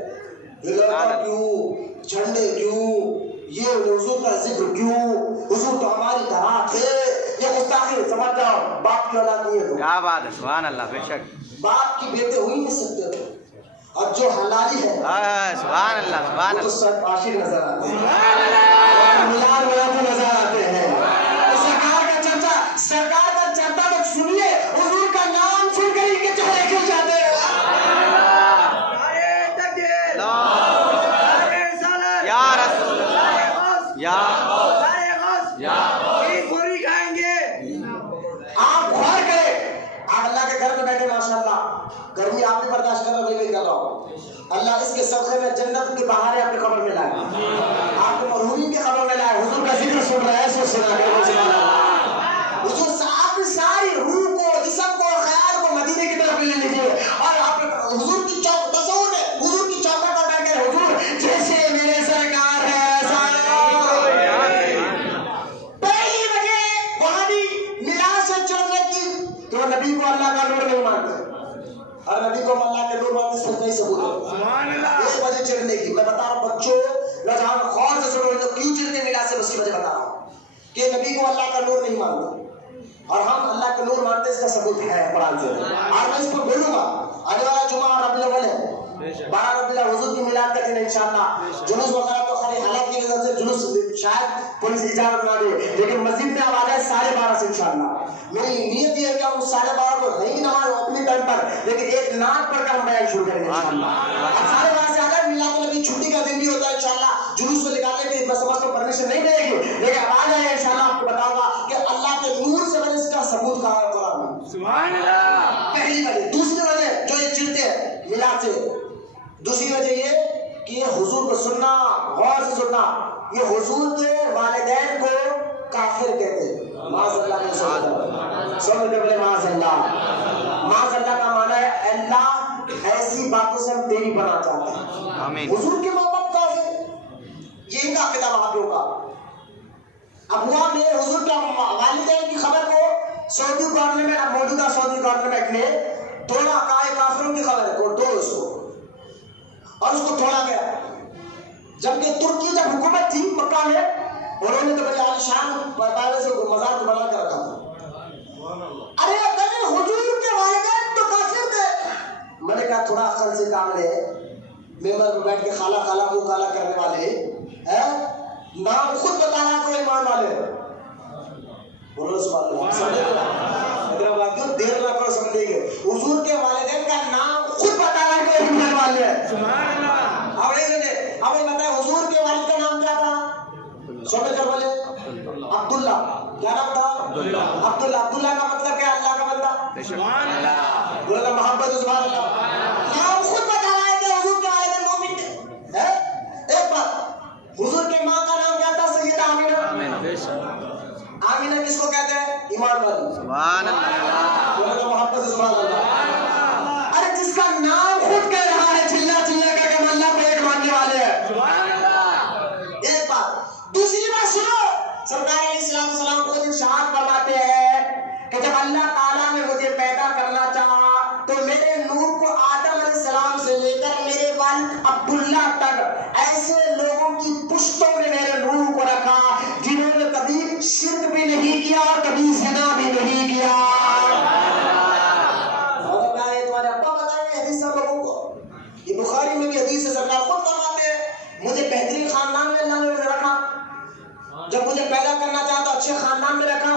کیوں، جھنڈے کیوں، یہ حضور کا ذکر کیوں، حضور تو ہماری طرح تھے، یہ گستاخی سمجھ جاؤ، باپ کی اولاد نہیں ہے تو کیا بات ہے، سبحان اللہ، بے شک باپ کی بیٹے ہو ہی نہیں سکتے تھے۔ اور جو حلالی ہے سبحان اللہ، سبحان وہ تو اللہ، سب عاشق نظر آتے ہیں، میلاد والا تو نظر آتے ہیں۔ سرکار کا چرچا برداشت کر رہا ہوں، میں بھی کر رہا ہوں۔ اللہ اس کے صدقے میں جنت کی بہاریں اپنی قبر میں لائے، آپ کو مرحومین کی قبر میں لائے۔ حضور کا ذکر سن رہا ہے، ایسے سنا کرو سبحان اللہ۔ حضور آپ ساری روح کو، جسم کو، خیال کو مدینے کی طرف لے لیجیے، اور آپ حضور کی چوک تصور ہے، حضور کی چوکھٹ پر بیٹھ کر حضور جیسے میرے سرکار ہے ایسا۔ پہلی وجہ وہاں بھی میراث سے چڑھنے کی تو نبی کو اللہ کا نور نہیں مانتے، اور نبی کو اللہ کے نور مانتے، اس پر کئی ثبوت ہے۔ ایک وجہ چڑھنے کی میں بتا رہا ہوں بچوں، نوجوان غور سے سنو، جو کیوں چڑھتے میراث سے اس کی وجہ بتا رہا ہوں کہ نبی کو اللہ کا نور نہیں مانتا اور ہم اللہ کا نور مانتے، اس کا ثبوت ہے قرآن سے۔ اور میں اس کو بولوں گا، آنے والا جمعہ ربیع الاول ہے، 12 ربیع الاول حضور کی میلاد کا دن ہے انشاءاللہ۔ جلوس وغیرہ تو خالی حالات کی وجہ سے جلوس شاید پولیس اجازت نہ دے، لیکن مسجد میں آواز ہے 12:30 سے انشاءاللہ۔ میری نیت یہ ہے کہ ہم 12:30 کو نہیں نماز اپنی ٹائم پر، لیکن ایک نعت پڑھ کر ہم بیان شروع کریں گے انشاءاللہ۔ اب 12:30 سے اگر میلاد النبی چھٹی کا دن بھی ہوتا ہے انشاءاللہ، جلوس کو نکالنے کی میں سمجھ کو پرمیشن نہیں ملے گی، لیکن آواز ہے انشاءاللہ، آپ کو بتاؤں گا کہ اللہ کے نور سے میں نے اس کا ثبوت کہا ہے قرآن میں۔ سبحان اللہ۔ پہلی وجہ۔ دوسری وجہ جو یہ چڑھتے ہیں میلاد سے، دوسری وجہ یہ کہ یہ حضور کو سننا، غور سے سننا، یہ حضور کے والدین کو کافر کہتے ہیں، معاذ اللہ میں سن کے معاذ اللہ۔ معاذ اللہ کا معنی ہے اللہ ایسی باتوں سے ہم تیری بنا چاہتے ہیں۔ آمین۔ حضور کے ماں باپ کافر، یہ ان کا عقیدہ وہابیوں کا۔ ابوا میں حضور کے والدین کی خبر کو سعودی گورنمنٹ، اب موجودہ سعودی گورنمنٹ نے توڑا، کہا کافروں کی خبر ہے، توڑ اس کو، اور اس کو توڑا گیا۔ جبکہ ترکی جب حکومت تھی مکہ میں، انہوں نے تو بڑے عالیشان پہلے سے مزار کو بنا کر رکھا تھا۔ ارے اگر حضور کے والدین تو کافر تھے، میں نے کہا تھوڑا عقل سے کام لے، ممبر پہ بیٹھ کے خالہ خالہ منہ کالا کرنے والے نام خود بتا رہا تو ایمان والے بولو سبحان اللہ۔ سمجھے اگر واقعی دیر نہ کرو سمجھے گے، حضور کے والدین کا نام خود بتا رہا تو ایمان والے ہیں۔ سبحان اللہ۔ اب یہ بتائیں حضور کے والد کا نام کیا تھا؟ سمجھ کر بولے عبداللہ۔ کیا نام تھا؟ عبداللہ۔ عبداللہ کا مطلب کیا؟ اللہ کا بندہ۔ سبحان اللہ۔ بولو محبت سبحان اللہ۔ نام خود بتا رہا ہے کہ حضور کے والدین مومن تھے۔ ایک بات، حضور کے ماں کا نام کیا تھا؟ سیدہ آمینہ۔ آمینہ کس کو کہتے ہیں؟ ایمان والی۔ سبحان اللہ۔ بولو محبت سبحان اللہ۔ ارے جس کا نام خود کہہ رہا ہے چلا چلا کر کہ اللہ کو ایک ماننے والے ہیں۔ سبحان اللہ۔ ایک بات۔ دوسری بات سنو، سرکار علیہ السلام خود ارشاد فرماتے ہیں کہ جب اللہ تعالیٰ نے مجھے پیدا کرنا چاہا تو میرے نور کو آدم علیہ السلام سے لے کر میرے والد عبداللہ تک ایسے لوگوں کی پشتوں میں میرے نور کو رکھا جنہوں نے کبھی شرک بھی نہیں کیا اور کبھی زنا بھی نہیں کیا۔ یہ بخاری میں بھی حدیث ہے، سرکار خود فرماتے ہیں مجھے بہترین خاندان میں اللہ نے رکھا، جب مجھے پیدا کرنا چاہا تو اچھے خاندان میں رکھا،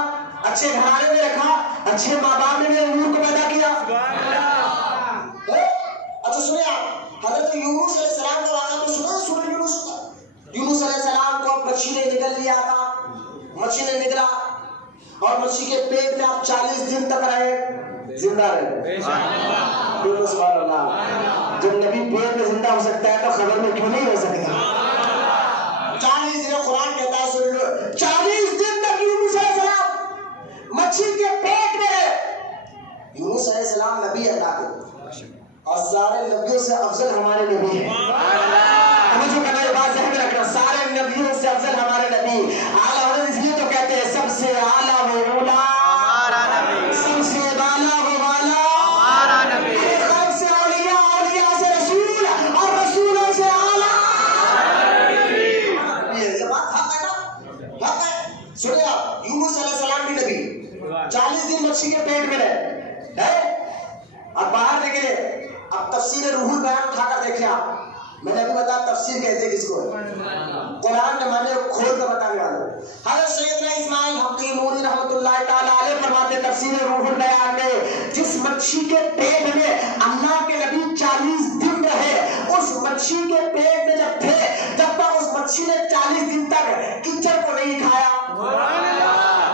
اچھے گھرانے میں رکھا، اچھے ماں باپ نے میرے نور کو پیدا کیا۔ اچھا سنیں آپ، حضرت یونس علیہ السلام کا واقعہ تو سنا، سورہ یونس کا۔ یونس علیہ السلام کو مچھی نے نگل لیا تھا، مچھی نے نگلا اور مچھی کے پیٹ میں آپ 40 دن تک رہے، زندہ رہے۔ سبحان اللہ۔ جب نبی پیٹ میں زندہ ہو سکتا ہے تو خبر میں کیوں نہیں ہو سکتا؟ 40 دن قرآن کہتا ہے سورہ 40 دن تک یونس علیہ السلام مچھی کے پیٹ میں رہے۔ یونس علیہ السلام نبی اللہ کے اور سارے نبیوں سے افضل ہمارے نبی ہیں۔ ہمیں جو کہنا یہ بات ذہن میں رکھنا، سارے نبیوں سے افضل ہمارے نبی۔ اعلیٰ ہونے اس لیے تو کہتے ہیں سب سے اعلیٰ وہ اولا، سب سے بالا وہ بالا، ہمارا نبی، خیر سے اولیاء، اولیاء سے رسول اور رسولوں سے اعلیٰ۔ یہ بات حق ہے نا، حق ہے۔ سنیں آپ، یونس علیہ السلام بھی نبی، 40 دن مچھی کے پیٹ میں رہے، اب باہر نکلے۔ اب تفسیر روح البیان اٹھا کر دیکھیں آپ، میں نے ابھی بتایا تفسیر کہتے ہیں کس کو ہے، قرآن نے مانے کھول کر بتانے والے۔ حضرت سیدنا اسماعیل حقی نوری رحمۃ اللہ تعالیٰ علیہ فرماتے تفسیر روح البیان میں، جس مچھی کے پیٹ میں اللہ کے نبی 40 دن رہے، اس مچھی کے پیٹ میں جب تھے، جب تک اس مچھی نے 40 دن تک کیچڑ کو نہیں کھایا،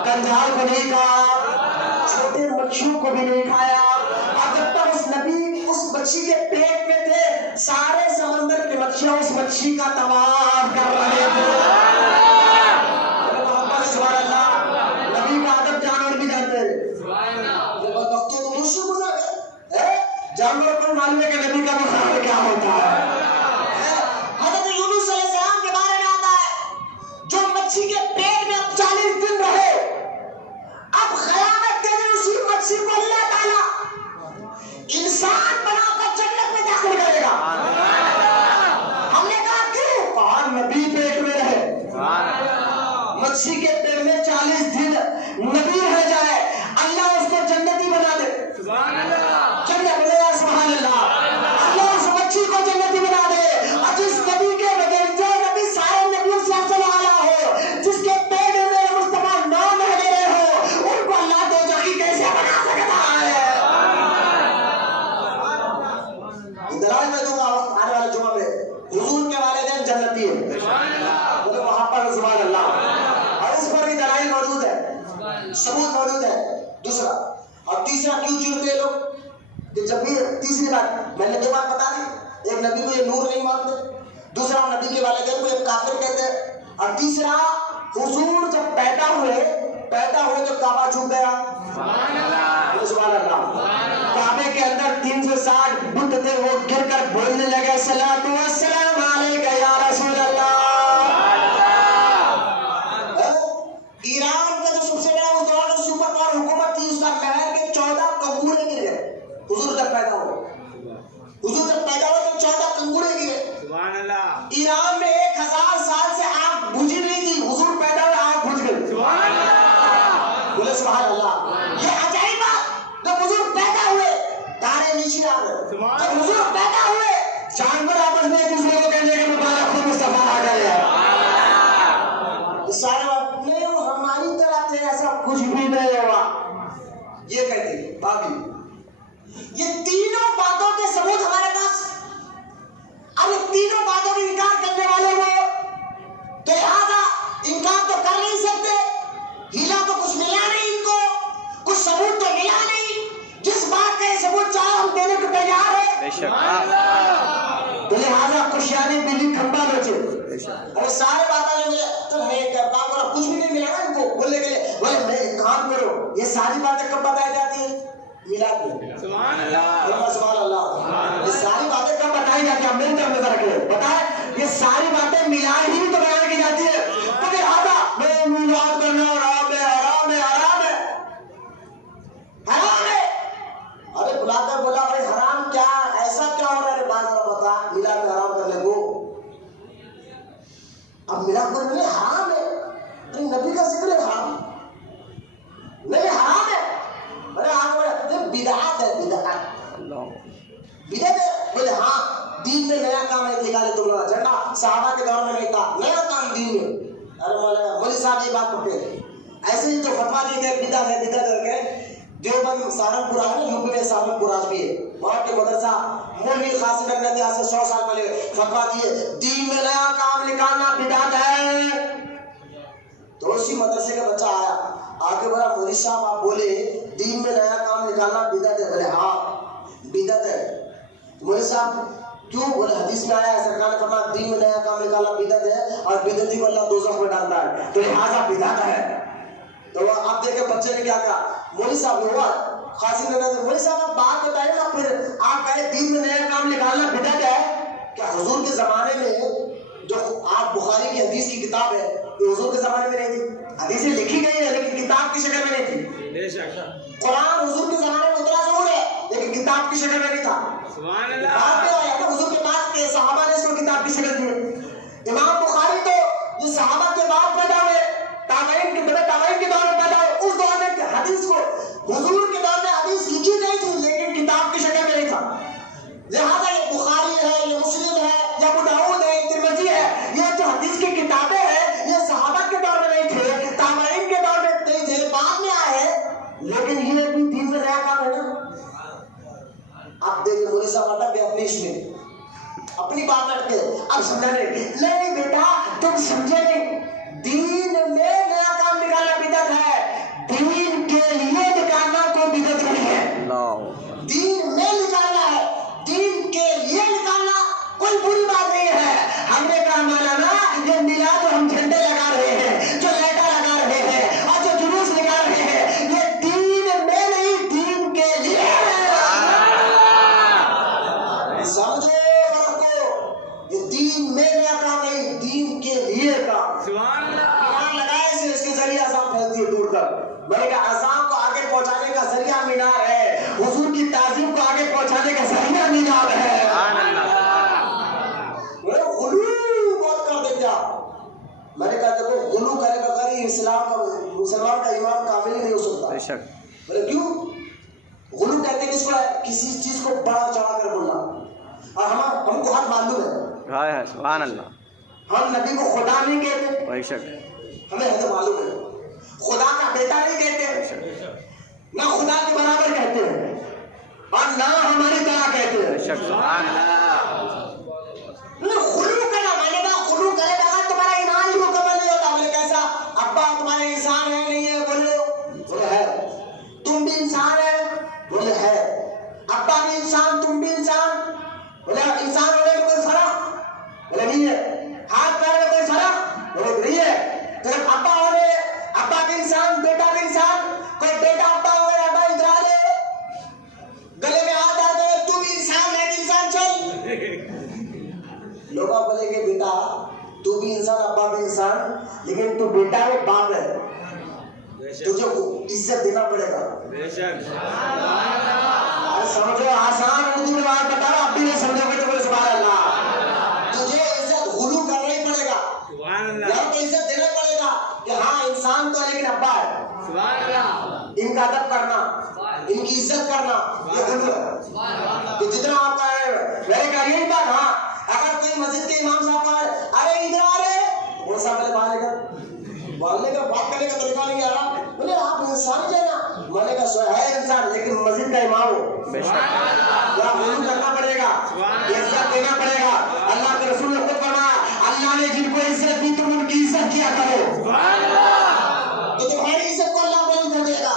کنجال کو نہیں کھایا، چھوٹے مچھیوں کو بھی نہیں کھایا، اور جب تک اس نبی اس مچھی کے پیٹ میں تھے، سارے سمندر کی مچھیاں اس مچھی کا طواف کر رہے تھے۔ سبحان اللہ، نبی کا ادب جانور بھی جانتے ہیں۔ وقت تو مجھ سے گزر گئے، جانور کو معلوم ہے کہ نبی کا مقام کیا ہوتا ہے۔ حضرت یونس علیہ السلام کے بارے میں آتا ہے، جو مچھی کے پیٹ میں اب 40 دن رہے، اب قیامت کے دن اسی مچھی کو اللہ تعالیٰ انسان بنا کر جنت میں داخل کرے گا۔ ہم نے کہا کیوں؟ کہا نبی پیٹ میں رہے، مچھی کے پیٹ میں 40 دن نبی رہ جائے، اللہ اس کو جنتی بنا دے۔ جنت بولے گا سبحان اللہ، اللہ اس مچھی کو جنتی بنا دے۔ اور جس نبی کے بغیر، جو نبی سارے نبیوں سے افضل اعلیٰ ہو، جس کے پیٹ میں میرے مصطفیٰ 9 مہینے رہے ہو، ان کو اللہ دوزخی کیسے بنا سکتا ہے؟ دلائل میں دوں گا آنے والے جمعہ میں۔ حضور کے والدین جنتی ہیں، مطلب وہاں پر سبحان اللہ، اور اس پر بھی دلائل موجود ہے، ثبوت موجود ہے۔ دوسرا اور تیسرا کیوں چنتے لوگ کہ جب بھی تیسری بات میں نے 2 بات بتا دی، ایک نبی کو یہ نور نہیں مانتے، دوسرا نبی کے والدین کو ایک کافر کہتے ہیں، اور تیسرا حضور جب پیدا ہوئے تو کعبہ جھک گیا۔ سبحان اللہ، کعبے کے اندر 360 بت تھے، وہ گر کر بولنے لگے صلاۃ و السلام علیکہ یا رسول اللہ۔ ایران کا جو سب سے بڑا اس دور میں سپر پاور حکومت تھی، اس کا محل کے 14 کنگورے گر گئے حضور جب پیدا ہوئے تو 14 کنگورے گرے۔ سبحان اللہ، ایران میں 1000 سال سے آگ بجھی نہیں تھی، حضور پیدا ہوئے آگ بجھ گئی۔ سبحان اللہ، بولے سبحان اللہ۔ یہ عجائب بات، جب حضور پیدا ہوئے تارے نیچے آ گئے، جب حضور پیدا ہوئے جانور آپس میں ایک دوسرے کو کہنے کے مبارک ہو مصطفیٰ آ گئے ہیں۔ سارے بات نہیں، ہماری طرح تھے، ایسا کچھ بھی نہیں ہوا، یہ کہتے ہیں باقی۔ یہ تینوں باتوں کے ثبوت ہمارے پاس، اب یہ تینوں باتوں کی انکار کرنے والے وہ تو لہٰذا انکار تو کر نہیں سکتے، ہیلا تو کچھ ملا نہیں، ان کو کچھ ثبوت تو ملا نہیں، جس بات کا یہ ثبوت چاہے ہم دینے کو تیار ہے۔ تو لہٰذا کشیانے بلی کھمبا بچے، ارے سارے باتیں ملے تو نہیں کرتا، کچھ بھی نہیں ملا نا ان کو بولنے کے لیے، بولے میں کام کرو۔ یہ ساری باتیں کب بتائی جاتی ہیں؟ میلاد میں۔ سبحان اللہ، سبحان اللہ، یہ ساری باتیں کب بتائی جاتی ہیں؟ میری طرف نظر رکھیں، بتائیں یہ ساری باتیں میلاد ہی تو بیان کی جاتی ہے۔ تو لہٰذا میں میلاد کرنا حرام ہے، حرام ہے، حرام ہے، حرام ہے۔ ارے بلا کر بولا بھائی حرام کیا، ایسا کیا ہو رہا ہے؟ بازار بتا میلاد میں حرام کرنے کو، اب میلاد کرنے حرام ہے، نبی کا ذکر ہے حرام نہیں، حرام ہے۔ ارے آج بڑے بدعت ہے، بدعت ہے، بولے ہاں دین میں نیا کام ہے، نکالے تم لوگ جھنڈا، صحابہ کے دور میں نہیں تھا نیا کام دین میں۔ ارے مولوی صاحب یہ بات پکڑے، ایسے ہی تو فتوا دی گئے بدعت ہے، بدعت کر کے دیوبند سہارنپور ہے، یوپی میں سہارنپور آج بھی ہے، وہاں کے مدرسہ مولوی خاص کرنے کے آج سے 100 سال پہلے فتوا دیے دین میں نیا کام نکالنا بدعت ہے۔ تو اسی مدرسے کا بچہ آیا، آگے بڑا مولوی صاحب آپ بولے دین میں نیا کام نکالنا بدعت ہے، بولے ہاں بدعت ہے۔ مولوی صاحب کیوں؟ بولے حدیث میں آیا ہے، سرکار نے فرمایا دین میں نیا کام نکالنا بدعت ہے، اور بدعتی کو اللہ دوزخ میں ڈالتا ہے، تو لہٰذا بدعت ہے۔ تو آپ دیکھیں بچے نے کیا کہا، مولوی صاحب نے ہوا خاصی نے مولوی صاحب آپ بات بتائیں نا، پھر آپ کہیں دین میں نیا کام نکالنا بدعت ہے کیا؟ حضور کے زمانے میں جو آپ بخاری کی حدیث کی کتاب ہے یہ حضور کے زمانے میں نہیں تھی، حدیثیں لکھی گئی ہیں لیکن کتاب کی شکل میں نہیں تھی۔ قرآن حضور کے زمانے میں اترا ضرور ہے لیکن کتاب کی شکل میں نہیں تھا۔ بعد میں آیا نا حضور کے بعد کے صحابہ نے اس کو کتاب کی شکل دی۔ امام بخاری تو یہ صحابہ کے بعد پیدا ہوئے، تابعین کے دور میں پیدا ہوئے، اس دور میں حدیث کو حضور کے دور میں حدیث لکھی گئی تھی لیکن کتاب کی شکل میں نہیں تھا۔ لہٰذا یہ بخاری ہے، یہ مسلم ہے، یا ابو داؤد ہے، ترمذی ہے، یہ جو حدیث کی کتابیں ہیں یہ صحابہ کے دور میں نہیں تھے، تابعین کے دور میں نہیں تھے، بعد میں آئے ہیں، لیکن یہ بھی دین میں نیا کام ہے نا۔ آپ دیکھیں مولوی صاحب اٹک گئے اپنی اس میں، اپنی بات اٹک گئے، اب سمجھانے نہیں بیٹا تم سمجھے نہیں، دین میں نیا کام نکالنا بدعت ہے، دین کے لیے نکالنا کوئی بدعت نہیں ہے۔ دین میں نکالنا ہے، دین کوئی بری بات نہیں ہے. ہم نے کہا مولانا یہ میلاد جو ہم جھنڈے لگا رہے ہیں، جو لائٹا لگا رہے ہیں اور جو جلوس نکال رہے ہیں، یہ دین میں نہیں دین کے لیے ہے. سمجھو فرق کو، یہ دین میں نیا کام نہیں، دین کے لیے کام. سبحان اللہ. لگائے سے اس کے ذریعے اذان پھیلتی ہے دور تک. میں نے کہا اذان کو آگے پہنچانے کا ذریعہ مینار ہے، حضور کی تعظیم کو آگے پہنچانے کا ذریعہ مینار ہے. غلو بہت کر دیتے آپ. میں نے کہا دیکھو غلو کرے بغیر اسلام کا مسلمان کا ایمان کامل ہی نہیں ہو سکتا. بولے کیوں؟ غلو کہتے ہیں کس کو ہے؟ کسی چیز کو بڑا چڑھا کر بولنا. اور ہم کو حق معلوم ہے. سبحان اللہ. ہم نبی کو خدا نہیں کہتے، بے شک ہمیں حد معلوم ہے. خدا کا بیٹا نہیں کہتے، نہ خدا کے برابر کہتے ہیں، اور نہ ہماری طرح کہتے ہیں. بے شک سبحان اللہ. خلو کرنا، میں نے کہا خلو کرے بغیر تمہارا ایمان ہی مکمل نہیں ہوتا. بولے کیسا؟ ابا تمہارے انسان ہے نہیں ہے؟ بولے ہے. تم بھی انسان ہے؟ بولے ہے. ابا بھی انسان، تم بھی انسان؟ بولے انسان ہونے میں کوئی فرق؟ بولے نہیں ہے. ہاتھ پیر میں کوئی فرق؟ بولے نہیں ہے. تو ابا ہونے، ابا بھی انسان، بیٹا بھی انسان. کوئی بیٹا ابا ہو گیا، ابا ادھر آ لے، گلے میں ہاتھ ڈال دے، تو بھی انسان ہے کہ انسان چل. لوگ بولے کہ بیٹا تو بھی انسان، ابا بھی انسان، لیکن تو بیٹا ہے، باپ ہے، تجھے عزت دینا پڑے گا. سمجھو آسان اردو میں بات بتا رہا، اب بھی نہیں سمجھو گے تو بولے سبحان اللہ. تجھے عزت غلو کرنا ہی پڑے گا، یار کو عزت دینا پڑے گا کہ ہاں انسان تو ہے لیکن ابا ہے. ان کا ادب کرنا، ان کی عزت کرنا، یہ غلو ہے. کہ جتنا آپ کا ہے میں نے کہا یہی بات. ہاں اگر کوئی مسجد کے امام صاحب کو ارے ادھر آ رہے، وہ صاحب پہلے باہر لے کر بولنے کا بات کرنے کا طریقہ نہیں آ رہا. بولے آپ انسان جو ہے نا، میں نے کہا ہے انسان لیکن مسجد کا امام ہو. یا غلو کرنا پڑے گا، عزت دینا پڑے گا. اللہ کے رسول نے خود فرمایا اللہ نے جن کو عزت دی تم ان کی عزت کیا کرو. تو تمہاری عزت کو اللہ بلند کر دے گا.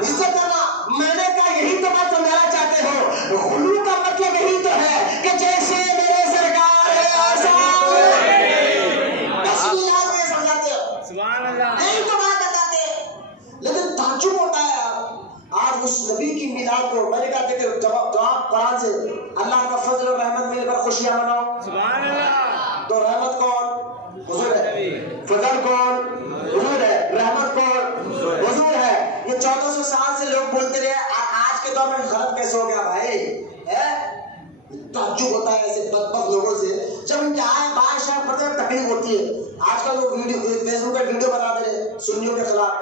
عزت کرنا، میں نے کہا یہی تو بات سمجھانا چاہتے ہو. غلو کا مطلب یہی تو ہے کہ جیسے میرے سرکار ہے آسان، بس میلاد میں سمجھاتے ہو، یہی تو بات بتاتے. لیکن تعجب ہوتا ہے آج اس نبی کی میلاد کو. میں نے کہا کہ جب آپ قرآن سے اللہ کا فضل اور رحمت مل کر خوشیاں مناؤ. تو رحمت کون؟ حضور ہے. فضل کون؟ حضور ہے. رحمت کون؟ حضور ہے. یہ 1400 سال سے لوگ بولتے رہے، آج کے دور میں غلط کیسے ہو گیا بھائی؟ تعجب ہوتا ہے ایسے بدبخت لوگوں سے. جب ان کے آئے بائیں شاید پڑھتے ہیں تکلیف ہوتی ہے. آج کل وہ فیس بک پہ ویڈیو بنا دے رہے سنیوں کے خلاف،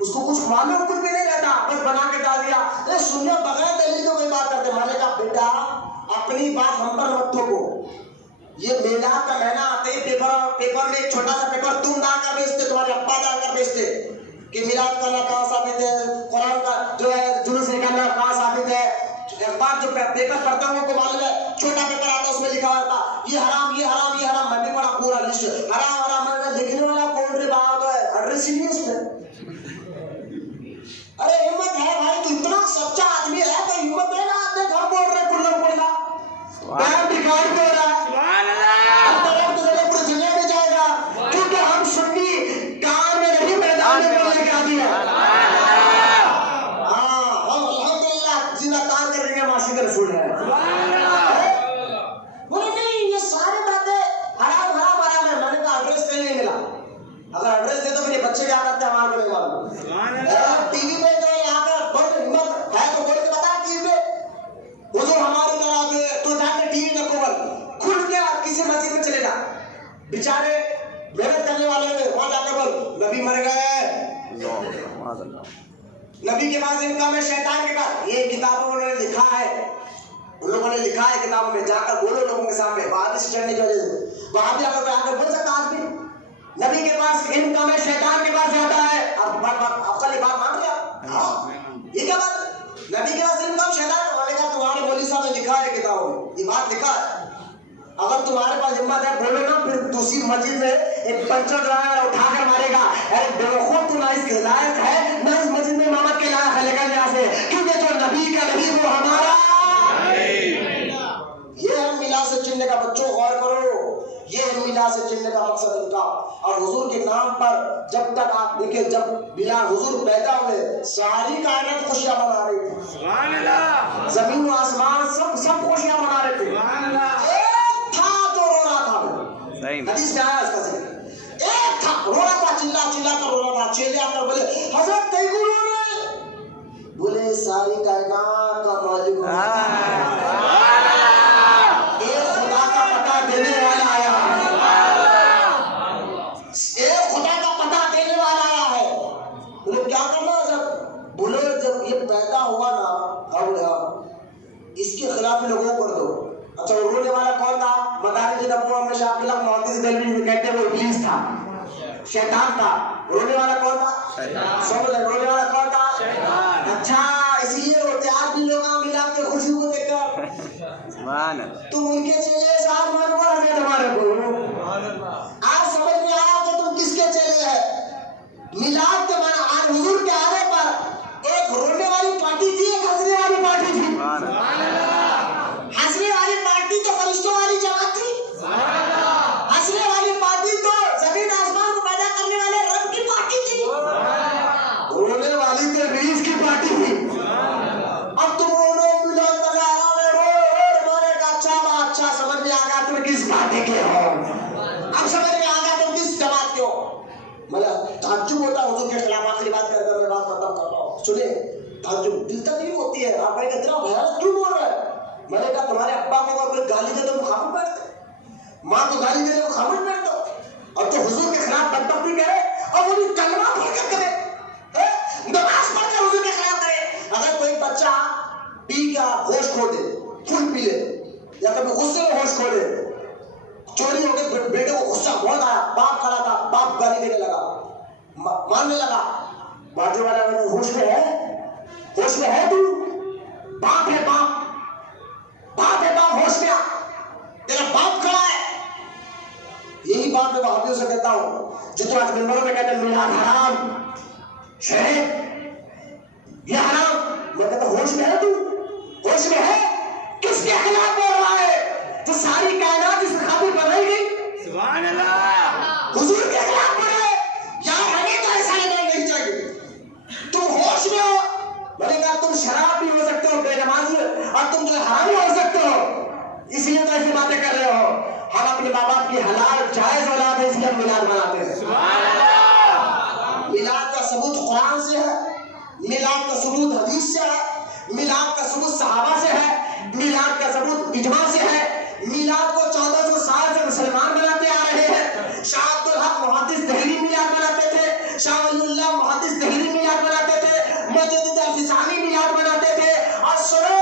اس کو کچھ معلوم کچھ بھی نہیں رہتا، بس بنا کے ڈال دیا. سنیوں بغیر دلیل تو کوئی بات کرتے. میں نے کہا بیٹا اپنی بات ہم پر مت تھوپو. یہ میلاد کا مہینہ آتے ہی پیپر میں ایک چھوٹا سا پیپر تم ڈال کر بیچتے، تمہارے ابا ڈال کر بیچتے کہ میلاد کرنا کہاں ثابت ہے، قرآن کا جو ہے جلوس نکالنا کہاں ثابت ہے. اخبار جو پیپر پڑھتے ہیں کو معلوم ہے، چھوٹا پیپر آتا اس میں لکھا ہوتا یہ حرام یہ حرام یہ حرام. میں بھی پڑھا پورا لسٹ حرام حرام. لکھنے والا کون سی بات ہے، ایڈریس ہی نہیں اس میں. ارے ہمت ہے بھائی، تو اتنا سچا آدمی ہے تو ہمت ہے نا اپنے گھر بول رہے کلر بولنا بیان ریکارڈ ہو رہا ہے پورے دنیا میں جائے گا، کیونکہ ہم سنی کان میں نہیں میدان میں بولنے کے عادی ہیں. ہاں ہم الحمدللہ زندہ کان کر رہے ہیں معاشی کا رسول ہے. بولے نہیں یہ ساری باتیں حرام حرام حرام ہے. میں نے کہا ایڈریس کہیں نہیں ملا. اگر ایڈریس دے تو میرے بچے کیا کرتے ہیں ہمارے کو نہیں معلوم. ٹی وی پہ جو ہے آ کر بڑھ ہمت ہے تو بول کے بتا ٹی وی پہ حضور ہماری طرح کے تو جا کے ٹی وی میں کوبل کھل کے کسی مسجد میں چلے جا. بیچارے محنت کرنے والے میں وہاں جا کے بول نبی مر گئے، نبی کے پاس انکم ہے شیطان کے پاس. یہ کتابوں میں لکھا ہے، ان لوگوں نے لکھا ہے کتابوں میں. جا کر بولو لوگوں کے سامنے وہاں سے چڑھنے کی وجہ سے وہاں بھی آ کر بول سکتا آج بھی نبی کے پاس انکم ہے شیطان کے پاس جاتا ہے. اب آپ کا بات مان لیا یہ کیا بات؟ نبی کے پاس انکم شیطان والے کا تمہارے مولوی صاحب نے لکھا ہے کتابوں میں، یہ بات لکھا ہے. اگر تمہارے پاس ہمت ہے بولو نا، پھر دوسری مسجد میں ایک پنچر جو ہے اٹھا کر مارے گا. ارے بیوقوف تو نہ اس کے لائق ہے نہ اس مسجد میں امامت کے لائق ہے. نکل یہاں سے، کیونکہ جو نبی کا نہیں وہ ہمارا. یہ ہم میلاد سے چلنے کا بچوں غور کرو، یہ ہے میلاد سے چلنے کا مقصد ان کا. اور حضور کے نام پر جب تک آپ دیکھیں، جب بلا حضور پیدا ہوئے ساری کائنات خوشیاں منا رہی تھی. سبحان اللہ. زمین و آسمان سب خوشیاں منا رہے تھے. سبحان اللہ. ایک تھا جو رو رہا تھا. حدیث میں آیا اس کا ذکر. ایک تھا رو رہا تھا، چلا چلا کر رو رہا تھا. چیلے آ کر بولے حضرت کئی کو رو رہے؟ بولے ساری کائنات کا مالک ایک خدا کا پتہ دینے والا آیا ہے. ایک خدا کا پتہ دینے والا آیا ہے. بولے کیا کرنا جب؟ بولے جب یہ پیدا ہوا نا، اس کے خلاف لوگوں کر دو. اچھا وہ رونے والا کون تھا؟ مدارج نبوہ میں شاہ فلق محدث دہلوی میں کہتے ہیں وہ ابلیس تھا، شیطان تھا. رونے والا کون تھا؟ سب رونے والا کون تھا؟ اچھا اسی لیے روتے آج بھی لوگ میلاد کے خوشی کو دیکھ کر. تم ان کے چیلے ساتھ مانو حضرت ہمارے کو. آج سمجھ میں آیا کہ تم کس کے چیلے ہیں. میلاد کے معنی آج حضور کے آنے پر ایک رونے والی پارٹی تھی، ایک ہنسنے والی پارٹی تھی. ہنسنے والی پارٹی تو فرشتوں والی جماعت تھی. ہنسنے والی پارٹی تو زمین آسمان کو پیدا کرنے والے رب کی پارٹی تھی. رونے والی تو ابلیس کی پارٹی تھی. اب تم رو میلاد کرا رونے کا اچھا سمجھ میں آ گیا تم کس پارٹی کے ہو. اب سمجھ میں آ گیا تم کس جماعت کے ہو. مطلب تعجب ہوتا ہے حضور کے خلاف. آخری بات کر کر میں بات ختم کر رہا ہوں. سنیں تعجب دل تکلیف ہوتی ہے. آپ بھائی اتنا بھیانک کیوں بول رہے ہیں؟ میں نے کہا تمہارے ابا کو اگر کوئی گالی دے تو خاموش بیٹھتے، ماں کو گالی دے تو خاموش بیٹھتے ہو. اب تو حضور کے خلاف بدبختی کرے اور وہ بھی کلمہ پڑھ کر کرے، نماز پڑھ کر حضور کے خلاف کرے. اگر کوئی بچہ پی کا ہوش کھو دے، فل پی لے، یا کبھی غصے میں ہوش کھو دے، چوری ہو گئی، بیٹے کو غصہ بہت آیا، باپ کھڑا تھا، باپ گالی دینے لگا، ماننے لگا. بازو والا میرے ہوش میں ہے؟ ہوش میں ہے تو؟ باپ ہے باپ، باپ ہے باپ، ہوش میں آ. تیرا باپ کھڑا ہے. یہی بات میں وہابیوں سے کہتا ہوں جو تو آج ممبروں میں کہتے ہیں میلاد حرام، شہید یہ حرام. میں کہتا ہوں ہوش میں ہے تو؟ ہوش میں ہے؟ کس کے خلاف بول رہا ہے جو ساری کائنات اس خاطر بنائی گئی؟ سبحان اللہ. حضور کے خلاف بول رہے یہاں ہمیں تو ایسا نہیں چاہیے. تم ہوش میں ہو. میں نے کہا تم شراب بھی ہو سکتے ہو، بے نمازی، اور تم جو حرامی ہو سکتے ہو، اس لیے تو ایسی باتیں کر رہے ہو. ہم اپنے ماں باپ کی حلال جائز اولاد ہے، اس لیے ہم میلاد مناتے ہیں. میلاد کا ثبوت قرآن سے ہے، میلاد کا ثبوت حدیث سے ہے، میلاد کا ثبوت صحابہ سے ہے، میلاد کا ثبوت اجماع سے ہے. میلاد کو 1400 سال سے مسلمان مناتے آ رہے ہیں. شاہ عبدالحق محدث دہلوی میلاد مناتے تھے، شاہ ولی اللہ محدث دہلوی میلاد مناتے تھے، مجدد الفسانی میلاد مناتے تھے، اور سنو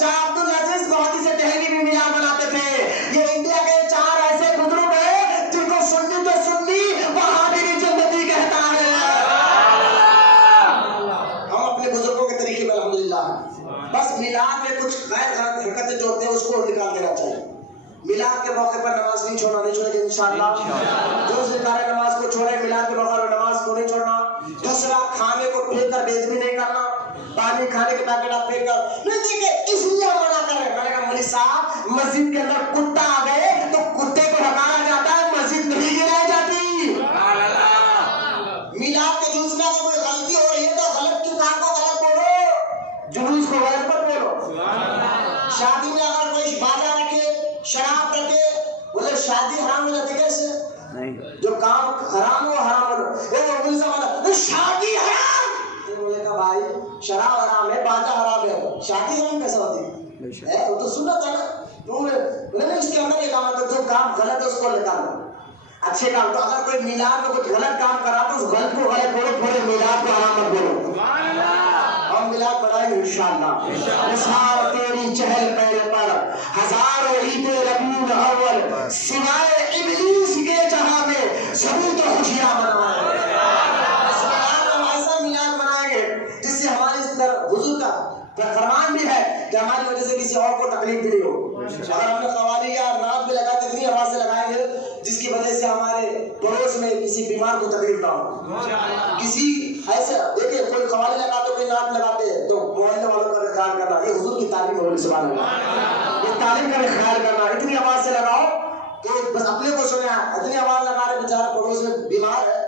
شاہ عبدالعزیز محدث دہلوی بھی میلاد مناتے تھے. یہ انڈیا کے 4 ایسے بزرگ ہیں جن کو سنی تو سنی وہابی بھی جنتی کہتا ہے. ہم اپنے بزرگوں کے طریقے میں الحمدللہ بس میلاد میں کچھ غیر حرکتیں جو ہوتے ہیں اس کو نکال دینا چاہیے. میلاد کے موقع پر نماز نہیں چھوڑنا، نہیں چھوڑیں گے انشاءاللہ. جو سرکار نماز کو چھوڑے میلاد کے موقع پر نماز کو نہیں چھوڑنا. دوسرا کھانے کو پھینک کر بے ادبی نہیں کرنا. پانی کھانے کے پیکٹ آپ پھینک کر نہیں دیکھے اس لیے منع کریں. میں نے کہا مولوی صاحب مسجد کے اندر کتا آ گئے تو کتے کو ہٹایا جاتا ہے، مسجد نہیں گرائی جاتی. میلاد کے جلوس میں اگر کوئی غلطی ہو رہی ہے تو غلط کی کام کو غلط بولو، جلوس کو غلط مت بولو. شادی میں اگر کوئی باجا رکھے، شراب رکھے، بولے شادی حرام ہو جاتی کیسے؟ جو کام حرام ہو حرام ہو. شادی حرام، بولے کہا بھائی شراب حرام ہے، باجا حرام ہے، شادی حرام کیسا ہوتی ہے؟ وہ تو سنت ہے نا. نہیں اس کے اندر یہ کام ہے جو کام غلط ہے اس کو نکالو، اچھے کام. تو اگر کوئی میلاد میں کچھ غلط کام کرا تو اس غلط کو غلط بولو، پورے میلاد کو حرام مت بولو. ہم میلاد بنائیں گے انشاءاللہ. نثار تیری چہل پہل پر ہزاروں عید ربیع الاول، سوائے ابلیس کے جہاں میں سبھی تو خوشیاں منائیں. ہم ایسا میلاد منائیں گے جس سے ہماری اس طرح حضور کا فرمان بھی ہے کہ ہماری وجہ سے کسی اور کو تکلیف بھی نہیں ہو. اگر ہم نے قوالی یا نعت میں لگا تو اتنی آواز سے لگائیں گے جس کی وجہ سے ہمارے پڑوس میں کسی بیمار کو تکلیف نہ ہو. کسی ایسے دیکھیں کوئی قوالی لگاتے کوئی نعت لگاتے تو محلے والوں کا خیال کرنا، یہ حضور کی تعلیم ہے. سبحان اللہ، یہ تعلیم کا خیال کرنا. بس اپنے کو سنا اتنی آواز لگا رہے بیچارہ پڑوس میں بیمار ہے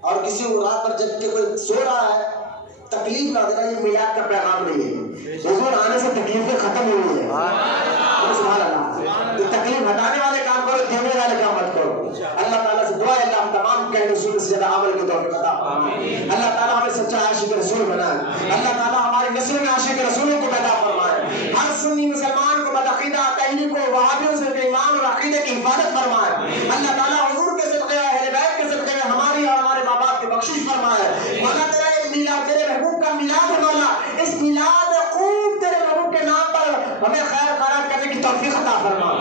اور کسی کو رات پر جب کہ کوئی سو رہا ہے تکلیف نہ دینا. یہ میلاد کا پیغام نہیں ہے. حضور آنے سے تکلیفیں ختم ہوئی ہیں. سبحان اللہ. یہ تکلیف ہٹانے والے کام کرو, دینے والے کام مت کرو. اللہ تعالیٰ سے دعا ہے اللہ ہم تمام کہنے رسول سے زیادہ عمل کی توفیق عطا فرمائے. اللہ تعالیٰ ہمیں سچا عاشق رسول بنائے. اللہ تعالیٰ ہماری نسل میں عاشق رسولوں کو پیدا فرمائے. ہر سنی مسلمان کو بدعقیدہ عقیدہ کو وہابیوں سے ایمان اور عقیدے کی حفاظت فرمائے. اللہ تعالیٰ حضور کے صدقے اہل بیت کے صدقے میں ہماری اور ہمارے ماں باپ کی بخشش فرمائے. مولا تیرا یہ میلاد میرے محبوب کا میلاد ہے. مولا اس میلاد خوب تیرے محبوب کے نام پر ہمیں خیر خیرات کرنے کی توفیق عطا فرما.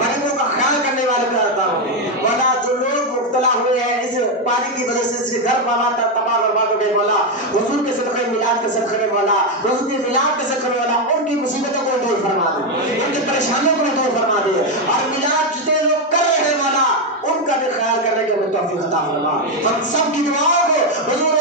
غریبوں کا خیال کرنے والے کا عطا فرما. مولا جو لوگ مبتلا ہوئے ہیں اس پانی کی وجہ سے اس کے گھر بابا تباہ برباد ہو گئے. مولا حضور کے صدقے میلاد کے صدقے میں مولا حضور کے میلاد کے صدقے میں مولا ان کی مصیبتوں کو دور فرما دے, ان کی پریشانیوں کو دور فرما دے. اور میلاد جتنے لوگ کر رہے ہیں مولا ان کا بھی خیال کرنے کی ہمیں توفیق عطا فرما. ہم سب کی دعاؤں کو حضور